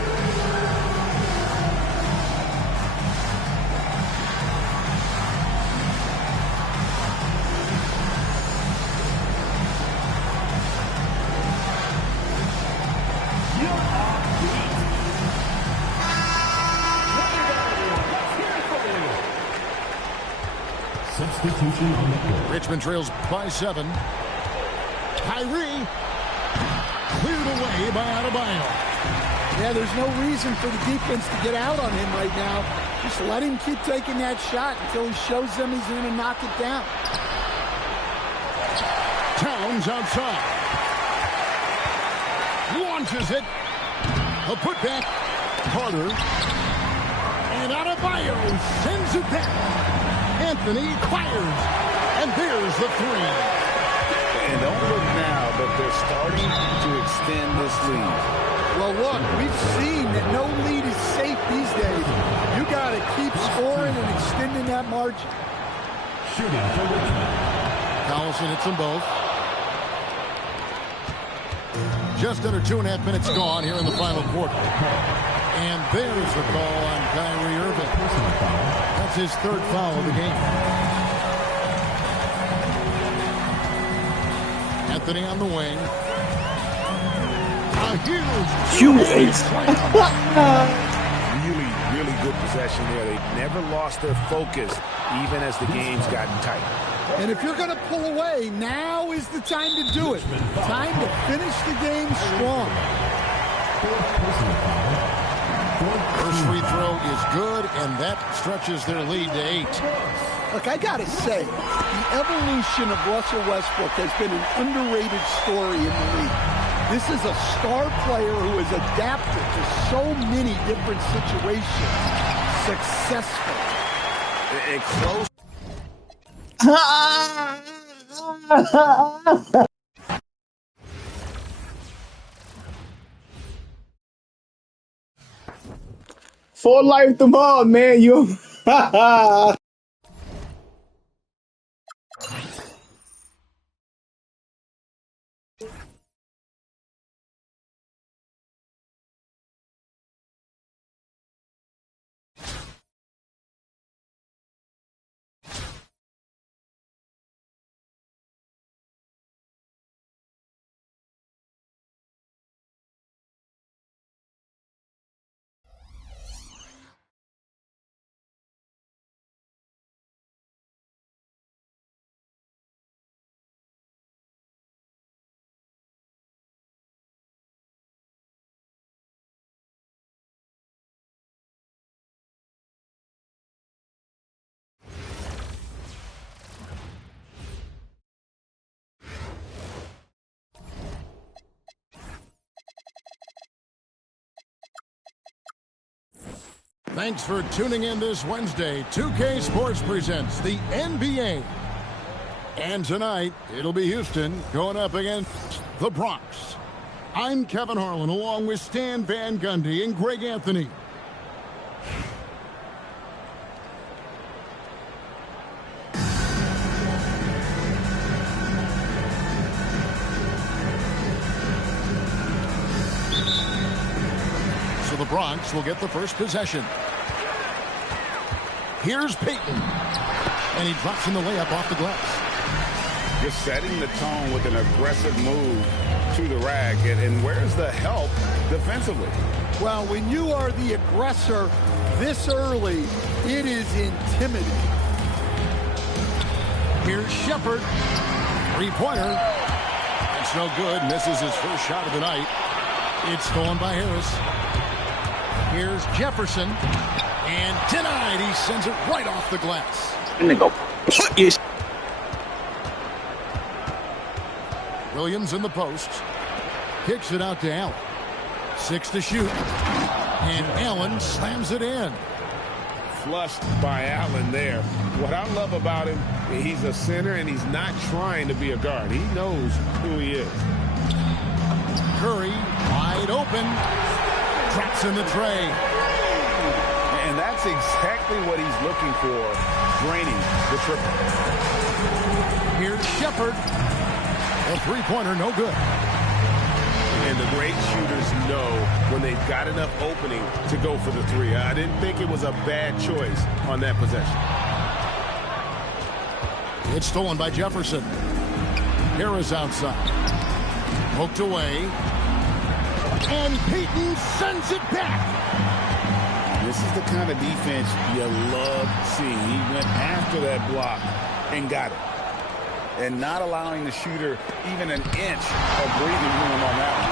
Substitution on the court. Richmond trails by 7. Kyrie cleared away by Adebayo. Yeah, there's no reason for the defense to get out on him right now. Just let him keep taking that shot until he shows them he's going to knock it down. Towns outside. Launches it. A putback. Carter. And Adebayo sends it down. Anthony fires. And there's the three. And don't look now, but they're starting to extend this lead. Well, look, we've seen that no lead is safe these days. You got to keep scoring and extending that margin. Shooting for Richmond. Collison hits them both. Just under 2.5 minutes gone here in the final quarter. And there's the call on Kyrie Irving. That's his 3rd foul of the game. Anthony on the wing. A huge Really good possession there. They've never lost their focus, even as the game's gotten tight. And if you're going to pull away, now is the time to do it. Time to finish the game strong. First free throw is good, and that stretches their lead to 8. Look, I got to say, the evolution of Russell Westbrook has been an underrated story in the league. This is a star player who has adapted to so many different situations successfully. And close. For life the ball, man. You. Thanks for tuning in this Wednesday. 2K Sports presents the NBA. And tonight, it'll be Houston going up against the Bronx. I'm Kevin Harlan along with Stan Van Gundy and Greg Anthony. So the Bronx will get the first possession. Here's Peyton. And he drops in the layup off the glass. Just setting the tone with an aggressive move to the rack. And where's the help defensively? Well, when you are the aggressor this early, it is intimidating. Here's Shepard. Three-pointer. It's no good. Misses his first shot of the night. It's stolen by Harris. Here's Jefferson. And denied. He sends it right off the glass. And they go, put your Williams in the post. Kicks it out to Allen. 6 to shoot. And Allen slams it in. Flushed by Allen there. What I love about him, he's a center and he's not trying to be a guard. He knows who he is. Curry wide open. Drops in the tray. And that's exactly what he's looking for, draining the triple. Here's Shepard. A three-pointer, no good. And the great shooters know when they've got enough opening to go for the three. I didn't think it was a bad choice on that possession. It's stolen by Jefferson. Harris outside. Poked away. And Peyton sends it back. This is the kind of defense you love seeing. He went after that block and got it. And not allowing the shooter even an inch of breathing room on that one.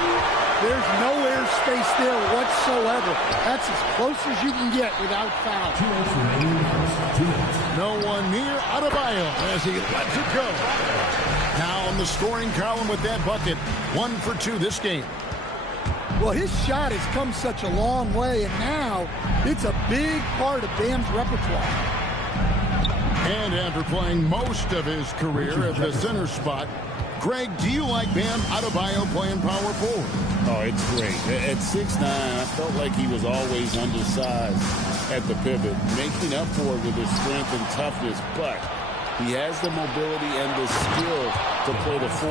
There's no air space there whatsoever. That's as close as you can get without foul. 2 minutes remaining in the first. 2 minutes. No one near Adebayo as he lets it go. Now in the scoring column with that bucket. 1 for 2 this game. Well, his shot has come such a long way, and now it's a big part of Bam's repertoire. And after playing most of his career at the center spot, Greg, do you like Bam Adebayo playing power forward? Oh, it's great. At 6'9", I felt like he was always undersized at the pivot, making up for it with his strength and toughness, but he has the mobility and the skill to play the 4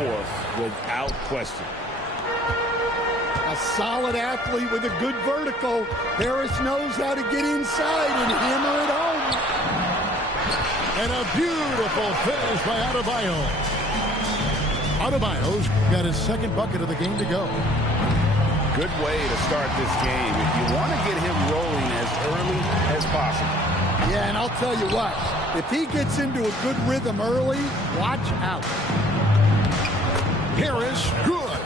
without question. A solid athlete with a good vertical. Harris knows how to get inside and hammer it home. And a beautiful finish by Adebayo. Adebayo's got his second bucket of the game to go. Good way to start this game. If you want to get him rolling as early as possible. Yeah, and I'll tell you what. If he gets into a good rhythm early, watch out. Harris, good.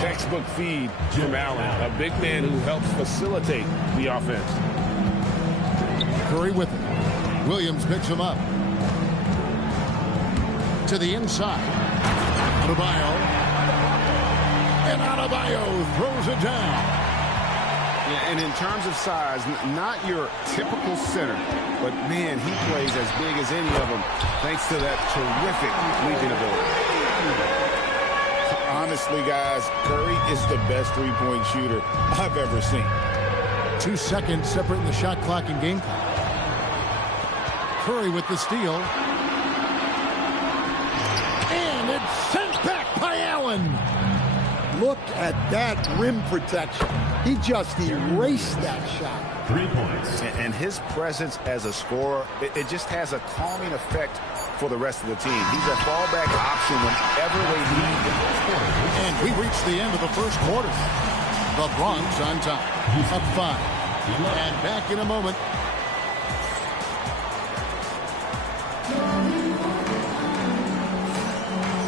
Textbook feed from Allen, a big man who helps facilitate the offense. Curry with it. Williams picks him up. To the inside. Adebayo. And Adebayo throws it down. And in terms of size, not your typical center, but man, he plays as big as any of them thanks to that terrific leaping ability. Honestly, guys, Curry is the best three-point shooter I've ever seen. 2 seconds separating the shot clock and game clock. Curry with the steal. And it's sent back by Allen. Look at that rim protection. He just erased that shot. 3 points. And his presence as a scorer, it just has a calming effect for the rest of the team. He's a fallback option whenever they need him. And we reached the end of the first quarter. The Bronx on top. Up 5. And back in a moment.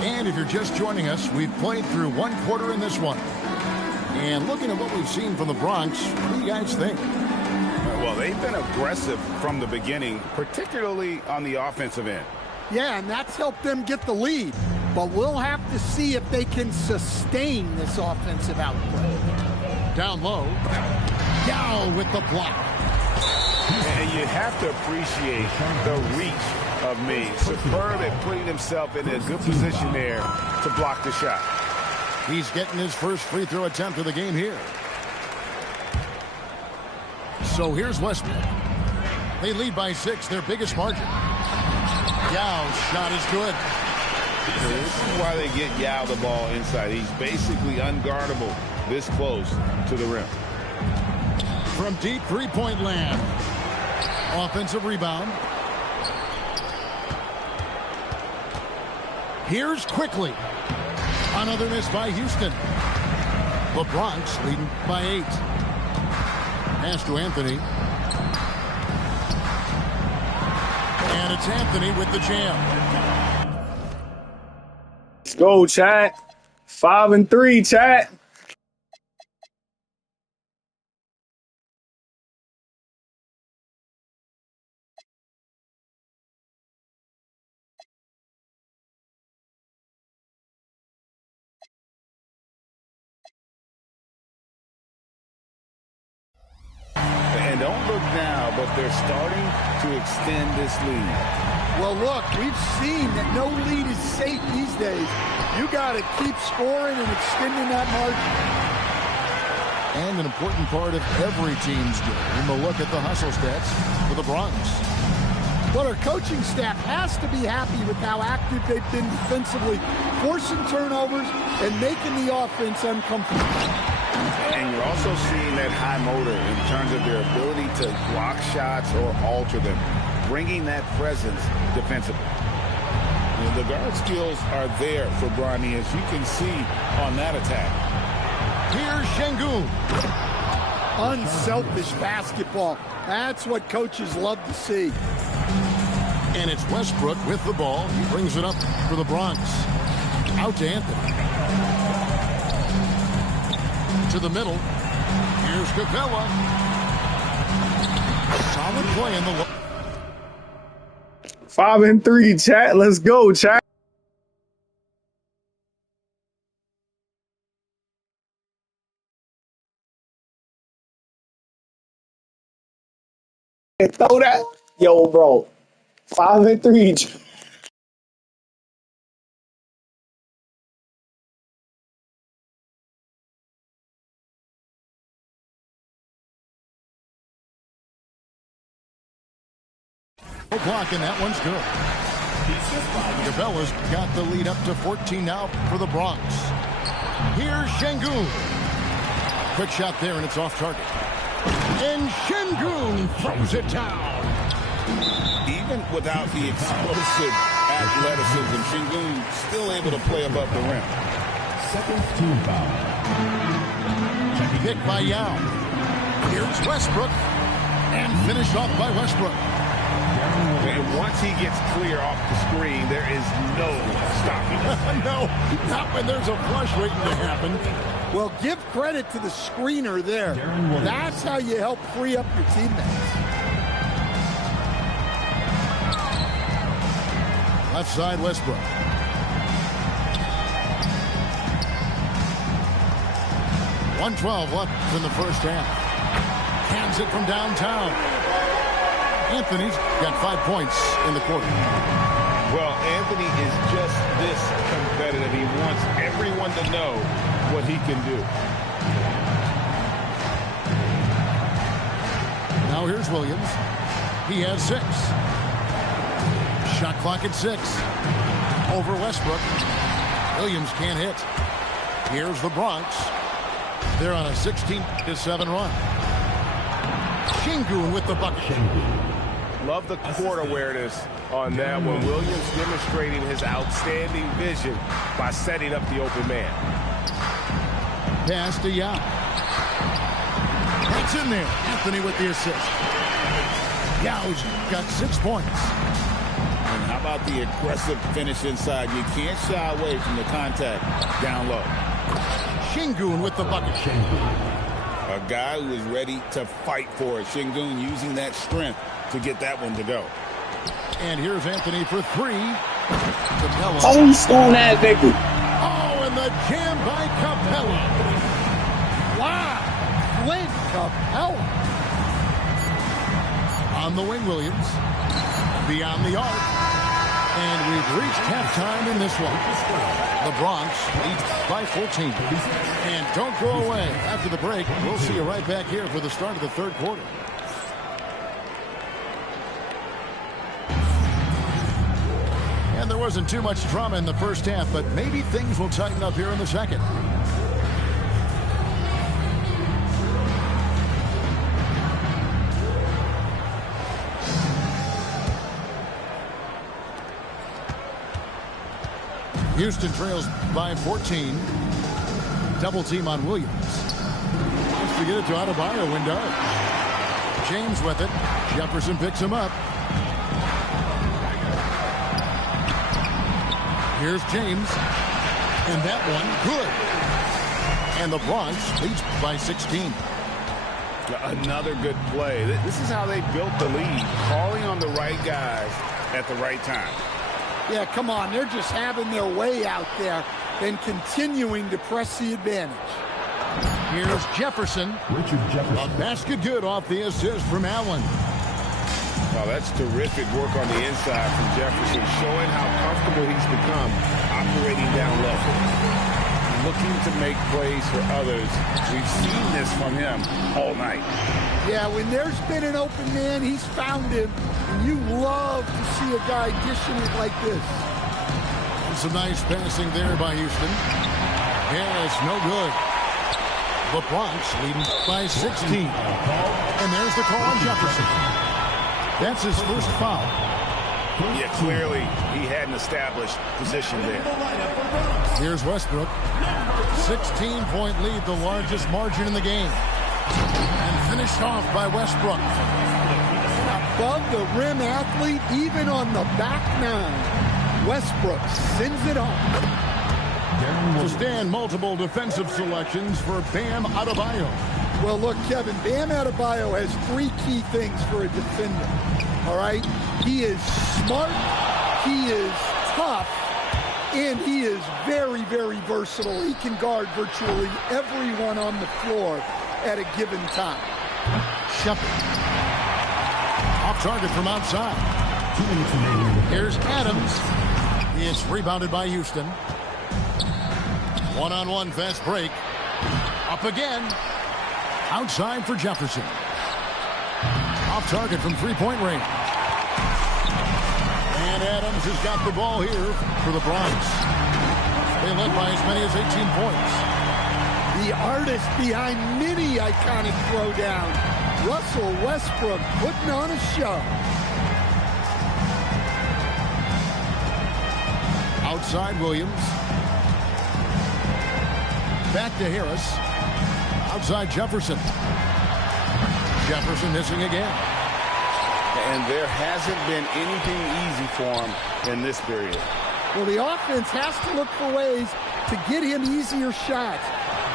And if you're just joining us, we've played through 1 quarter in this one. And looking at what we've seen from the Bronx, what do you guys think? Well, they've been aggressive from the beginning, particularly on the offensive end. Yeah, and that's helped them get the lead. But we'll have to see if they can sustain this offensive output. Down low. Yao with the block. And you have to appreciate the reach of me. Superb at putting himself in a good position there to block the shot. He's getting his first free throw attempt of the game here. So here's Westbrook. They lead by 6, their biggest margin. Yao's shot is good. This is why they get Yao the ball inside. He's basically unguardable this close to the rim. From deep three-point land. Offensive rebound. Here's quickly. Another miss by Houston. The Bronx leading by 8. Pass to Anthony. And it's Anthony with the jam. Let's go, chat. 5 and 3, chat. they're starting to extend this lead. Well, look, we've seen that no lead is safe these days. You got to keep scoring and extending that margin. And an important part of every team's game, a look at the hustle stats for the Bronx. Well, our coaching staff has to be happy with how active they've been defensively, forcing turnovers and making the offense uncomfortable. And you're also seeing that high motor in terms of their ability to block shots or alter them, bringing that presence defensively. The guard skills are there for Bronny, as you can see on that attack. Here's Şengün. Unselfish basketball. That's what coaches love to see. And it's Westbrook with the ball. He brings it up for the Bronx. Out to Anthony. To the middle. Here's Capella. Solid play in the 5 and 3, chat. Let's go, chat. Throw that. Yo, bro. 5 and 3. clock, and that one's good. Capella's got the lead up to 14 now for the Bronx. Here's Şengün. Quick shot there, and it's off target. And Şengün throws it down. Even without the explosive athleticism, Şengün still able to play above the rim. Second team foul. Pick by Yao. Here's Westbrook. And finished off by Westbrook. And once he gets clear off the screen, there is no stopping him. No, not when there's a flush waiting to happen. Well, give credit to the screener there. That's how you help free up your teammates. Left side, Westbrook. .112 left in the first half. Hands it from downtown. Anthony's got 5 points in the quarter. Well, Anthony is just this competitive. He wants everyone to know what he can do. Now here's Williams. He has 6. Shot clock at 6. Over Westbrook. Williams can't hit. Here's the Bronx. They're on a 16-7 run. Şengün with the bucket. Love the court awareness on that one. Williams demonstrating his outstanding vision by setting up the open man. Pass to Yao. That's in there. Anthony with the assist. Yao's got 6 points. And how about the aggressive finish inside? You can't shy away from the contact down low. Şengün with the bucket. A guy who is ready to fight for it. Şengün using that strength to get that one to go. And here's Anthony for 3. Capella. Oh, he's throwing that nigga. Oh, and the jam by Capella. Wow. Clint Capella. On the wing, Williams. Beyond the arc. And we've reached halftime in this one. The Bronx leads by 14. And don't go away. After the break, we'll see you right back here for the start of the third quarter. And there wasn't too much drama in the first half, but maybe things will tighten up here in the second. Houston trails by 14. Double team on Williams. Wants to get it to Adebayo window. James with it. Jefferson picks him up. Here's James. And that one, good. And the Bronx leads by 16. Another good play. This is how they built the lead. Calling on the right guys at the right time. Yeah, come on. They're just having their way out there and continuing to press the advantage. Here's Jefferson. Richard Jefferson. A basket good off the assist from Allen. Oh, that's terrific work on the inside from Jefferson, showing how comfortable he's become operating down low. Looking to make plays for others. We've seen this from him all night. Yeah, when there's been an open man, he's found him. And you love to see a guy dishing it like this. Some nice passing there by Houston. Yeah, it's no good. The Bronx leading by 16. And there's the call on Jefferson. That's his first foul. Yeah, clearly he had an established position there. Here's Westbrook. 16-point lead, the largest margin in the game. And finished off by Westbrook. Above the rim athlete, even on the back nine. Westbrook sends it on. To stand multiple defensive selections for Bam Adebayo. Well, look, Kevin, Bam Adebayo has three key things for a defender. All right? He is smart, he is tough, and he is very, very versatile. He can guard virtually everyone on the floor at a given time. Shepard. Off target from outside. Here's Adams. It's rebounded by Houston. One-on-one fast break. Up again. Outside for Jefferson. Off target from three-point range. And Adams has got the ball here for the Bronx. They led by as many as 18 points. The artist behind many iconic throwdown. Russell Westbrook putting on a show. Outside Williams. Back to Harris. Outside Jefferson. Jefferson missing again. And there hasn't been anything easy for him in this period. Well, the offense has to look for ways to get him easier shots.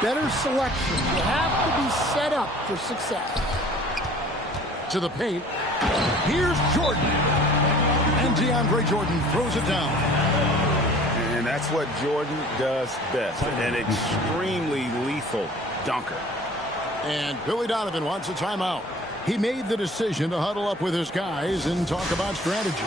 Better selection. You have to be set up for success. To the paint. Here's Jordan. And DeAndre Jordan throws it down. And that's what Jordan does best. An extremely lethal dunker. And Billy Donovan wants a timeout. He made the decision to huddle up with his guys and talk about strategy.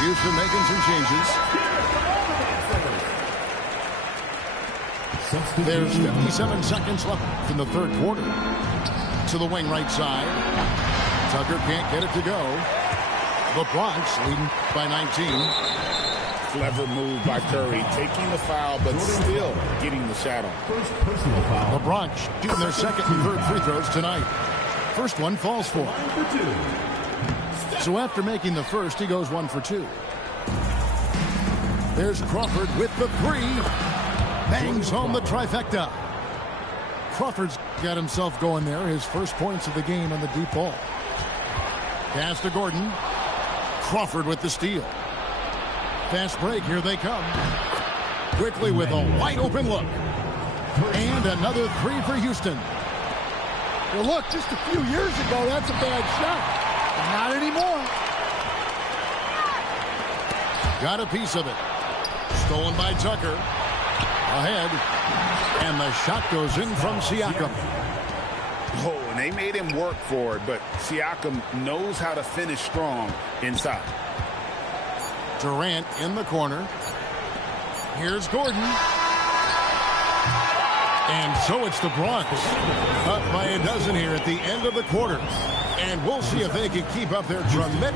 Houston making some changes. There's 57 seconds left in the third quarter. To the wing right side. Tucker can't get it to go. The Bronx leading by 19. Clever move by Curry, taking the foul, but still getting the shot on. The Bronx shooting their second and third free throws tonight. First one falls for. So after making the first, he goes 1 for 2. There's Crawford with the three. Bangs home the trifecta. Crawford's got himself going there. His first points of the game on the deep ball. Pass to Gordon. Crawford with the steal. Fast break. Here they come. Quickly with a wide open look. And another three for Houston. Well, look, just a few years ago, that's a bad shot. But not anymore. Got a piece of it. Stolen by Tucker. Ahead. And the shot goes in from Siakam. Oh, and they made him work for it, but Siakam knows how to finish strong inside. Durant in the corner. Here's Gordon. And so it's the Bronx. Up by a dozen here at the end of the quarter. And we'll see if they can keep up their tremendous.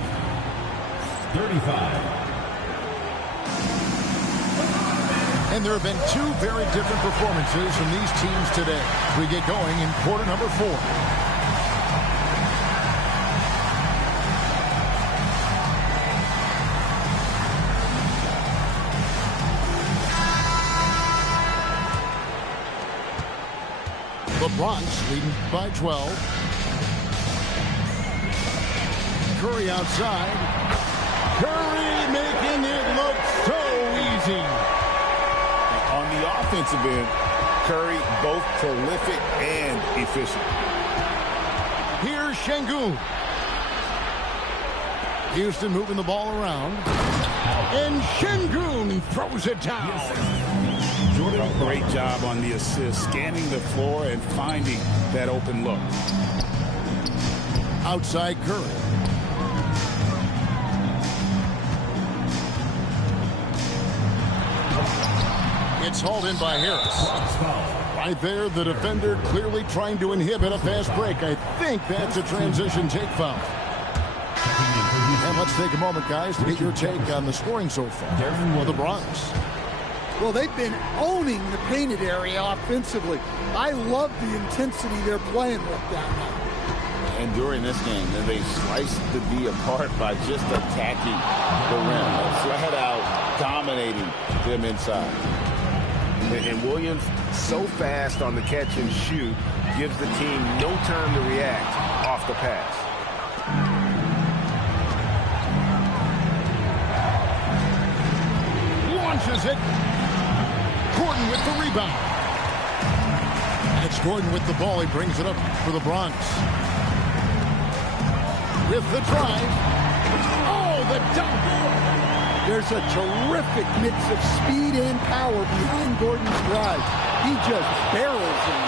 35. And there have been two very different performances from these teams today. We get going in quarter number 4. The Bronx leading by 12. Curry outside. Curry making it look so easy. On the offensive end, Curry, both prolific and efficient. Here's Şengün. Houston moving the ball around. And Şengün throws it down. Great job on the assist, scanning the floor and finding that open look. Outside Curry. It's hauled in by Harris. Right there, the defender clearly trying to inhibit a fast break. I think that's a transition take foul. And let's take a moment, guys, to get your take on the scoring so far for the Bronx. Well, they've been owning the painted area offensively. I love the intensity they're playing with down there. And during this game, they sliced the D apart by just attacking the rim. Flat out dominating them inside. And Williams, so fast on the catch and shoot, gives the team no time to react off the pass. Launches it. Gordon with the rebound. And it's Gordon with the ball. He brings it up for the Bronx. With the drive. Oh, the dunk. There's a terrific mix of speed and power behind Gordon's drive. He just barrels in.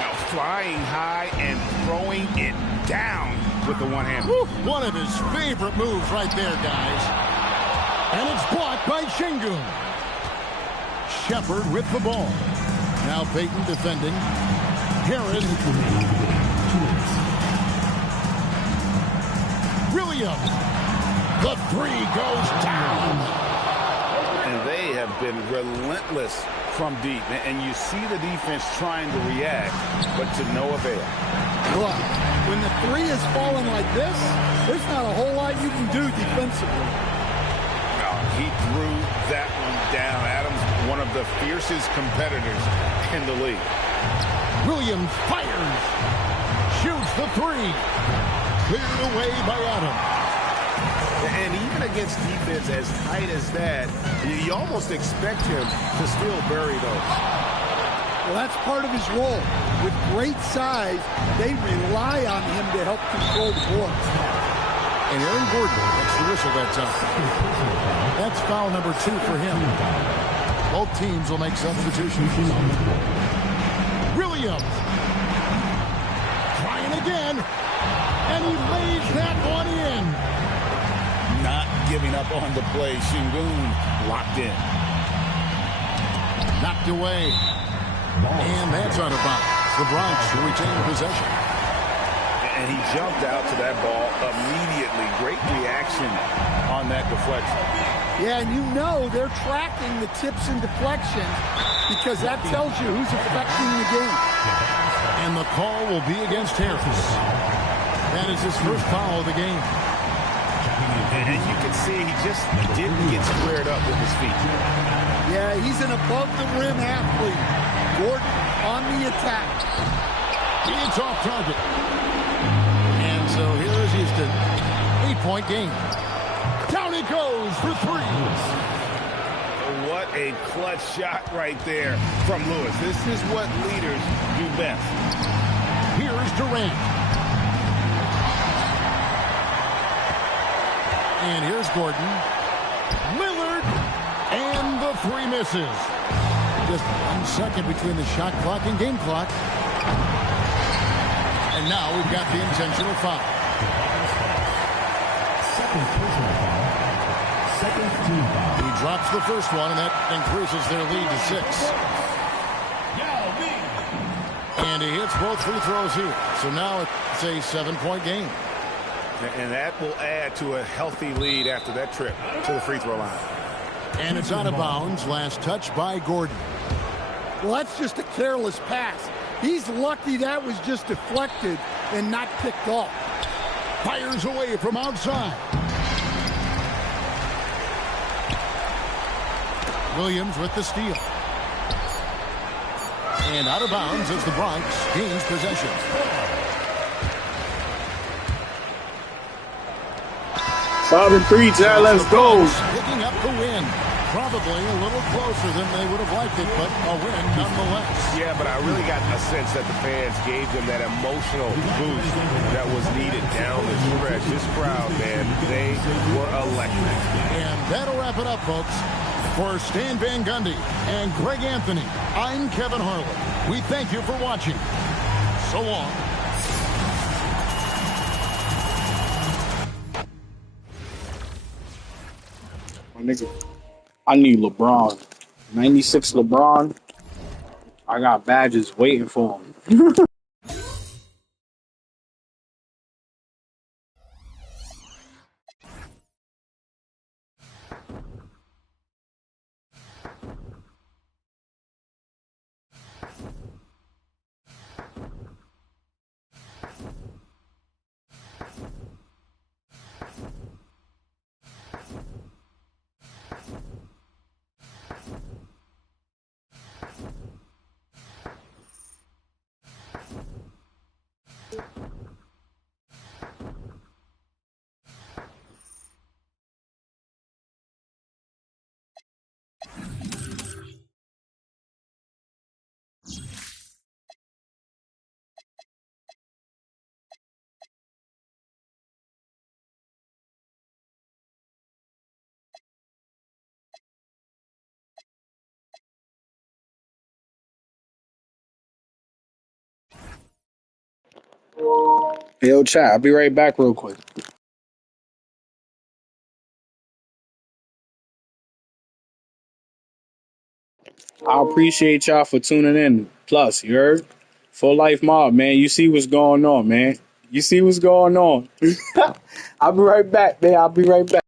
Now flying high and throwing it down with the one hand. One of his favorite moves right there, guys. And it's blocked by Şengün. Shepard with the ball. Now Payton defending. Harris. Williams. The three goes down. And they have been relentless from deep. And you see the defense trying to react, but to no avail. Look, when the three is falling like this, there's not a whole lot you can do defensively. He threw that one down. Adams, one of the fiercest competitors in the league. Williams fires. Shoots the three. Cleared away by Adams. And even against defense as tight as that, you almost expect him to still bury those. Well, that's part of his role. With great size, they rely on him to help control the boards. And Aaron Gordon gets the whistle that time. That's foul number 2 for him. Both teams will make substitutions. Williams. Trying again. And he lays that one in. Not giving up on the play. Şengün locked in. Knocked away. And that's out of bounds. The Bronx will retain possession. And he jumped out to that ball immediately. Great reaction on that deflection. Yeah, and you know they're tracking the tips and deflections because that tells you who's affecting the game. And the call will be against Harris. That is his first foul of the game. And you can see he just didn't get squared up with his feet. Yeah, he's an above-the-rim athlete. Gordon on the attack. It's off target. And so here is Houston. 8-point game. Down it goes for 3. What a clutch shot right there from Lewis. This is what leaders do best. Here's Durant. And here's Gordon. Lillard. And the 3 misses. Just 1 second between the shot clock and game clock. And now we've got the intentional foul. Second personal foul. Second team foul. He drops the first one, and that increases their lead to 6. And he hits both free throws here. So now it's a 7-point game. And that will add to a healthy lead after that trip to the free throw line. And it's out of bounds. Last touch by Gordon. Well, that's just a careless pass. He's lucky that was just deflected and not picked off. Fires away from outside. Williams with the steal. And out of bounds as the Bronx gains possession. Five and 3, Chad. Let's go. Picking up the win. probably a little closer than they would have liked it, but a win nonetheless. Yeah, but I really got a sense that the fans gave them that emotional boost that was needed down the stretch. This crowd, man, they were electric. And that'll wrap it up, folks. For Stan Van Gundy and Greg Anthony, I'm Kevin Harlan. We thank you for watching. So long. My nigga, I need LeBron. 96 LeBron. I got badges waiting for him. Yo, chat. I'll be right back real quick. I appreciate y'all for tuning in. Plus, you heard? Full Life Mob, man. You see what's going on, man. You see what's going on. I'll be right back, man. I'll be right back.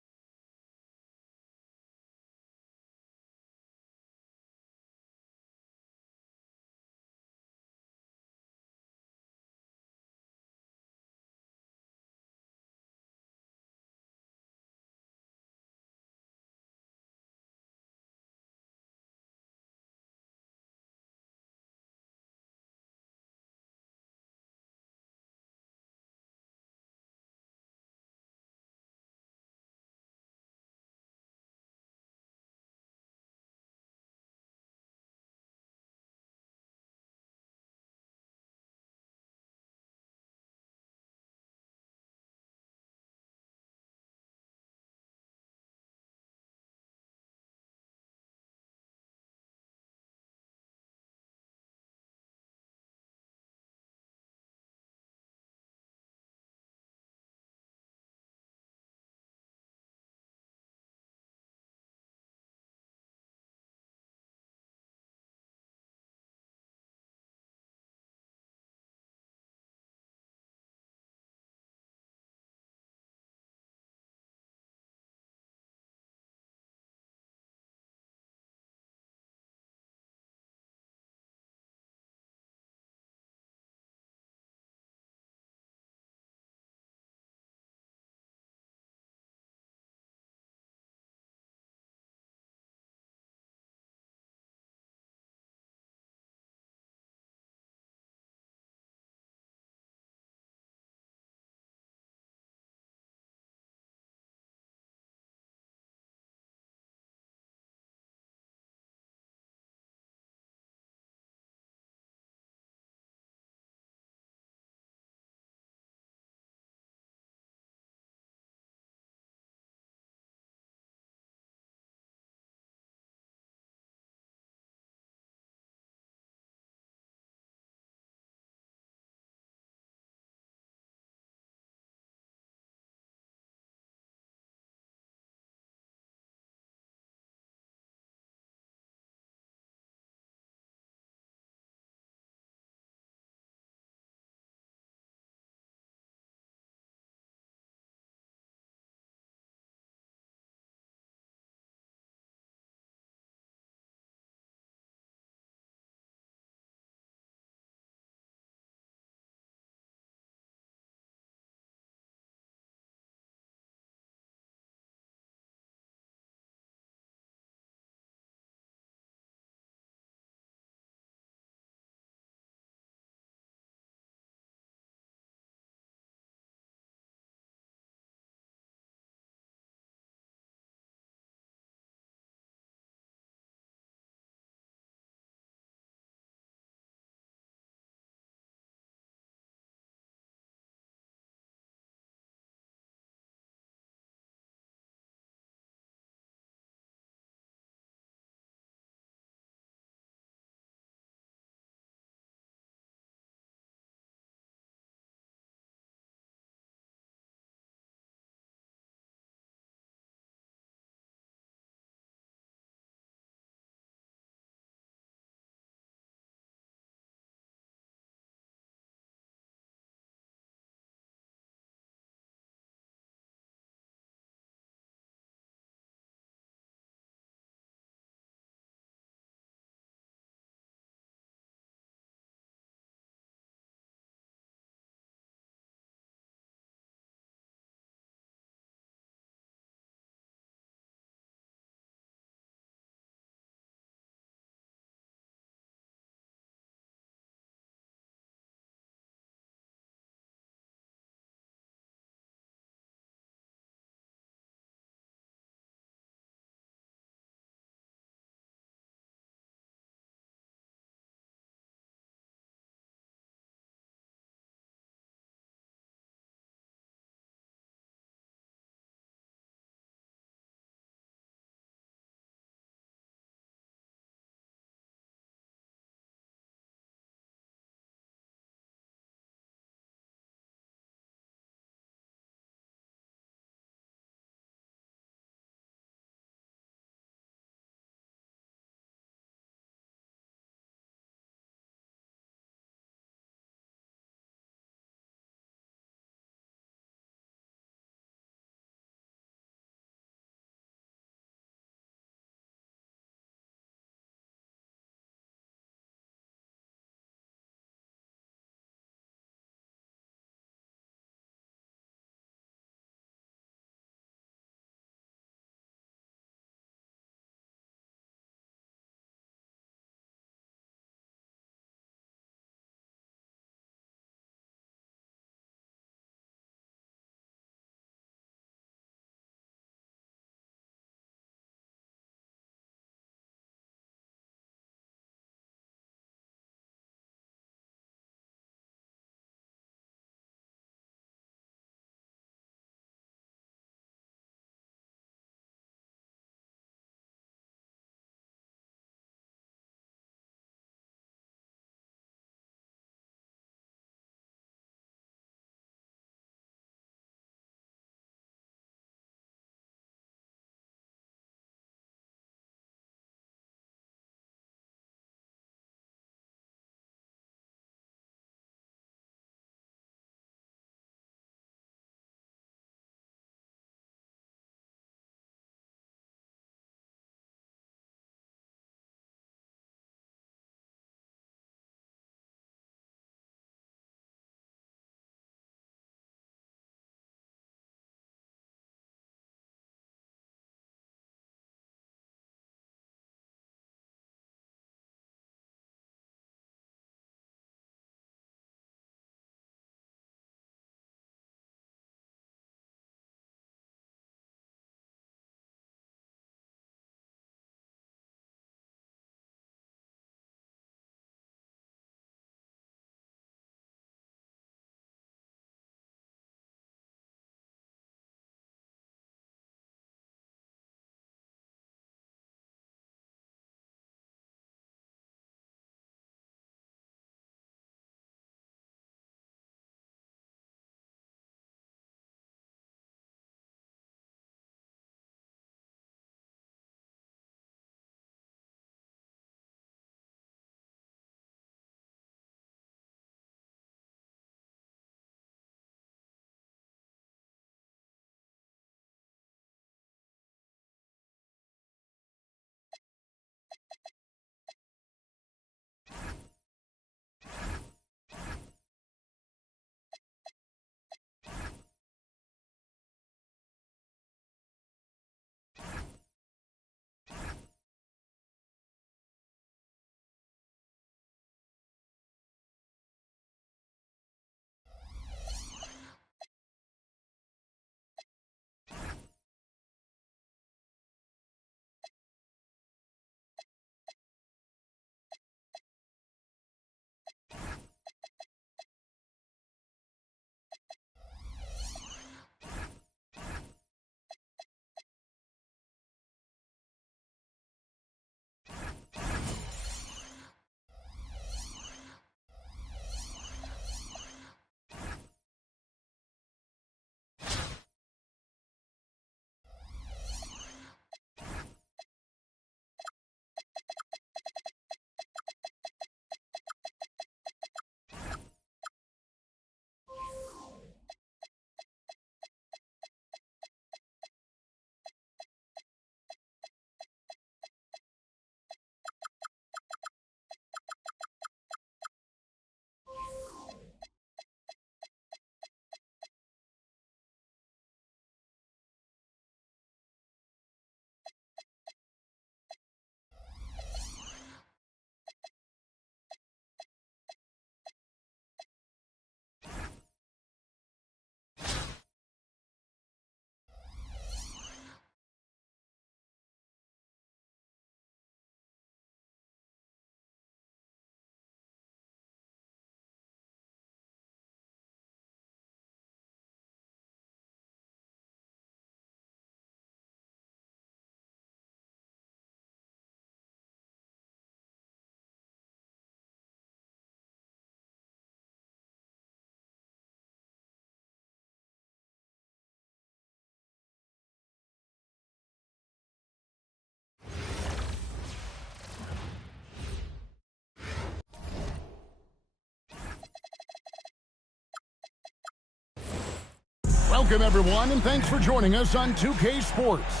Welcome, everyone, and thanks for joining us on 2K Sports.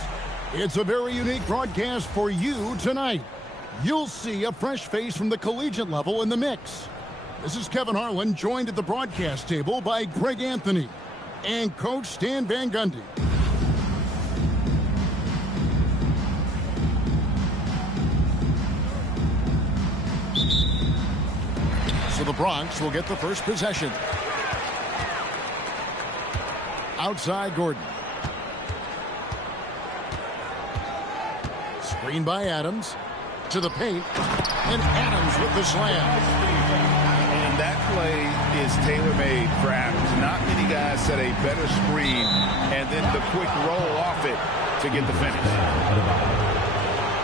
It's a very unique broadcast for you tonight. You'll see a fresh face from the collegiate level in the mix. This is Kevin Harlan, joined at the broadcast table by Greg Anthony and Coach Stan Van Gundy. So the Bronx will get the first possession. Outside Gordon. Screen by Adams. To the paint. And Adams with the slam. And that play is tailor-made for Adams. Not many guys set a better screen and then the quick roll off it to get the finish.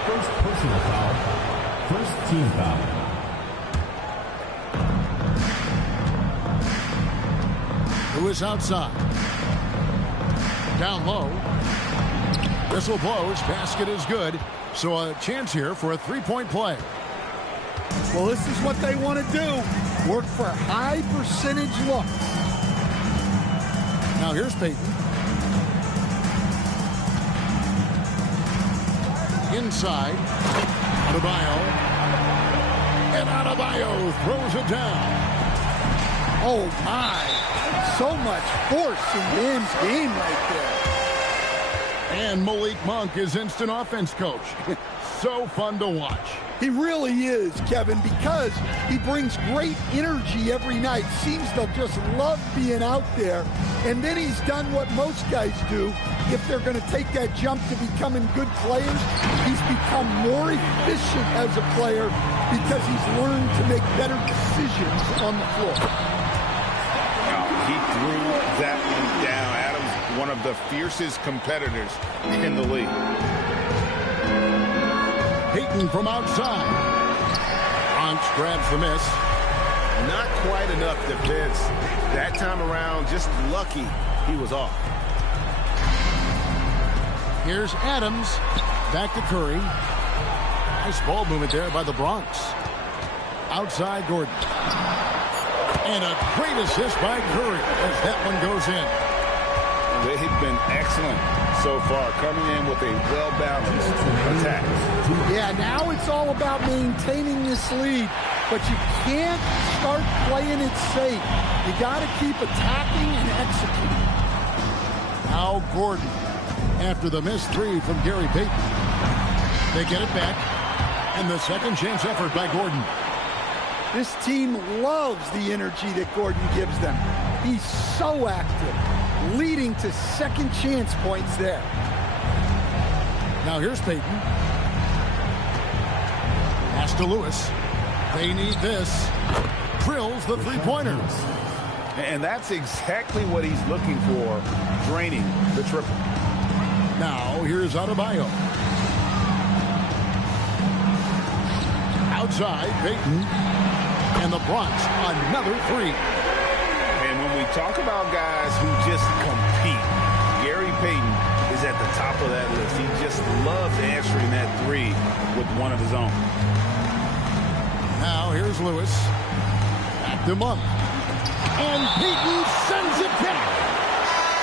First personal foul. First team foul. Who is outside? Down low. Whistle blows. Basket is good. So a chance here for a three-point play. Well, this is what they want to do. Work for high percentage looks. Now here's Payton. Inside. Adebayo. And Adebayo throws it down. Oh, my. So much force in Bam's game right there. And Malik Monk is instant offense coach. So fun to watch. He really is, Kevin, because he brings great energy every night. Seems to just love being out there. And then he's done what most guys do. If they're going to take that jump to becoming good players, he's become more efficient as a player because he's learned to make better decisions on the floor. He threw that one down. Adams, one of the fiercest competitors in the league. Payton from outside. Bronx grabs the miss. Not quite enough defense. That time around, just lucky he was off. Here's Adams. Back to Curry. Nice ball movement there by the Bronx. Outside Gordon. And a great assist by Curry as that one goes in. They've been excellent so far, coming in with a well-balanced attack. Yeah, now it's all about maintaining this lead, but you can't start playing it safe. You got to keep attacking and executing. Now Gordon, after the missed three from Gary Payton. They get it back, and the second chance effort by Gordon. This team loves the energy that Gordon gives them. He's so active, leading to second chance points there. Now here's Payton. Pass to Lewis. They need this. Drills the three-pointers. And that's exactly what he's looking for, draining the triple. Now here's Adebayo. Outside, Payton. And the Bronx, another three. And when we talk about guys who just compete, Gary Payton is at the top of that list. He just loves answering that three with one of his own. Now here's Lewis. Back to Monk. And Payton sends it back.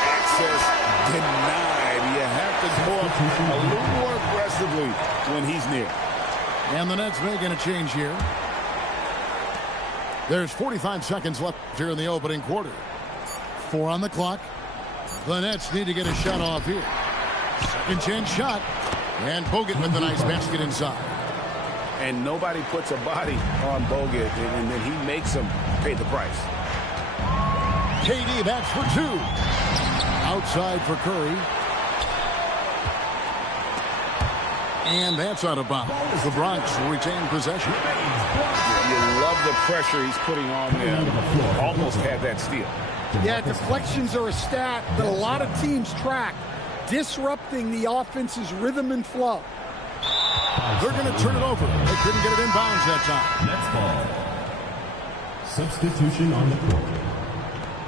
Access denied. You have to go up a little more aggressively when he's near. And the Nets making a change here. There's 45 seconds left here in the opening quarter. 4 on the clock. The Nets need to get a shot off here. Second chance shot. And Bogut with the nice basket inside. And nobody puts a body on Bogut, and then he makes them pay the price. KD bats for two. Outside for Curry. And that's out of bounds. The Bronx will retain possession. You love the pressure he's putting on them. Almost had that steal. Yeah, deflections are a stat that a lot of teams track, disrupting the offense's rhythm and flow. They're going to turn it over. They couldn't get it in bounds that time. Next ball. Substitution on the court.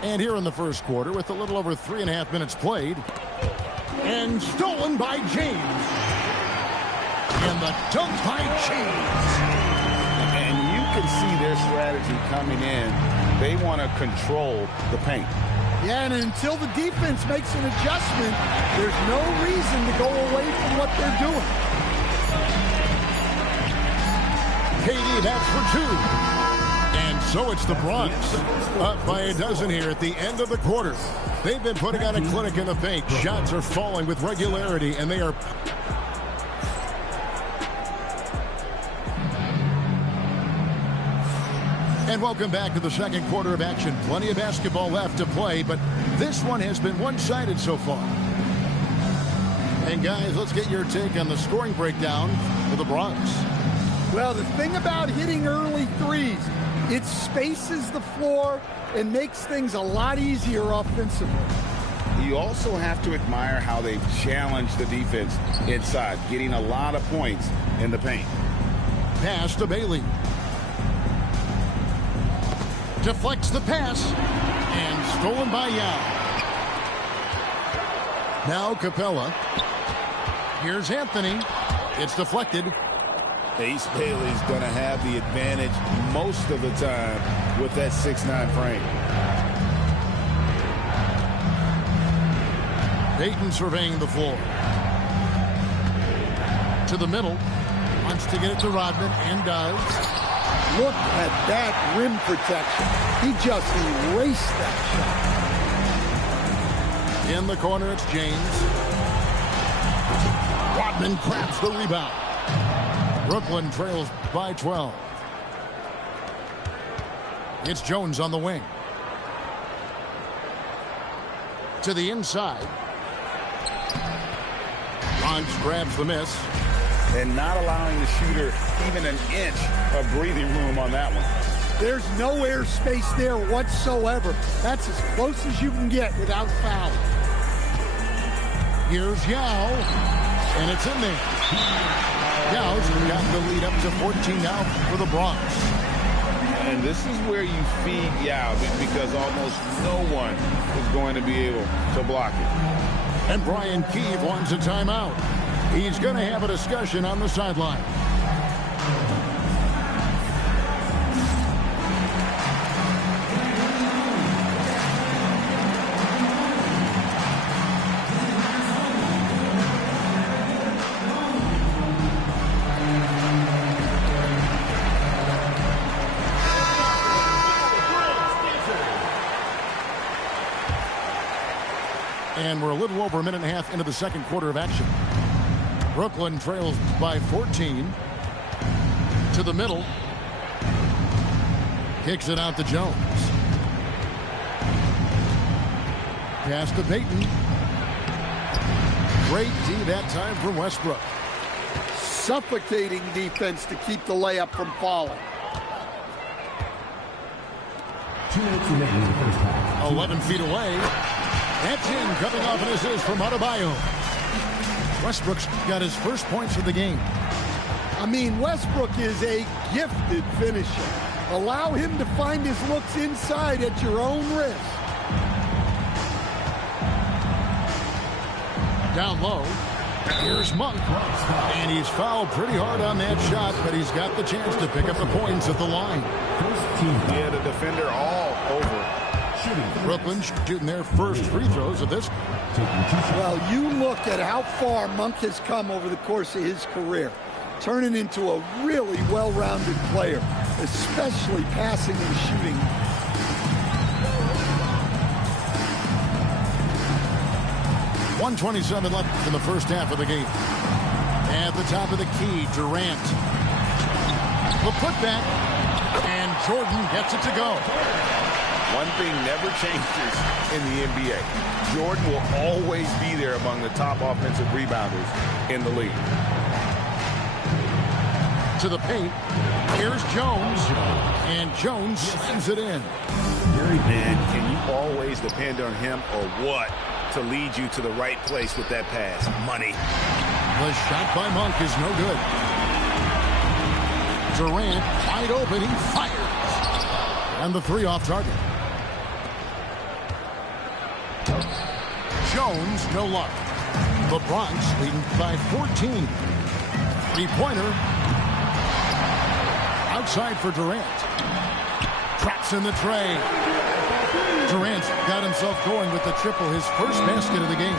And here in the first quarter, with a little over 3.5 minutes played. And stolen by James. And the dunk by James. And you can see their strategy coming in. They want to control the paint. Yeah, and until the defense makes an adjustment, there's no reason to go away from what they're doing. KD, that's for 2. And so it's the Bronx, up by a dozen here at the end of the quarter. They've been putting on a clinic in the paint. Shots are falling with regularity, and they are... And welcome back to the second quarter of action. Plenty of basketball left to play, but this one has been one-sided so far. And guys, let's get your take on the scoring breakdown for the Bronx. Well, the thing about hitting early threes, it spaces the floor and makes things a lot easier offensively. You also have to admire how they've challenged the defense inside, getting a lot of points in the paint. Pass to Bailey. Deflects the pass, and stolen by Yao. Now Capella. Here's Anthony. It's deflected. Ace Bailey's going to have the advantage most of the time with that 6'9" frame. Payton surveying the floor. To the middle. Wants to get it to Rodman, and does. Look at that rim protection. He just erased that shot. In the corner, it's James. Rodman grabs the rebound. Brooklyn trails by 12. It's Jones on the wing. To the inside. Bronx grabs the miss. And not allowing the shooter even an inch of breathing room on that one. There's no air space there whatsoever. That's as close as you can get without foul. Here's Yao, and it's in there. Yao's got the lead up to 14 now for the Bronx. And this is where you feed Yao because almost no one is going to be able to block it. And Brian Keefe wants a timeout. He's going to have a discussion on the sideline. And we're a little over a minute and a half into the second quarter of action. Brooklyn trails by 14. To the middle. Kicks it out to Jones. Pass to Payton. Great D that time from Westbrook. Suffocating defense to keep the layup from falling. 2 minutes remaining in the first half. 11 feet away. That's in, coming off an assist from Adebayo. Westbrook's got his first points of the game. I mean, Westbrook is a gifted finisher. Allow him to find his looks inside at your own risk. Down low. Here's Monk. And he's fouled pretty hard on that shot, but he's got the chance to pick up the points at the line. Yeah, the defender all over. Brooklyn shooting their first free throws of this. Well, you look at how far Monk has come over the course of his career, turning into a really well-rounded player, especially passing and shooting. .127 left in the first half of the game. At the top of the key, Durant. The putback, and Jordan gets it to go. One thing never changes in the NBA. Jordan will always be there among the top offensive rebounders in the league. To the paint. Here's Jones. And Jones slams it in. Man, can you always depend on him or what to lead you to the right place with that pass? Money. The shot by Monk is no good. Durant wide open. He fires. And the three off target. Jones, no luck. The Bronx leading by 14. Three-pointer. Outside for Durant. Traps in the tray. Durant's got himself himself going with the triple, his first basket of the game.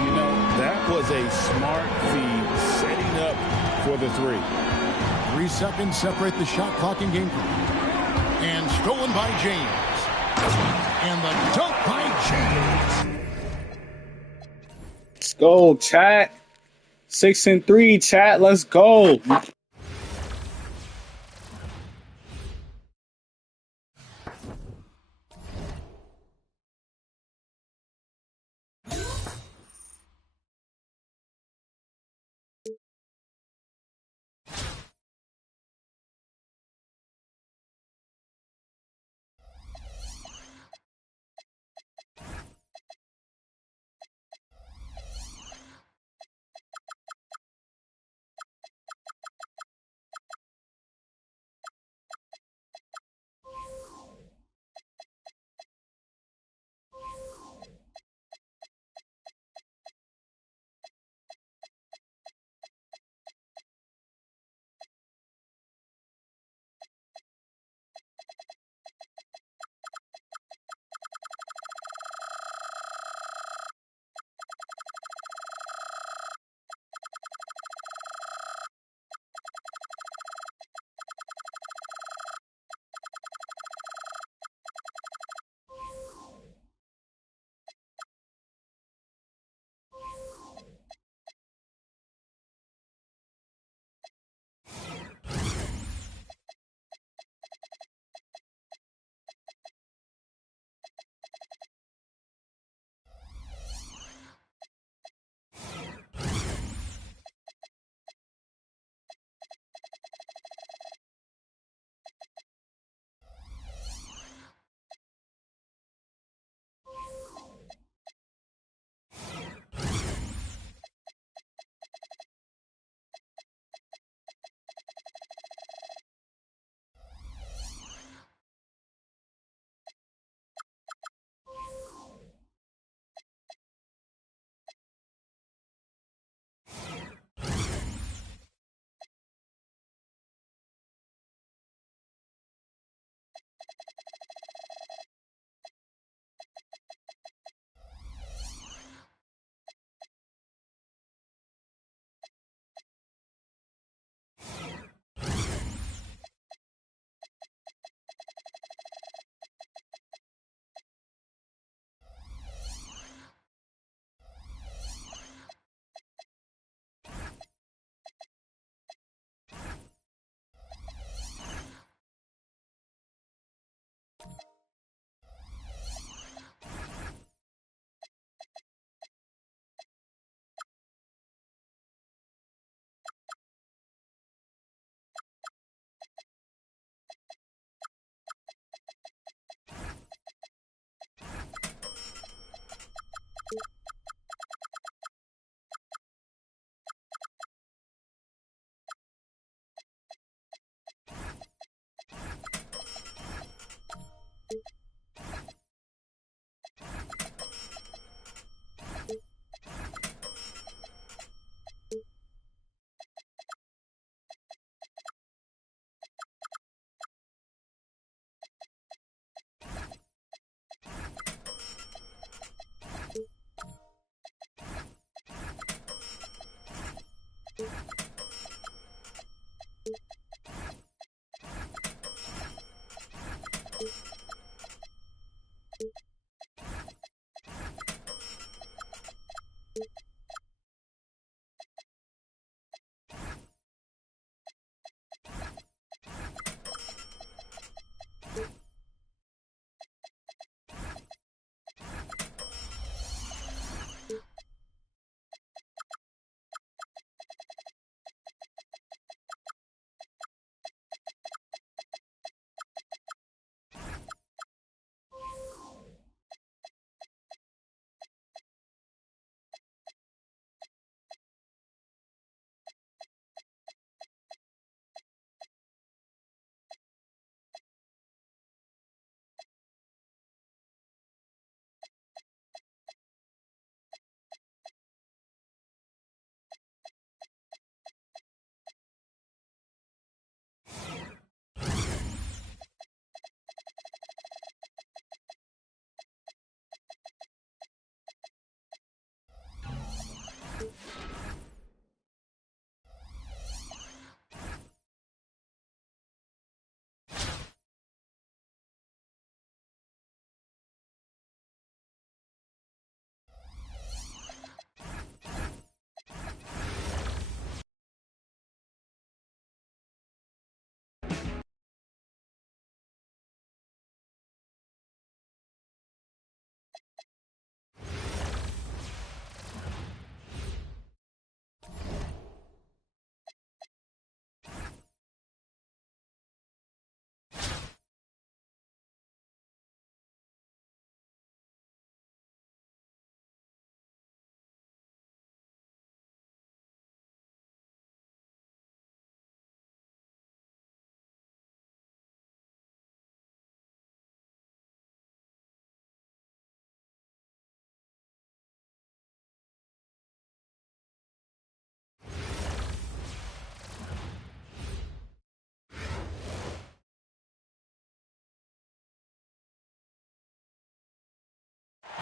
You know, that was a smart feed, setting up for the three. 3 seconds separate the shot clock and game clock. And stolen by James. And the dunk by James. Let's go, chat. 6 and 3, chat. Let's go.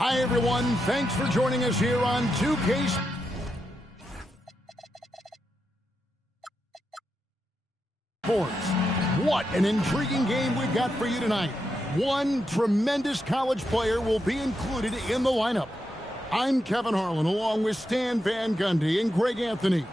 Hi, everyone. Thanks for joining us here on 2K Sports. What an intriguing game we've got for you tonight. One tremendous college player will be included in the lineup. I'm Kevin Harlan, along with Stan Van Gundy and Greg Anthony.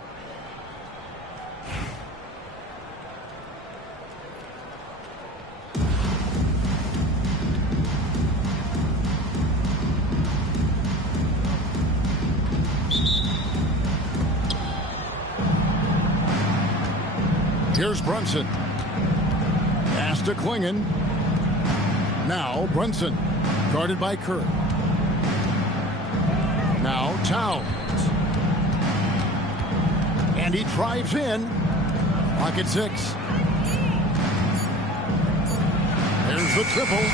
Here's Brunson. Pass to Klingon. Now Brunson, guarded by Kerr. Now Towns. And he drives in. Pocket 6. There's the triple.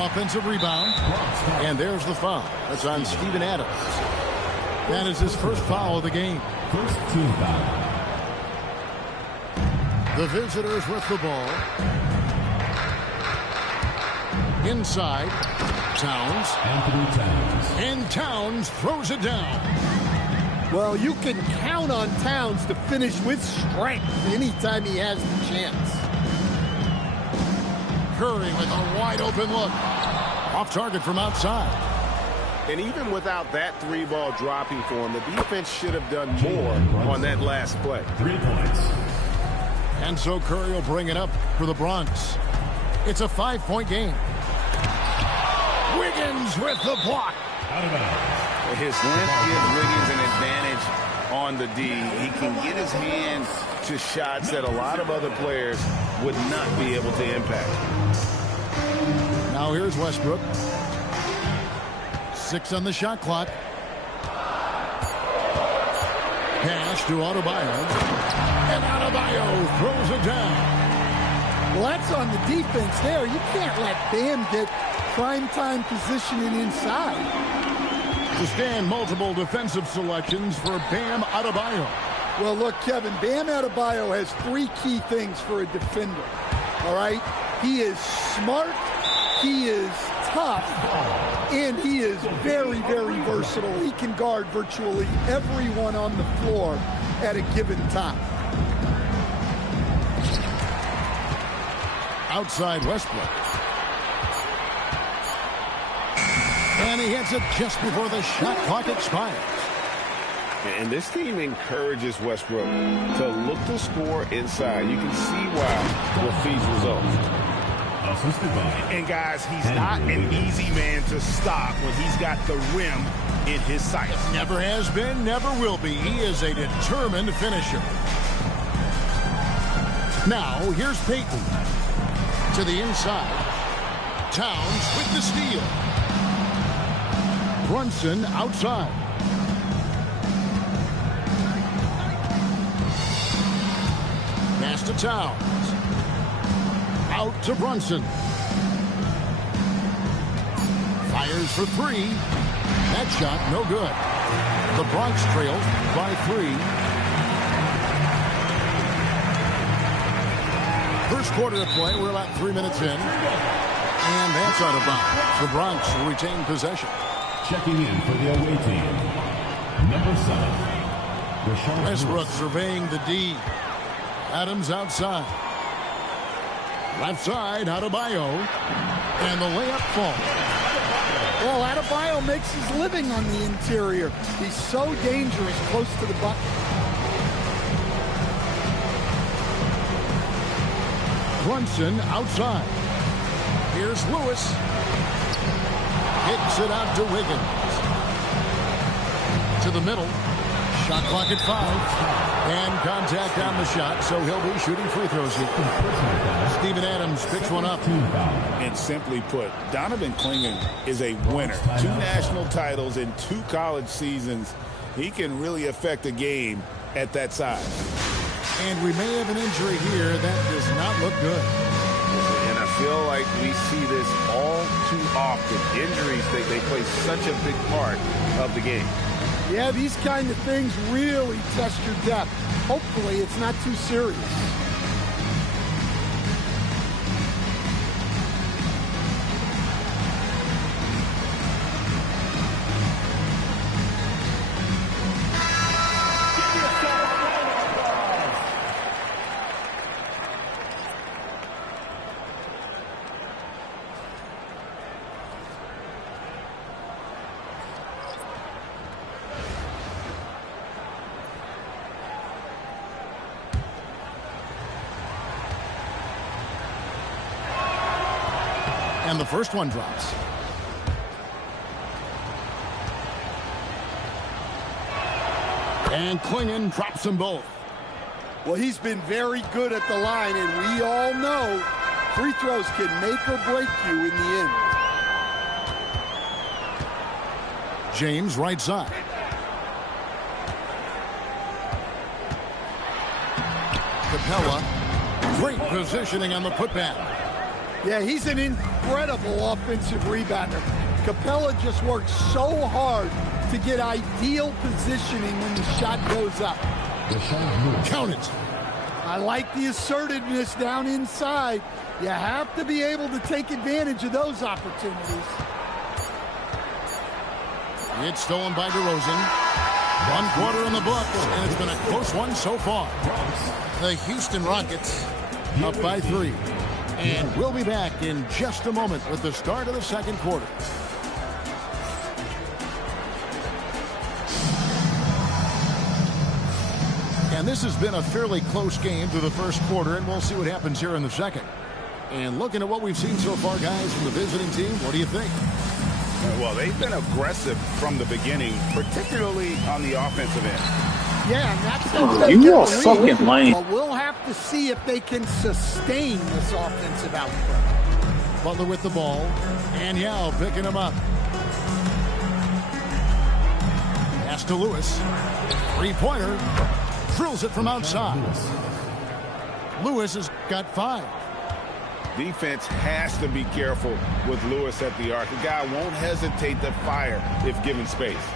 Offensive rebound. And there's the foul. That's on Steven Adams. That is his first foul of the game. First team foul. The visitors with the ball. Inside. Towns. Anthony Towns. And Towns throws it down. Well, you can count on Towns to finish with strength anytime he has the chance. Curry with a wide open look. Off target from outside. And even without that three-ball dropping for him, the defense should have done more on that last play. 3 points. And so Curry will bring it up for the Bronx. It's a 5-point game. Wiggins with the block. Out of bounds. His length gives Wiggins an advantage on the D. He can get his hands to shots that a lot of other players would not be able to impact. Now here's Westbrook. 6 on the shot clock. Pass to Adebayo. And Adebayo throws it down. Well, that's on the defense there. You can't let Bam get primetime positioning inside. To stand multiple defensive selections for Bam Adebayo. Well, look, Kevin, Bam Adebayo has 3 key things for a defender. All right? He is smart, he is tough, and he is very, very versatile. He can guard virtually everyone on the floor at a given time. Outside Westbrook. And he hits it just before the shot clock expires. And this team encourages Westbrook to look to score inside. You can see why with these results. And guys, he's not an easy man to stop when he's got the rim in his sights. Never has been, never will be. He is a determined finisher. Now, here's Payton. To the inside. Towns with the steal. Brunson outside. Pass to Towns. Out to Brunson. Fires for 3. That shot, no good. The Bronx trails by 3. First quarter of play, we're about 3 minutes in. And that's out of bounds. The Bronx will retain possession. Checking in for the away team. Number 7. Westbrook surveying the D. Adams outside. Left side, Adebayo. And the layup falls. Well, Adebayo makes his living on the interior. He's so dangerous close to the bucket. Brunson outside. Here's Lewis. Kicks it out to Wiggins. To the middle. Shot clock at 5. And contact on the shot, so he'll be shooting free throws here. Steven Adams picks one up. And simply put, Donovan Klingon is a winner. 2 national titles in 2 college seasons. He can really affect a game at that size. And we may have an injury here that does not look good. And I feel like we see this all too often. Injuries, they play such a big part of the game. Yeah, these kind of things really test your depth. Hopefully, it's not too serious. And the first one drops. And Klingon drops them both. Well, he's been very good at the line, and we all know free throws can make or break you in the end. James, right side. Capella, great positioning on the putback. Yeah, he's an incredible offensive rebounder. Capella just works so hard to get ideal positioning when the shot goes up. Count it. I like the assertiveness down inside. You have to be able to take advantage of those opportunities. It's stolen by DeRozan. 1 quarter in the books, and it's been a close one so far. The Houston Rockets up by 3. And we'll be back in just a moment with the start of the second quarter. And this has been a fairly close game through the first quarter, and we'll see what happens here in the second. And looking at what we've seen so far, guys, from the visiting team, what do you think? Well, they've been aggressive from the beginning, particularly on the offensive end. Yeah, and that's something you are fucking lame. But we'll have to see if they can sustain this offensive output. Butler with the ball, and Yao picking him up. Pass to Lewis. Three-pointer. Drills it from outside. Lewis has got 5. Defense has to be careful with Lewis at the arc. The guy won't hesitate to fire if given space.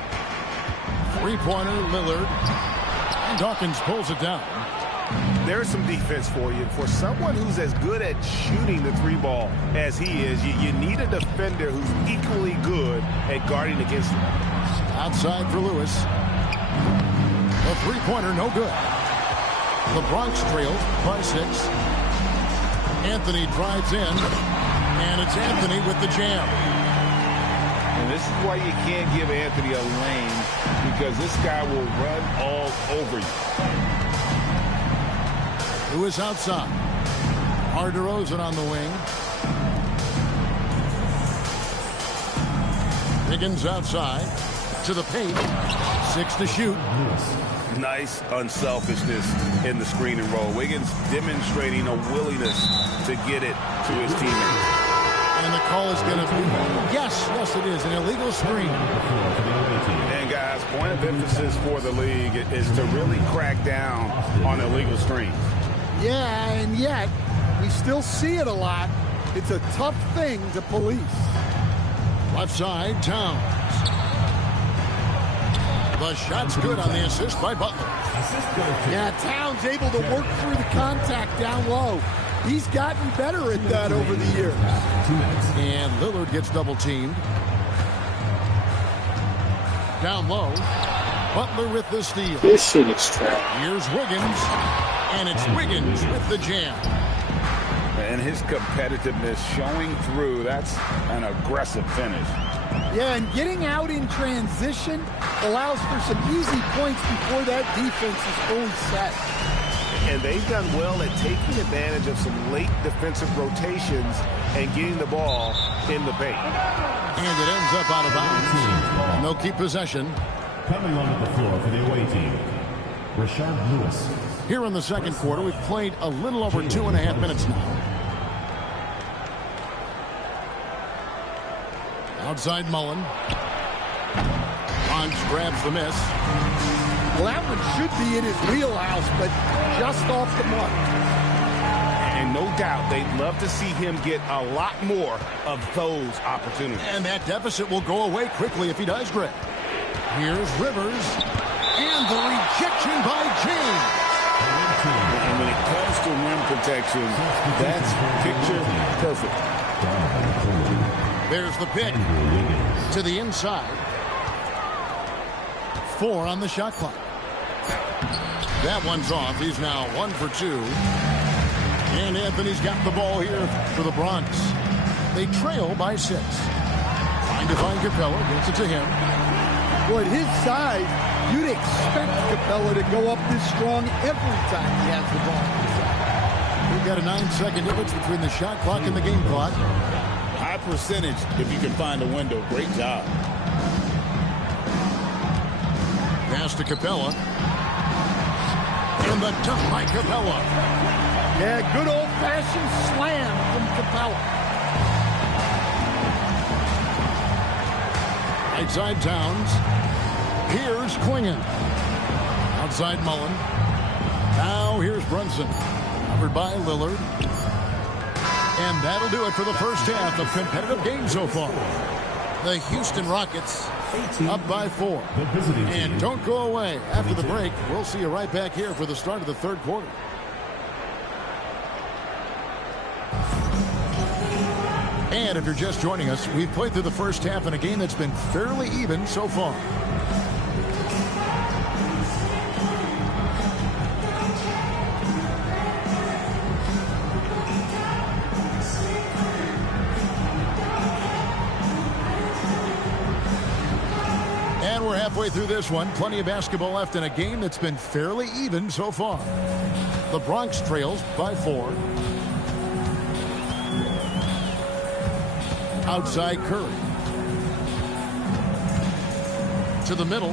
Three-pointer, Lillard. And Dawkins pulls it down. There's some defense for you. For someone who's as good at shooting the 3-ball as he is, you need a defender who's equally good at guarding against him. Outside for Lewis. The three-pointer, no good. The Bronx trails by 6. Anthony drives in, and it's Anthony with the jam. And this is why you can't give Anthony a lane, because this guy will run all over you. Lewis outside. DeRozan on the wing. Higgins outside to the paint. 6 to shoot. Nice unselfishness in the screen and roll. Wiggins demonstrating a willingness to get it to his teammates. And the call is going to be, yes, it is, an illegal screen. And guys, point of emphasis for the league is to really crack down on illegal screens. Yeah, and yet we still see it a lot. It's a tough thing to police. Left side, Towns. The shot's good on the assist by Butler. Yeah, Towns able to work through the contact down low. He's gotten better at that over the years. And Lillard gets double-teamed. Down low. Butler with the steal. This shit is trash. Here's Wiggins. And it's Wiggins with the jam. And his competitiveness showing through. That's an aggressive finish. Yeah, and getting out in transition allows for some easy points before that defense is fully set. And they've done well at taking advantage of some late defensive rotations and getting the ball in the paint. And it ends up out of bounds. And they'll keep possession. Coming onto the floor for the away team, Rashard Lewis. Here in the second quarter, we've played a little over 2.5 minutes now. Outside Mullen. Bronx grabs the miss. Well, that one should be in his wheelhouse, but just off the mark. And no doubt they'd love to see him get a lot more of those opportunities. And that deficit will go away quickly if he does, Greg. Here's Rivers. And the rejection by James. And when it comes to rim protection, that's picture perfect. There's the pick to the inside. 4 on the shot clock. That one's off. He's now 1 for 2. And Anthony's got the ball here for the Bronx. They trail by 6. Trying to find Capella. Gets it to him. Well, at his size, you'd expect Capella to go up this strong every time he has the ball. We've got a 9-second difference between the shot clock and the game clock. I high percentage if you can find a window. Great job. Pass to Capella. And the dunk by Capella. Yeah, good old-fashioned slam from Capella. Right side Towns. Here's Klingon. Outside Mullen. Now here's Brunson. Covered by Lillard. And that'll do it for the first half of competitive game so far. The Houston Rockets up by 4. And don't go away. After the break, we'll see you right back here for the start of the third quarter. And if you're just joining us, we've played through the first half in a game that's been fairly even so far. And we're halfway through this one. Plenty of basketball left in a game that's been fairly even so far. The Bronx trails by 4. Outside Curry. To the middle.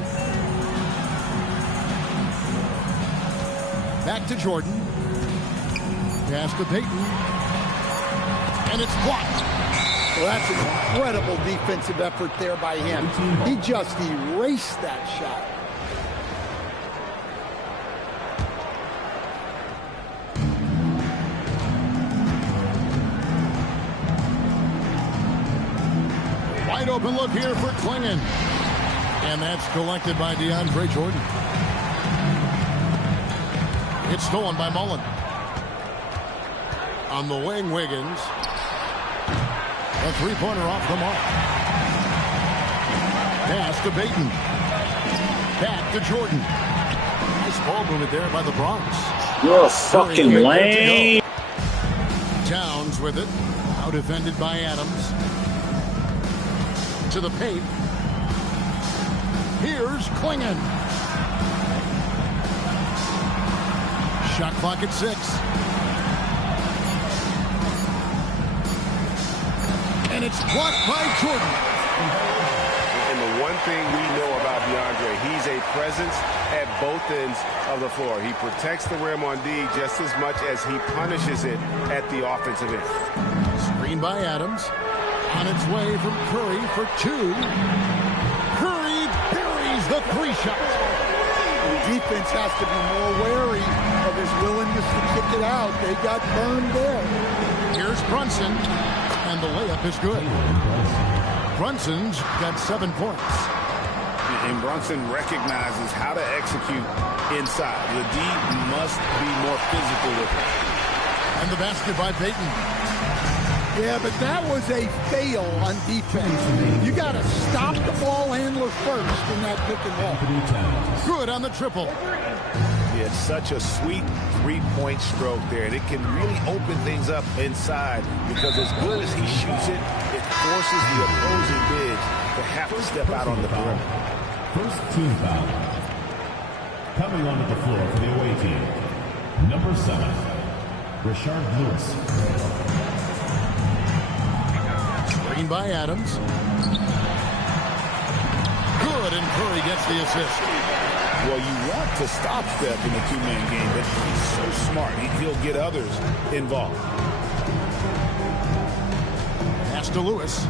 Back to Jordan. Pass to Payton. And it's blocked. Well, that's an incredible defensive effort there by him. He just erased that shot. Wide open look here for Klingon. And that's collected by DeAndre Jordan. It's stolen by Mullen. On the wing, Wiggins. A three-pointer off the mark. Pass to Payton. Back to Jordan. Nice ball movement there by the Bronx. You're fucking lame. Towns with it. Now defended by Adams. To the paint. Here's Klingon. Shot clock at 6. And it's blocked by Jordan. And the one thing we know about DeAndre, he's a presence at both ends of the floor. He protects the rim on D just as much as he punishes it at the offensive end. Screen by Adams. On its way from Curry for 2. Curry buries the 3 shot. The defense has to be more wary of his willingness to kick it out. They got burned there. Here's Brunson. And the layup is good. Brunson's got 7 points. And Brunson recognizes how to execute inside. The D must be more physical with it. And the basket by Payton. Yeah, but that was a fail on defense. You got to stop the ball handler first in that pick and roll. Good on the triple. Yeah, such a sweet three-point stroke there. And it can really open things up inside because as good as he shoots it, it forces the opposing big to have to step out on the perimeter. First team foul. Coming onto the floor for the away team. Number 7, Rashard Lewis. Screen by Adams. Good, and Curry gets the assist. Well, you want to stop Steph in a two-man game, but he's so smart. He'll get others involved. Pass to Lewis.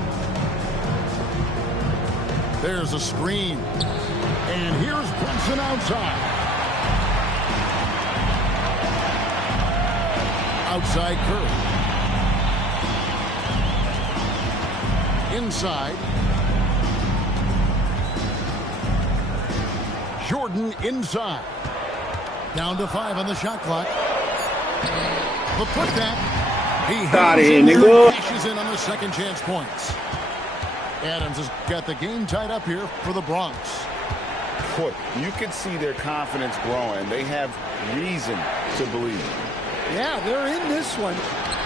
There's a screen. And here's Brunson outside. Outside Curry. Inside. Jordan inside. Down to 5 on the shot clock. The putback. He cashes in on the second chance points. Adams has got the game tied up here for the Bronx. Boy, you can see their confidence growing. They have reason to believe. Yeah, they're in this one.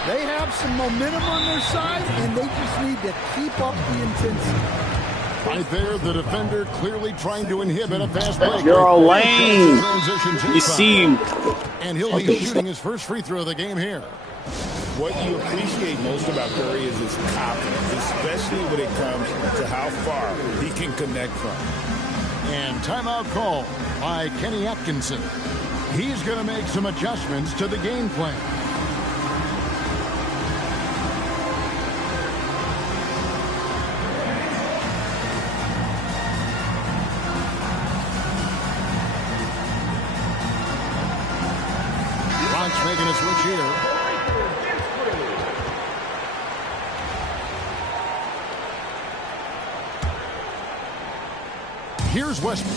They have some momentum on their side, and they just need to keep up the intensity. Right there, the defender clearly trying to inhibit a fast break. You're a lame. You see him. And he'll be shooting his first free throw of the game here. What you appreciate most about Curry is his confidence, especially when it comes to how far he can connect from. And timeout call by Kenny Atkinson. He's going to make some adjustments to the game plan. Bronx making a switch here. Here's Westbrook.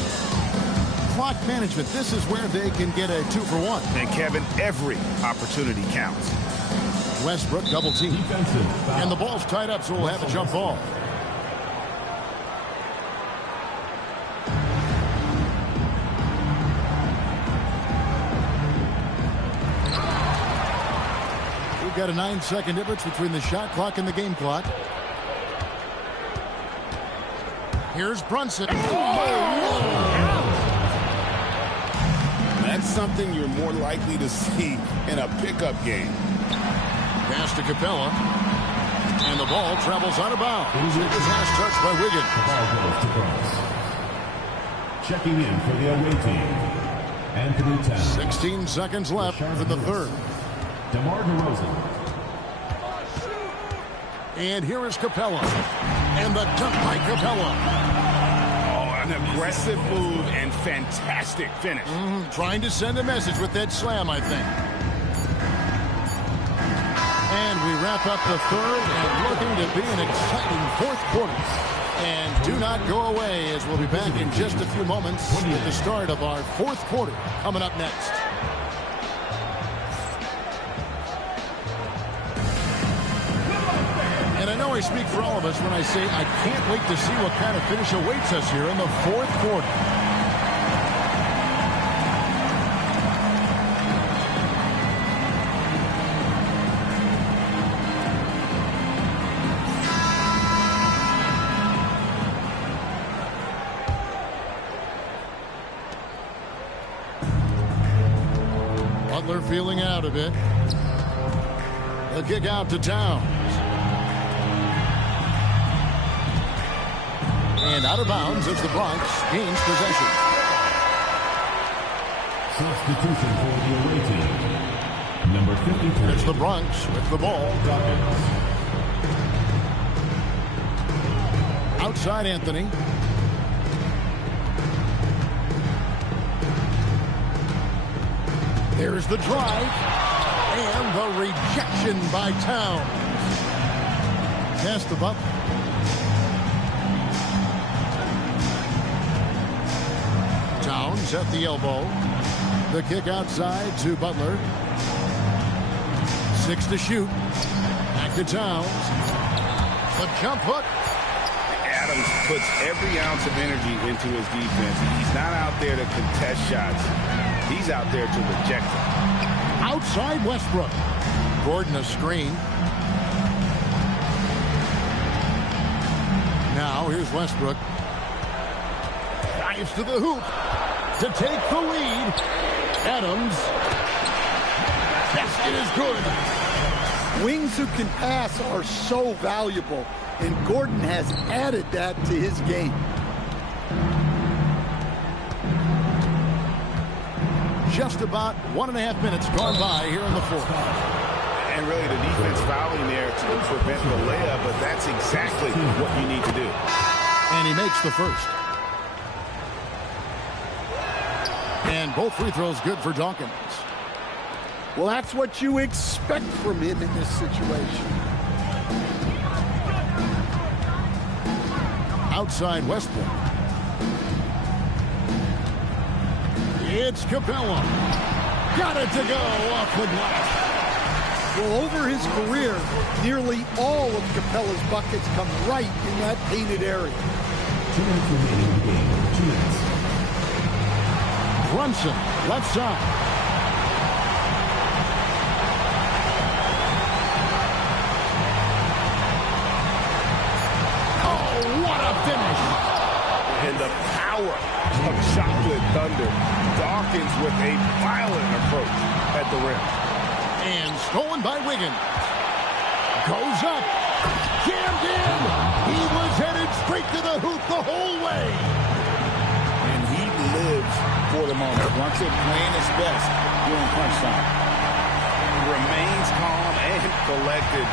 Clock management. This is where they can get a 2-for-1. And Kevin, every opportunity counts. Westbrook double team. And the ball's tied up, so we'll have a jump ball. We've got a 9-second difference between the shot clock and the game clock. Here's Brunson. That's something you're more likely to see in a pickup game. Pass to Capella. And the ball travels out of bounds. It was last touched by Wiggins. The ball goes to Bronx. Checking in for the away team, Anthony Towns. 16 seconds left for the third. DeMar DeRozan. And here is Capella. And the dunk by Capella. An aggressive move and fantastic finish. Trying to send a message with that slam, I think. And we wrap up the third and looking to be an exciting fourth quarter. And do not go away, as we'll be back in just a few moments at the start of our fourth quarter coming up next. And I know I speak for all of us when I say I can't wait to see what kind of finish awaits us here in the fourth quarter. Butler feeling out a bit. The kick out to Towns. And out of bounds as the Bronx gains possession. Substitution for the away team. Number 53. It's the Bronx with the ball. Outside Anthony. There's the drive. And the rejection by Towns. Pass the Butler. Towns at the elbow. The kick outside to Butler. 6 to shoot. Back to Towns. The jump hook. Adams puts every ounce of energy into his defense. He's not out there to contest shots. He's out there to reject them. Outside Westbrook. Gordon a screen. Now here's Westbrook. Dives to the hoop to take the lead. Adams. Basket is good. Wings who can pass are so valuable, and Gordon has added that to his game. Just about 1.5 minutes gone by here in the fourth. And really the defense fouling there to prevent the layup, but that's exactly what you need to do. And he makes the first. And both free throws good for Dawkins. Well, that's what you expect from him in this situation. Outside Westbrook. It's Capella. Got it to go off the glass. Well, over his career, nearly all of Capella's buckets come right in that painted area. 2 minutes remaining in the game. 2 minutes. Brunson, left side. Oh, what a finish. And the power of Chocolate Thunder. Dawkins with a violent approach at the rim. And stolen by Wiggins. Goes up. Jammed in. He was headed straight to the hoop the whole way. And he lives for the moment. Wants it playing his best during crunch time. Remains calm and collected.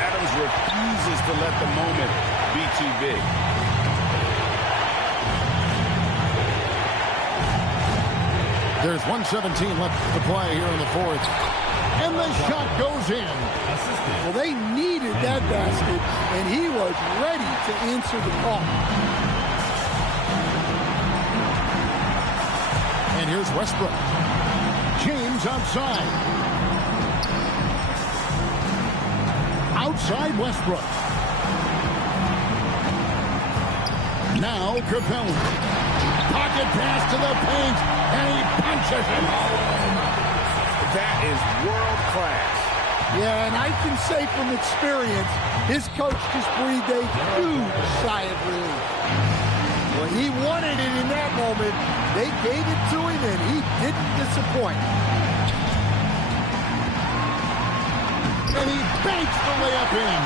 Adams refuses to let the moment be too big. There's 1:17 left to play here in the fourth. And the shot goes in. Well, they needed that basket, and he was ready to answer the call. And here's Westbrook. James outside. Outside Westbrook. Now Capella. Pocket pass to the paint, and he punches it home. That is world class. Yeah, and I can say from experience, his coach just breathed a huge sigh of relief. When he wanted it in that moment, they gave it to him, and he didn't disappoint. And he banks the layup in.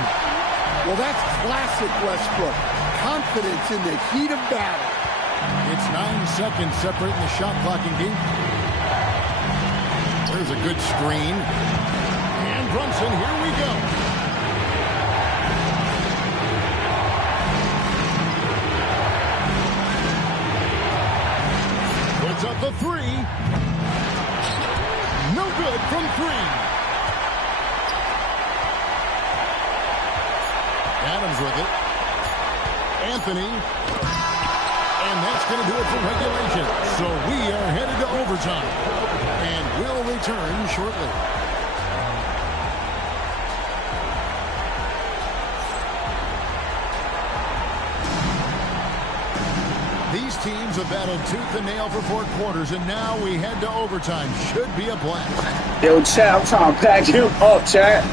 Well, that's classic Westbrook. Confidence in the heat of battle. It's 9 seconds separating the shot clock and game. There's a good screen. And Brunson, here we go. Puts up the three. No good from three. Adams with it. Anthony. And that's going to do it for regulation. So we are headed to overtime. And we'll return shortly. These teams have battled tooth and nail for 4 quarters, and now we head to overtime. Should be a blast. Yo, Chad, I'm trying to pack him up, Chad.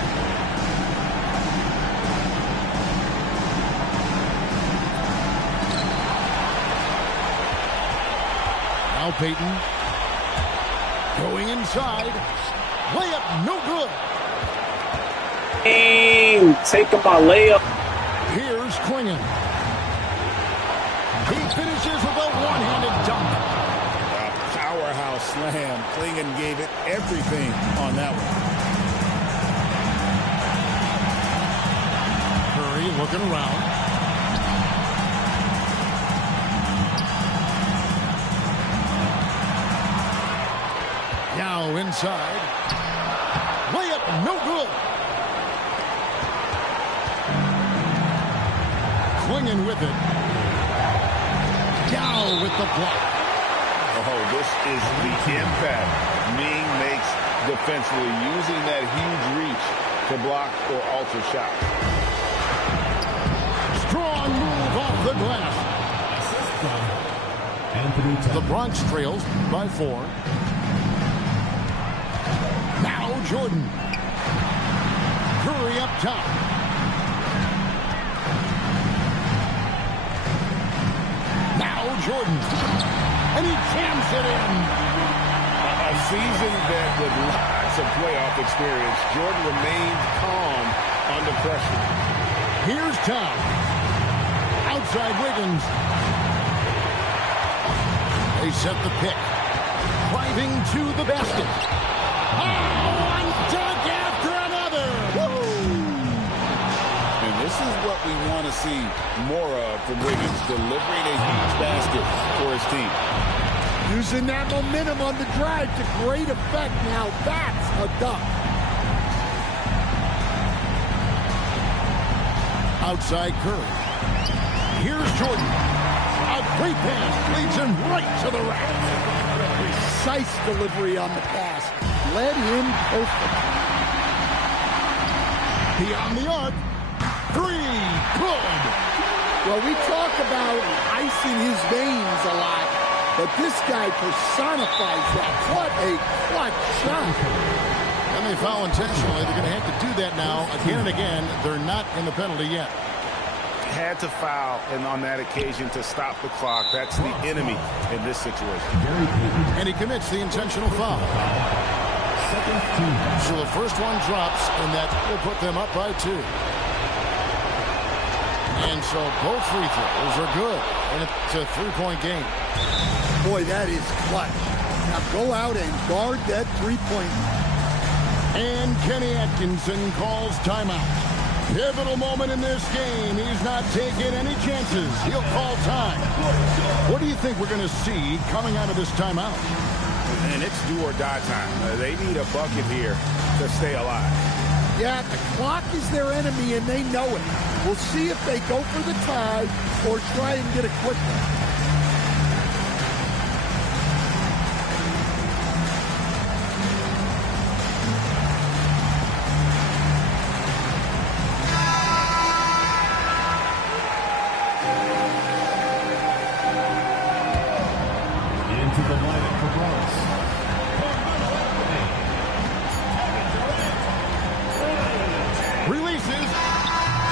Now Peyton. Going inside. Layup, no good. Hey, taking my layup. Here's Klingon. He finishes with a one-handed dunk. A powerhouse slam. Klingon gave it everything on that one. Curry looking around. Now inside. Layup, no good. Klingon with it. Dow with the block. Oh, this is the impact Ming makes defensively, using that huge reach to block or alter shots. Strong move off the glass. The Bronx trails by 4. Now Jordan. Curry up top. Now Jordan. And he jams it in. A season that with lots of playoff experience, Jordan remained calm under pressure. Here's Tom. Outside Wiggins. They set the pick. Driving to the basket. Oh, one dunk after another. Woo! And this is what we want to see more of from Wiggins, delivering a huge basket for his team. Using that momentum on the drive to great effect. Now that's a dunk. Outside Curry. Here's Jordan. A great pass leads him right to the rack. Precise delivery on the pass. Led him perfect. Beyond the arc. 3. Good. Well, we talk about icing his veins a lot, but this guy personifies that. What a clutch shot. And they foul intentionally. They're going to have to do that now again and again. They're not in the penalty yet. Had to foul, and on that occasion to stop the clock. That's the enemy in this situation. And he commits the intentional foul. So the first one drops, and that will put them up by 2. And so both free throws are good, and it's a 3-point game. Boy, that is clutch. Now go out and guard that 3-point. And Kenny Atkinson calls timeout. Pivotal moment in this game. He's not taking any chances. He'll call time. What do you think we're going to see coming out of this timeout? And it's do or die time. They need a bucket here to stay alive. Yeah, the clock is their enemy, and they know it. We'll see if they go for the tie or try and get a quick one. Into the lineup for Bronx. Releases.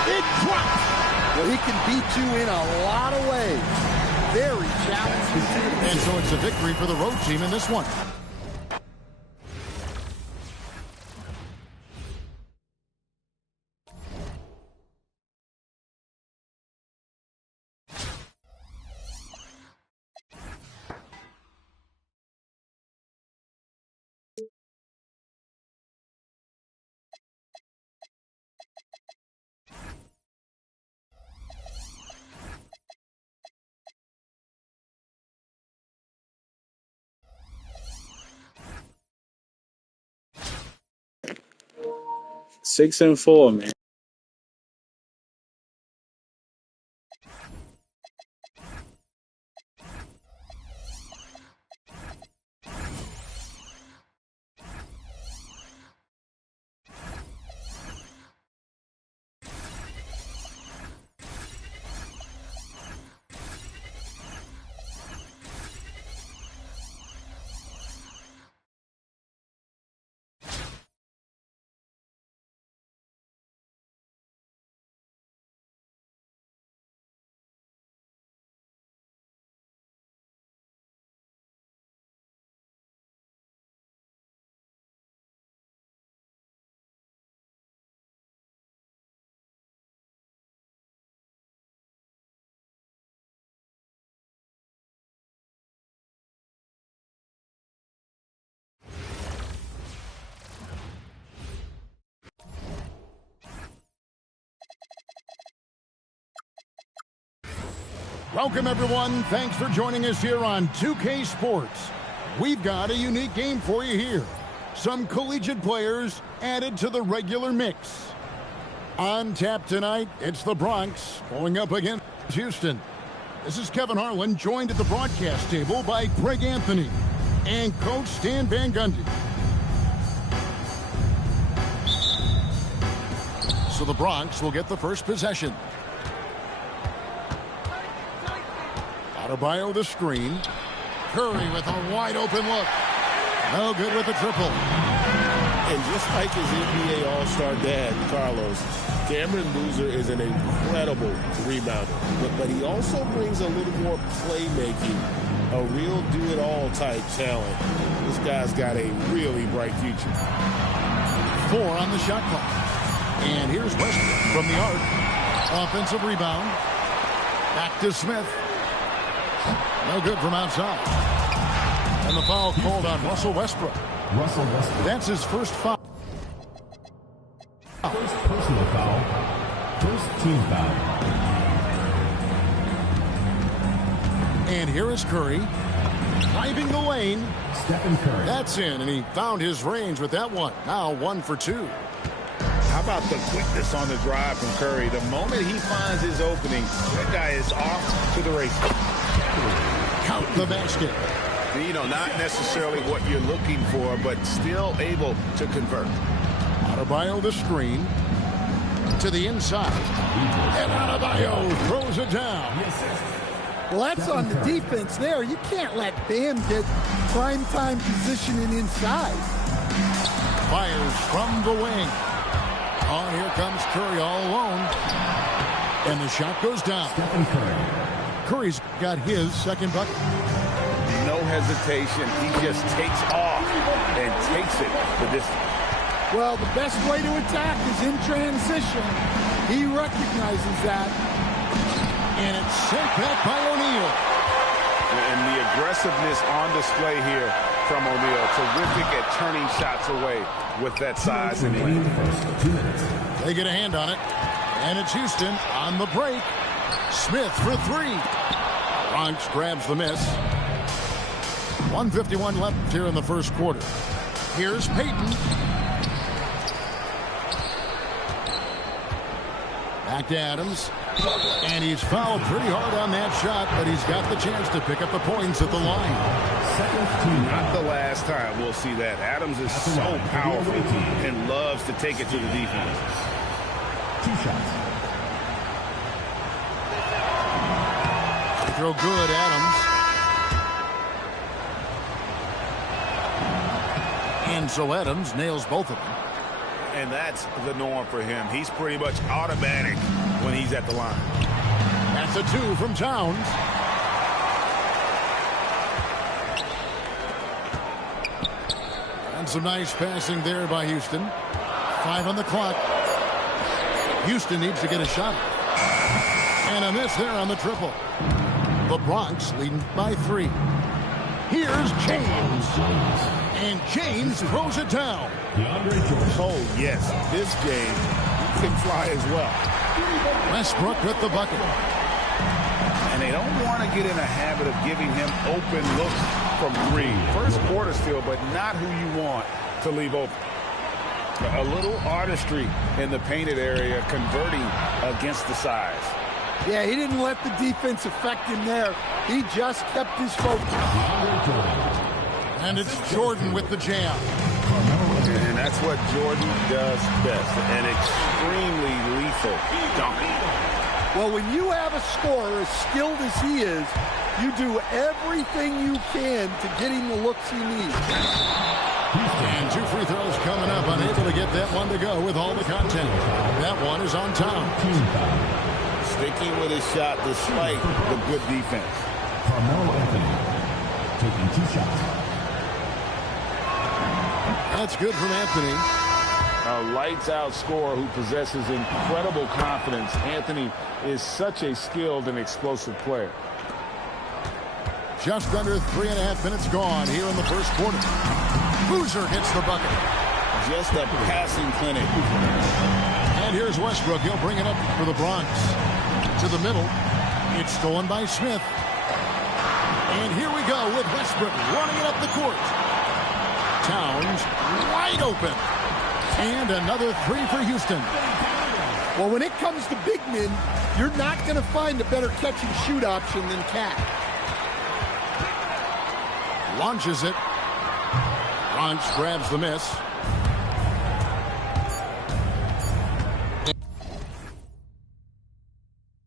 It drops. Well, he can beat you in a lot of ways. Very challenging. And so it's a victory for the road team in this one. Six and 4, man. Welcome, everyone. Thanks for joining us here on 2K Sports. We've got a unique game for you here. Some collegiate players added to the regular mix. On tap tonight, it's the Bronx going up against Houston. This is Kevin Harlan, joined at the broadcast table by Greg Anthony and Coach Stan Van Gundy. So the Bronx will get the first possession. Adebayo the screen. Curry with a wide open look. No good with the triple. And just like his NBA All-Star dad, Carlos, Cameron Boozer is an incredible rebounder. But he also brings a little more playmaking, a real do-it-all type talent. This guy's got a really bright future. 4 on the shot clock. And here's Westbrook from the arc. Offensive rebound. Back to Smith. No good from outside. And the foul called on Russell Westbrook. That's his first foul. First personal foul. First team foul. And here is Curry. Driving the lane. Stephen Curry. That's in, and he found his range with that one. Now 1 for 2. How about the quickness on the drive from Curry? The moment he finds his opening, that guy is off to the races. Count the basket. You know, not necessarily what you're looking for, but still able to convert. Adebayo the screen. To the inside. And Adebayo throws it down. Well, that's on the defense there. You can't let Bam get prime-time positioning inside. Fires from the wing. Oh, here comes Curry all alone. And the shot goes down. Stephen Curry. Curry's got his second bucket. no hesitation. He just takes off and takes it the distance. Well, the best way to attack is in transition. He recognizes that. And it's sent back by O'Neal. And the aggressiveness on display here from O'Neal. Terrific at turning shots away with that size and length. They get a hand on it. And it's Houston on the break. Smith for three. Bronx grabs the miss. 1:51 left here in the first quarter. Here's Payton. Back to Adams. And he's fouled pretty hard on that shot, but he's got the chance to pick up the points at the line. Not the last time we'll see that. Adams is so powerful and loves to take it to the defense. 2 shots. Throw good, Adams. And so Adams nails both of them. And that's the norm for him. He's pretty much automatic when he's at the line. That's a 2 from Towns. And some nice passing there by Houston. 5 on the clock. Houston needs to get a shot. And a miss there on the triple. The Bronx leading by 3. Here's James. And James throws it down. Oh, yes. This game can fly as well. Westbrook with the bucket. And they don't want to get in a habit of giving him open looks from 3. First quarter still, but not who you want to leave open. A little artistry in the painted area, converting against the size. Yeah, he didn't let the defense affect him there. He just kept his focus. And it's Jordan with the jam. And that's what Jordan does best. An extremely lethal dunk. Well, when you have a scorer as skilled as he is, you do everything you can to get him the looks he needs. And 2 free throws coming up. Unable to get that one to go with all the content. That one is on Towns. Sticking with his shot despite the good defense. Carmelo Anthony taking 2 shots. That's good from Anthony. A lights-out scorer who possesses incredible confidence. Anthony is such a skilled and explosive player. Just under 3.5 minutes gone here in the first quarter. Boozer hits the bucket. Just a passing clinic. And here's Westbrook. He'll bring it up for the Bronx. To the middle. It's stolen by Smith. And here we go with Westbrook running it up the court. Towns wide open. And another 3 for Houston. Well, when it comes to big men, you're not going to find a better catch-and-shoot option than Cat. Launches it. Bronx grabs the miss.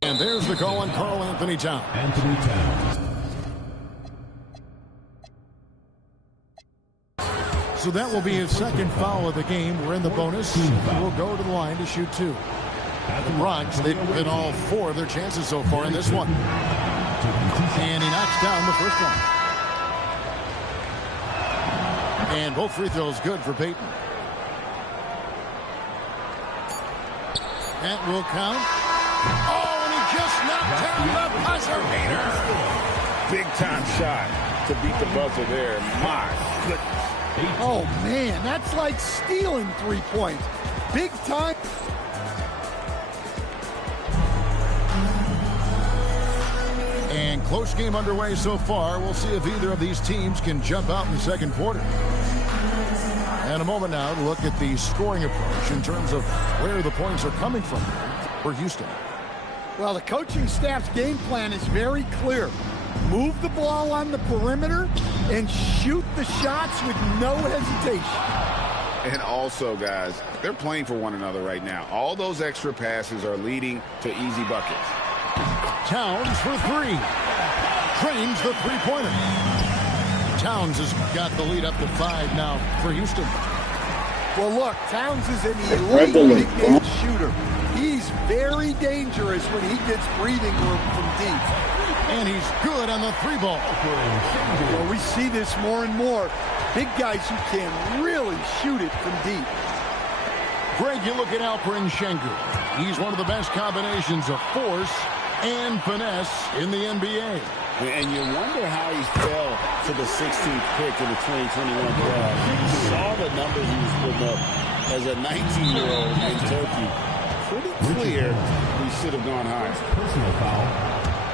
And there's the call on Karl Anthony Towns. Anthony Towns. So that will be his second foul of the game. We're in the bonus. We'll go to the line to shoot 2. The Bronx, they've hit all 4 of their chances so far in this one. And he knocks down the first one. And both free throws good for Payton. That will count. Oh, and he just knocked down the buzzer beater. Big time shot to beat the buzzer there. My goodness. Oh, man, that's like stealing 3 points. Big time. And close game underway so far. We'll see if either of these teams can jump out in the second quarter. And a moment now to look at the scoring approach in terms of where the points are coming from for Houston. Well, the coaching staff's game plan is very clear. Move the ball on the perimeter and shoot the shots with no hesitation. And also, guys, they're playing for one another right now. All those extra passes are leading to easy buckets. Towns for 3. Trains the three-pointer. Towns has got the lead up to 5 now for Houston. Well, look, Towns is an elite big-game shooter. He's very dangerous when he gets breathing room from deep. And he's good on the 3-ball. Well, we see this more and more. Big guys who can really shoot it from deep. Greg, you look at Alperen Sengun. He's one of the best combinations of force and finesse in the NBA. And you wonder how he fell to the 16th pick in the 2021 draft. You saw the numbers he was putting up as a 19-year-old in Turkey. Pretty clear he should have gone higher. Personal foul.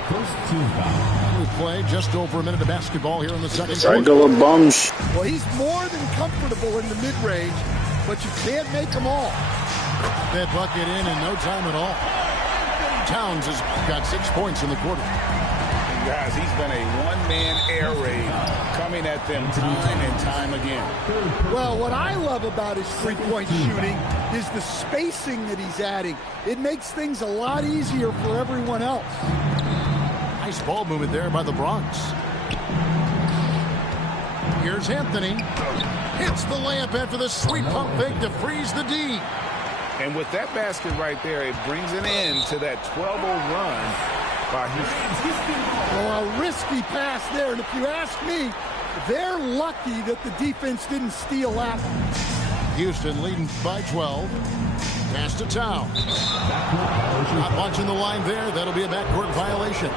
First team foul. We play just over a minute of basketball here in the second quarter. Regular bums. Well, he's more than comfortable in the mid-range, but you can't make them all. That bucket in no time at all. Towns has got 6 points in the quarter. Guys, he's been a one-man air raid coming at them time and time again. Well, what I love about his three-point shooting is the spacing that he's adding. It makes things a lot easier for everyone else. Nice ball movement there by the Bronx. Here's Anthony. Hits the layup after the sweet pump fake to freeze the D. And with that basket right there, it brings an end to that 12-0 run by Houston. Well, a risky pass there, and if you ask me, they're lucky that the defense didn't steal that one. Houston leading by 12. Pass to Towns. Not watching the line there. That'll be a backcourt violation.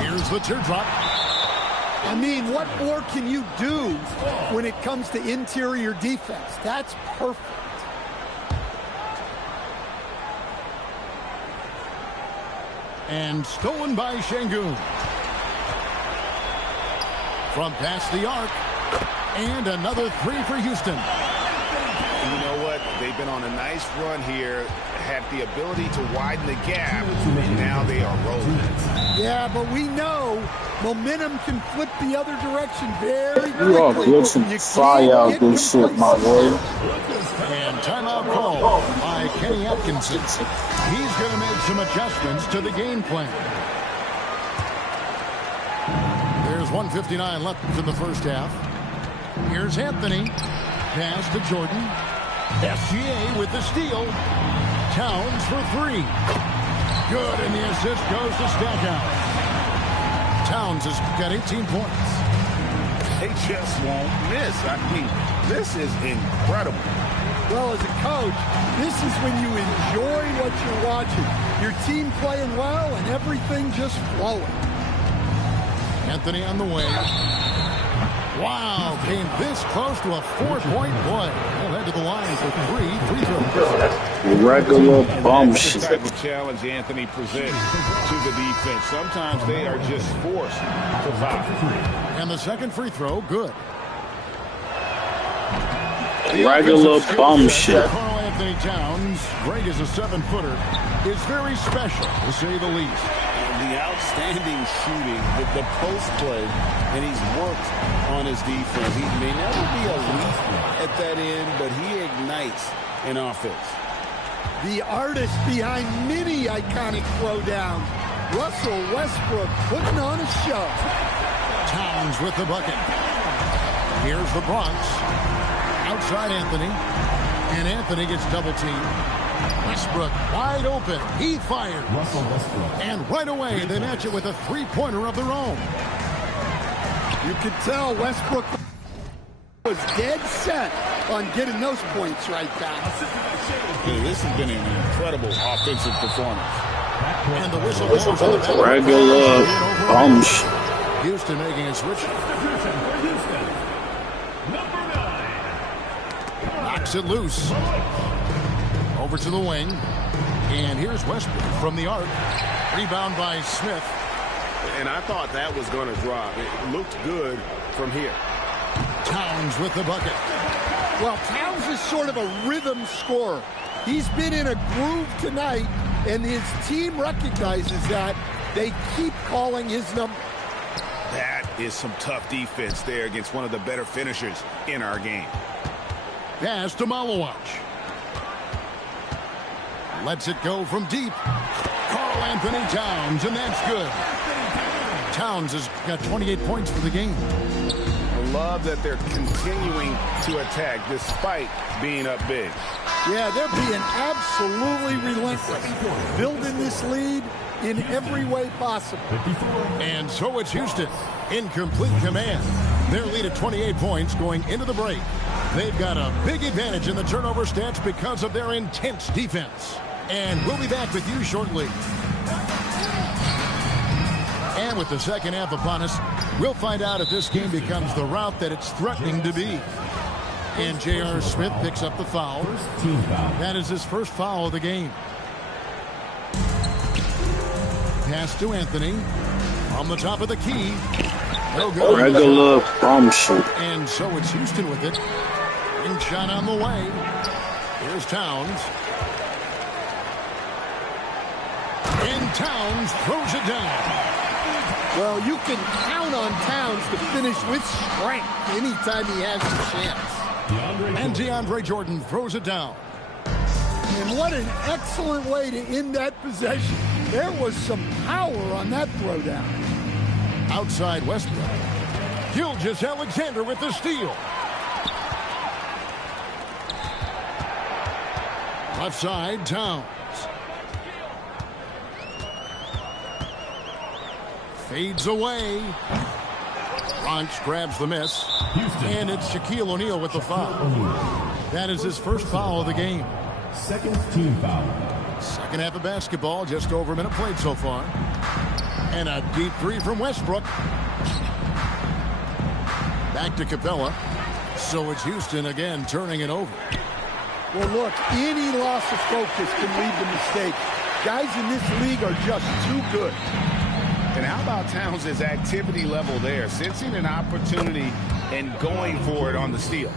Here's the teardrop. I mean, what more can you do when it comes to interior defense? That's perfect. And stolen by Sengun. From past the arc. And another three for Houston. And you know what? They've been on a nice run here. Had the ability to widen the gap. Now they are rolling. Yeah, but we know momentum can flip the other direction very quickly. You all get some fire out this shit, my boy. And timeout call by Kenny Atkinson. He's going to make some adjustments to the game plan. There's 1:59 left in the first half. Here's Anthony. Pass to Jordan. SGA with the steal. Towns for three. Good, and the assist goes to Stackhouse. Towns has got 18 points. They just won't miss. I mean, this is incredible. Well, as a coach, this is when you enjoy what you're watching. Your team playing well and everything just flowing. Anthony on the way. Wow, came this close to a 4-point play. He'll head to the line for three free throws. Regular bum shit. That's the type of challenge Anthony presents to the defense. Sometimes they are just forced to foul. And the second free throw, good. Regular bum shit. Carl Anthony Towns, great as a 7-footer, is very special, to say the least. The outstanding shooting, the post play, and he's worked on his defense. He may never be elite at that end, but he ignites an offense. The artist behind many iconic throwdowns, Russell Westbrook, putting on a show. Towns with the bucket. Here's the Bronx. Outside Anthony. And Anthony gets double-teamed. Westbrook wide open. He fired. Russell Westbrook. And right away, they match it with a three-pointer of their own. You could tell Westbrook was dead set on getting those points right back. Yeah, this has been an incredible offensive performance. And the whistle blows on the back. Regular bum shit. Houston making a switch. Knocks it loose. Over to the wing. And here's Westbrook from the arc. Rebound by Smith. And I thought that was going to drop. It looked good from here. Towns with the bucket. Well, Towns is sort of a rhythm scorer. He's been in a groove tonight, and his team recognizes that. They keep calling his number. That is some tough defense there against one of the better finishers in our game. Pass to Malawach. Lets it go from deep. Carl Anthony Towns, and that's good. Towns has got 28 points for the game. Well, love that they're continuing to attack despite being up big. Yeah, they're being absolutely relentless, building this lead in every way possible. And so it's Houston in complete command. Their lead at 28 points going into the break. They've got a big advantage in the turnover stats because of their intense defense. And we'll be back with you shortly. And with the second half upon us, we'll find out if this game becomes the route that it's threatening to be. And J.R. Smith picks up the foul. That is his first foul of the game. Pass to Anthony. On the top of the key. No good. Regular bomb shoot. And so it's Houston with it. Ring shot on the way. Here's Towns. And Towns throws it down. Well, you can count on Towns to finish with strength anytime he has a chance. And DeAndre Jordan throws it down. And what an excellent way to end that possession. There was some power on that throwdown. Outside Westbrook. Gilgeous-Alexander with the steal. Left side, Towns. Fades away. Bronx grabs the miss. And it's Shaquille O'Neal with the foul. That is his first foul of the game. Second team foul. Second half of basketball, just over a minute played so far. And a deep three from Westbrook. Back to Capella. So it's Houston again turning it over. Well, look, any loss of focus can lead to mistakes. Guys in this league are just too good. And how about Towns' activity level there? Sensing an opportunity and going for it on the steal.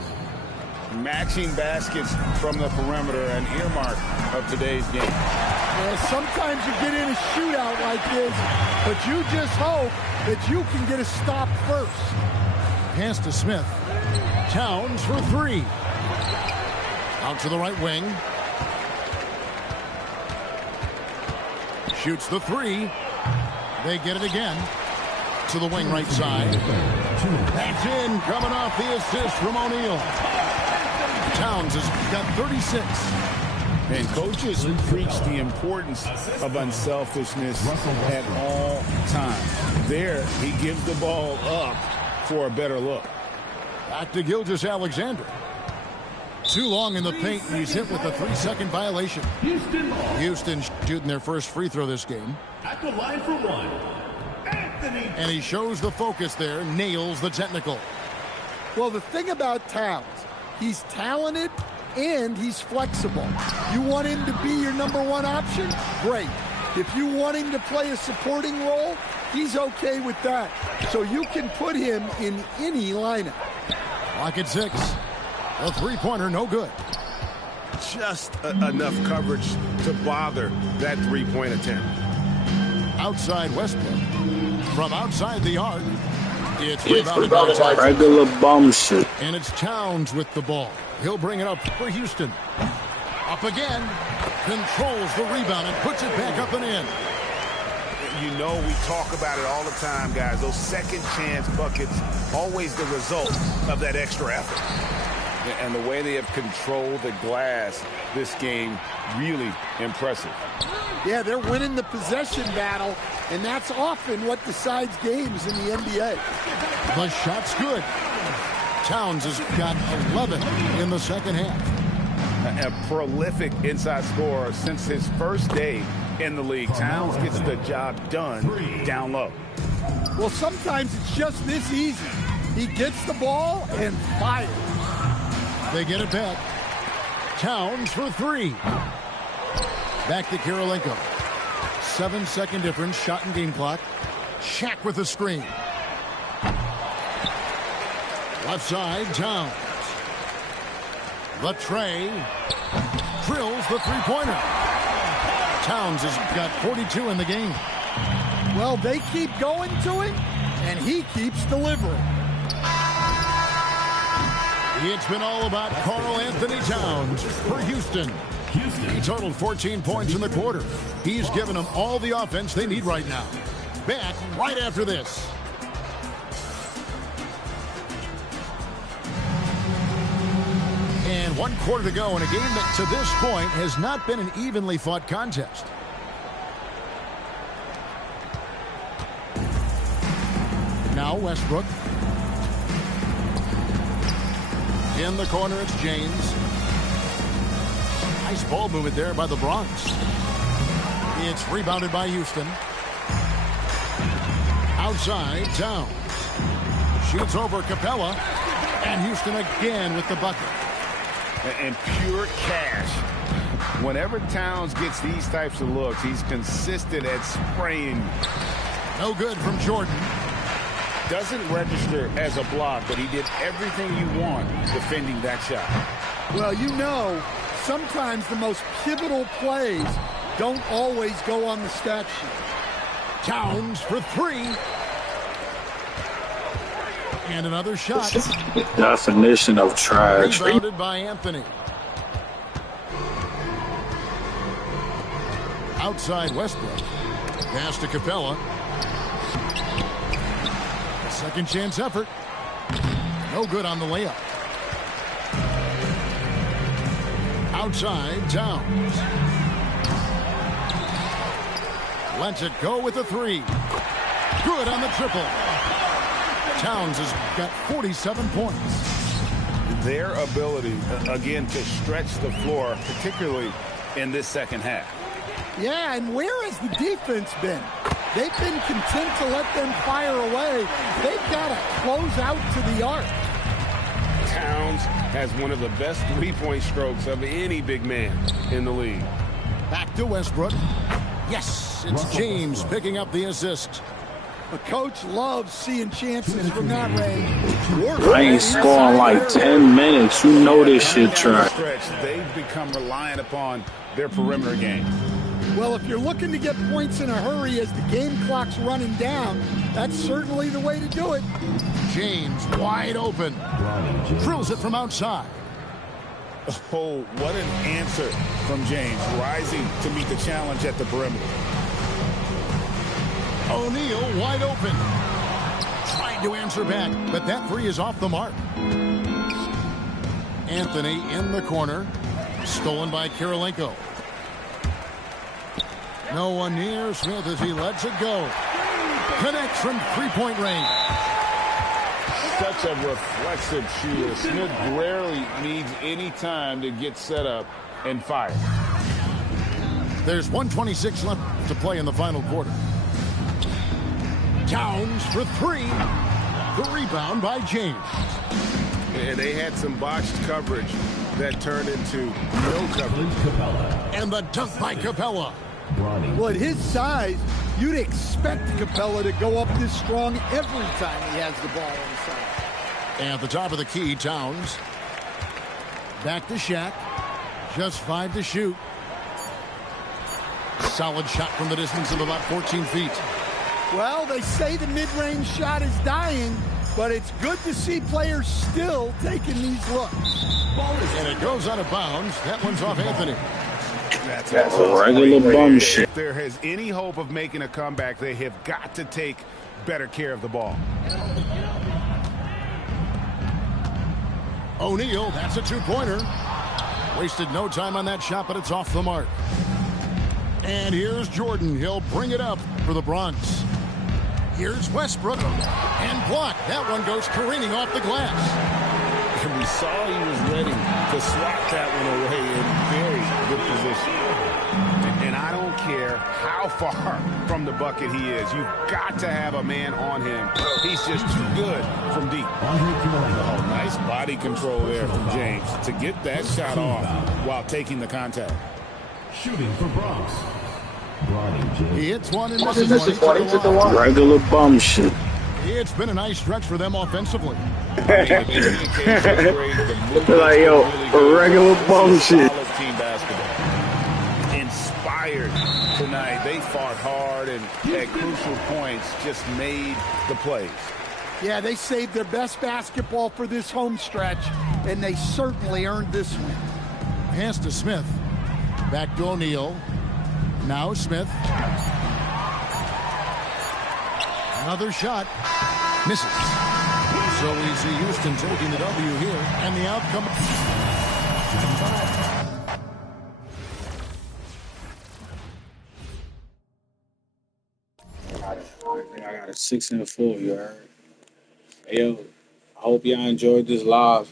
Matching baskets from the perimeter, an earmark of today's game. Well, sometimes you get in a shootout like this, but you just hope that you can get a stop first. Pass to Smith. Towns for three. Out to the right wing. Shoots the three. They get it again. To the wing right side. That's in, coming off the assist from O'Neal. Towns has got 36. And coaches preach the importance of unselfishness at all times. There, he gives the ball up for a better look. Back to Gilgeous-Alexander. Too long in the paint, and he's hit with a 3-second violation. Houston shooting their first free throw this game. At the line for one, Anthony. And he shows the focus there, nails the technical. Well, the thing about Towns, he's talented and he's flexible. You want him to be your number one option? Great. If you want him to play a supporting role, he's okay with that. So you can put him in any lineup. Clock at 6. A three-pointer, no good. Just enough coverage to bother that three-point attempt. Outside Westbrook. From outside the arc, it's rebounded by Regular bomb shoot. And it's Towns with the ball. He'll bring it up for Houston. Up again. Controls the rebound and puts it back up and in. You know we talk about it all the time, guys. Those second chance buckets, always the result of that extra effort. And the way they have controlled the glass this game, really impressive. Yeah, they're winning the possession battle, and that's often what decides games in the NBA. The shot's good. Towns has got 11 in the second half. A prolific inside scorer since his first day in the league. Towns gets the job done down low. Well, sometimes it's just this easy. He gets the ball and fires. They get it back. Towns for three. Back to Kirilenko. 7-second difference, shot and game clock. Shaq with the screen. Left side, Towns. The tray. Drills the three-pointer. Towns has got 42 in the game. Well, they keep going to him, and he keeps delivering. It's been all about Karl Anthony Towns for Houston. He totaled 14 points in the quarter. He's given them all the offense they need right now. Back right after this. And 1 quarter to go in a game that to this point has not been an evenly fought contest. Now Westbrook. In the corner, it's James. Nice ball movement there by the Bronx. It's rebounded by Houston. Outside, Towns. Shoots over Capella. And Houston again with the bucket. And pure cash. Whenever Towns gets these types of looks, he's consistent at spraying. No good from Jordan. Doesn't register as a block, but he did everything you want defending that shot. Well, you know, sometimes the most pivotal plays don't always go on the stat sheet. Towns for 3. And another shot. Definition of trash. Rebounded by Anthony. Outside Westbrook. Pass to Capella. Second chance effort. No good on the layup. Outside, Towns. Lets it go with a 3. Good on the triple. Towns has got 47 points. Their ability, again, to stretch the floor, particularly in this second half. Yeah, and where has the defense been? They've been content to let them fire away. They've got to close out to the arc. Towns has one of the best three-point strokes of any big man in the league. Back to Westbrook. Yes, it's James picking up the assist. The coach loves seeing chances from that range. I ain't scoring like 10 minutes. You know this shit trash. They've become reliant upon their perimeter game. Well, if you're looking to get points in a hurry as the game clock's running down, that's certainly the way to do it. James wide open. Drills it from outside. Oh, what an answer from James, rising to meet the challenge at the perimeter. O'Neal wide open. Trying to answer back, but that 3 is off the mark. Anthony in the corner. Stolen by Kirilenko. No one near Smith as he lets it go. Connects from three-point range. Such a reflexive shooter. Smith rarely needs any time to get set up and fire. There's 1:26 left to play in the final quarter. Towns for 3. The rebound by James. And they had some botched coverage that turned into no coverage. And the dunk by Capella. Well, at his size, you'd expect Capella to go up this strong every time he has the ball inside. At the top of the key, Towns. Back to Shaq. Just 5 to shoot. Solid shot from the distance of about 14 feet. Well, they say the mid-range shot is dying, but it's good to see players still taking these looks. And it goes out of bounds. That one's off Anthony. That's a regular bum shit. If there is any hope of making a comeback, they have got to take better care of the ball. O'Neal, that's a 2-pointer. Wasted no time on that shot, but it's off the mark. And here's Jordan. He'll bring it up for the Bronx. Here's Westbrook. And blocked. That one goes careening off the glass. And we saw he was ready to swat that one away in very good position. And I don't care how far from the bucket he is. You've got to have a man on him. He's just too good from deep. Oh, nice body control there from James to get that shot off while taking the contact. Shooting for Bronx. He hits one and misses one. Regular bum shit. It's been a nice stretch for them offensively. Like, yo, regular bum shit. Team basketball. Inspired tonight. They fought hard and at crucial points just made the plays. Yeah, they saved their best basketball for this home stretch, and they certainly earned this one. Pass to Smith. Back to O'Neal. Now Smith. Another shot. Misses. So we see Houston taking the W here, and the outcome. I got a 6 and a 4, you heard? Hey, yo, I hope y'all enjoyed this live.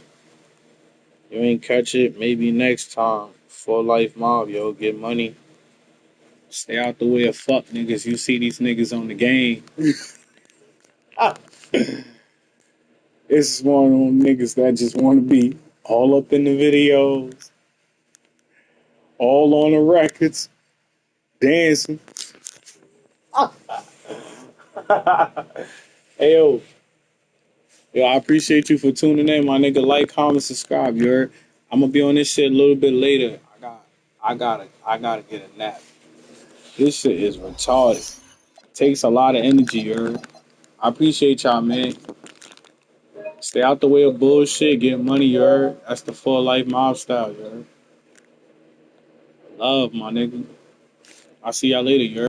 You ain't catch it, maybe next time. 4Life Mob, yo, get money. Stay out the way of fuck niggas. You see these niggas on the game. It's one of them niggas that just want to be all up in the videos, all on the records, dancing. Hey, yo, I appreciate you for tuning in, my nigga. Like, comment, subscribe. You heard? I'm gonna be on this shit a little bit later. I gotta get a nap. This shit is retarded. Takes a lot of energy, you heard? I appreciate y'all, man. Stay out the way of bullshit. Get money, you heard? That's the 4Life Mob style, you heard? Love, my nigga. I'll see y'all later, you heard?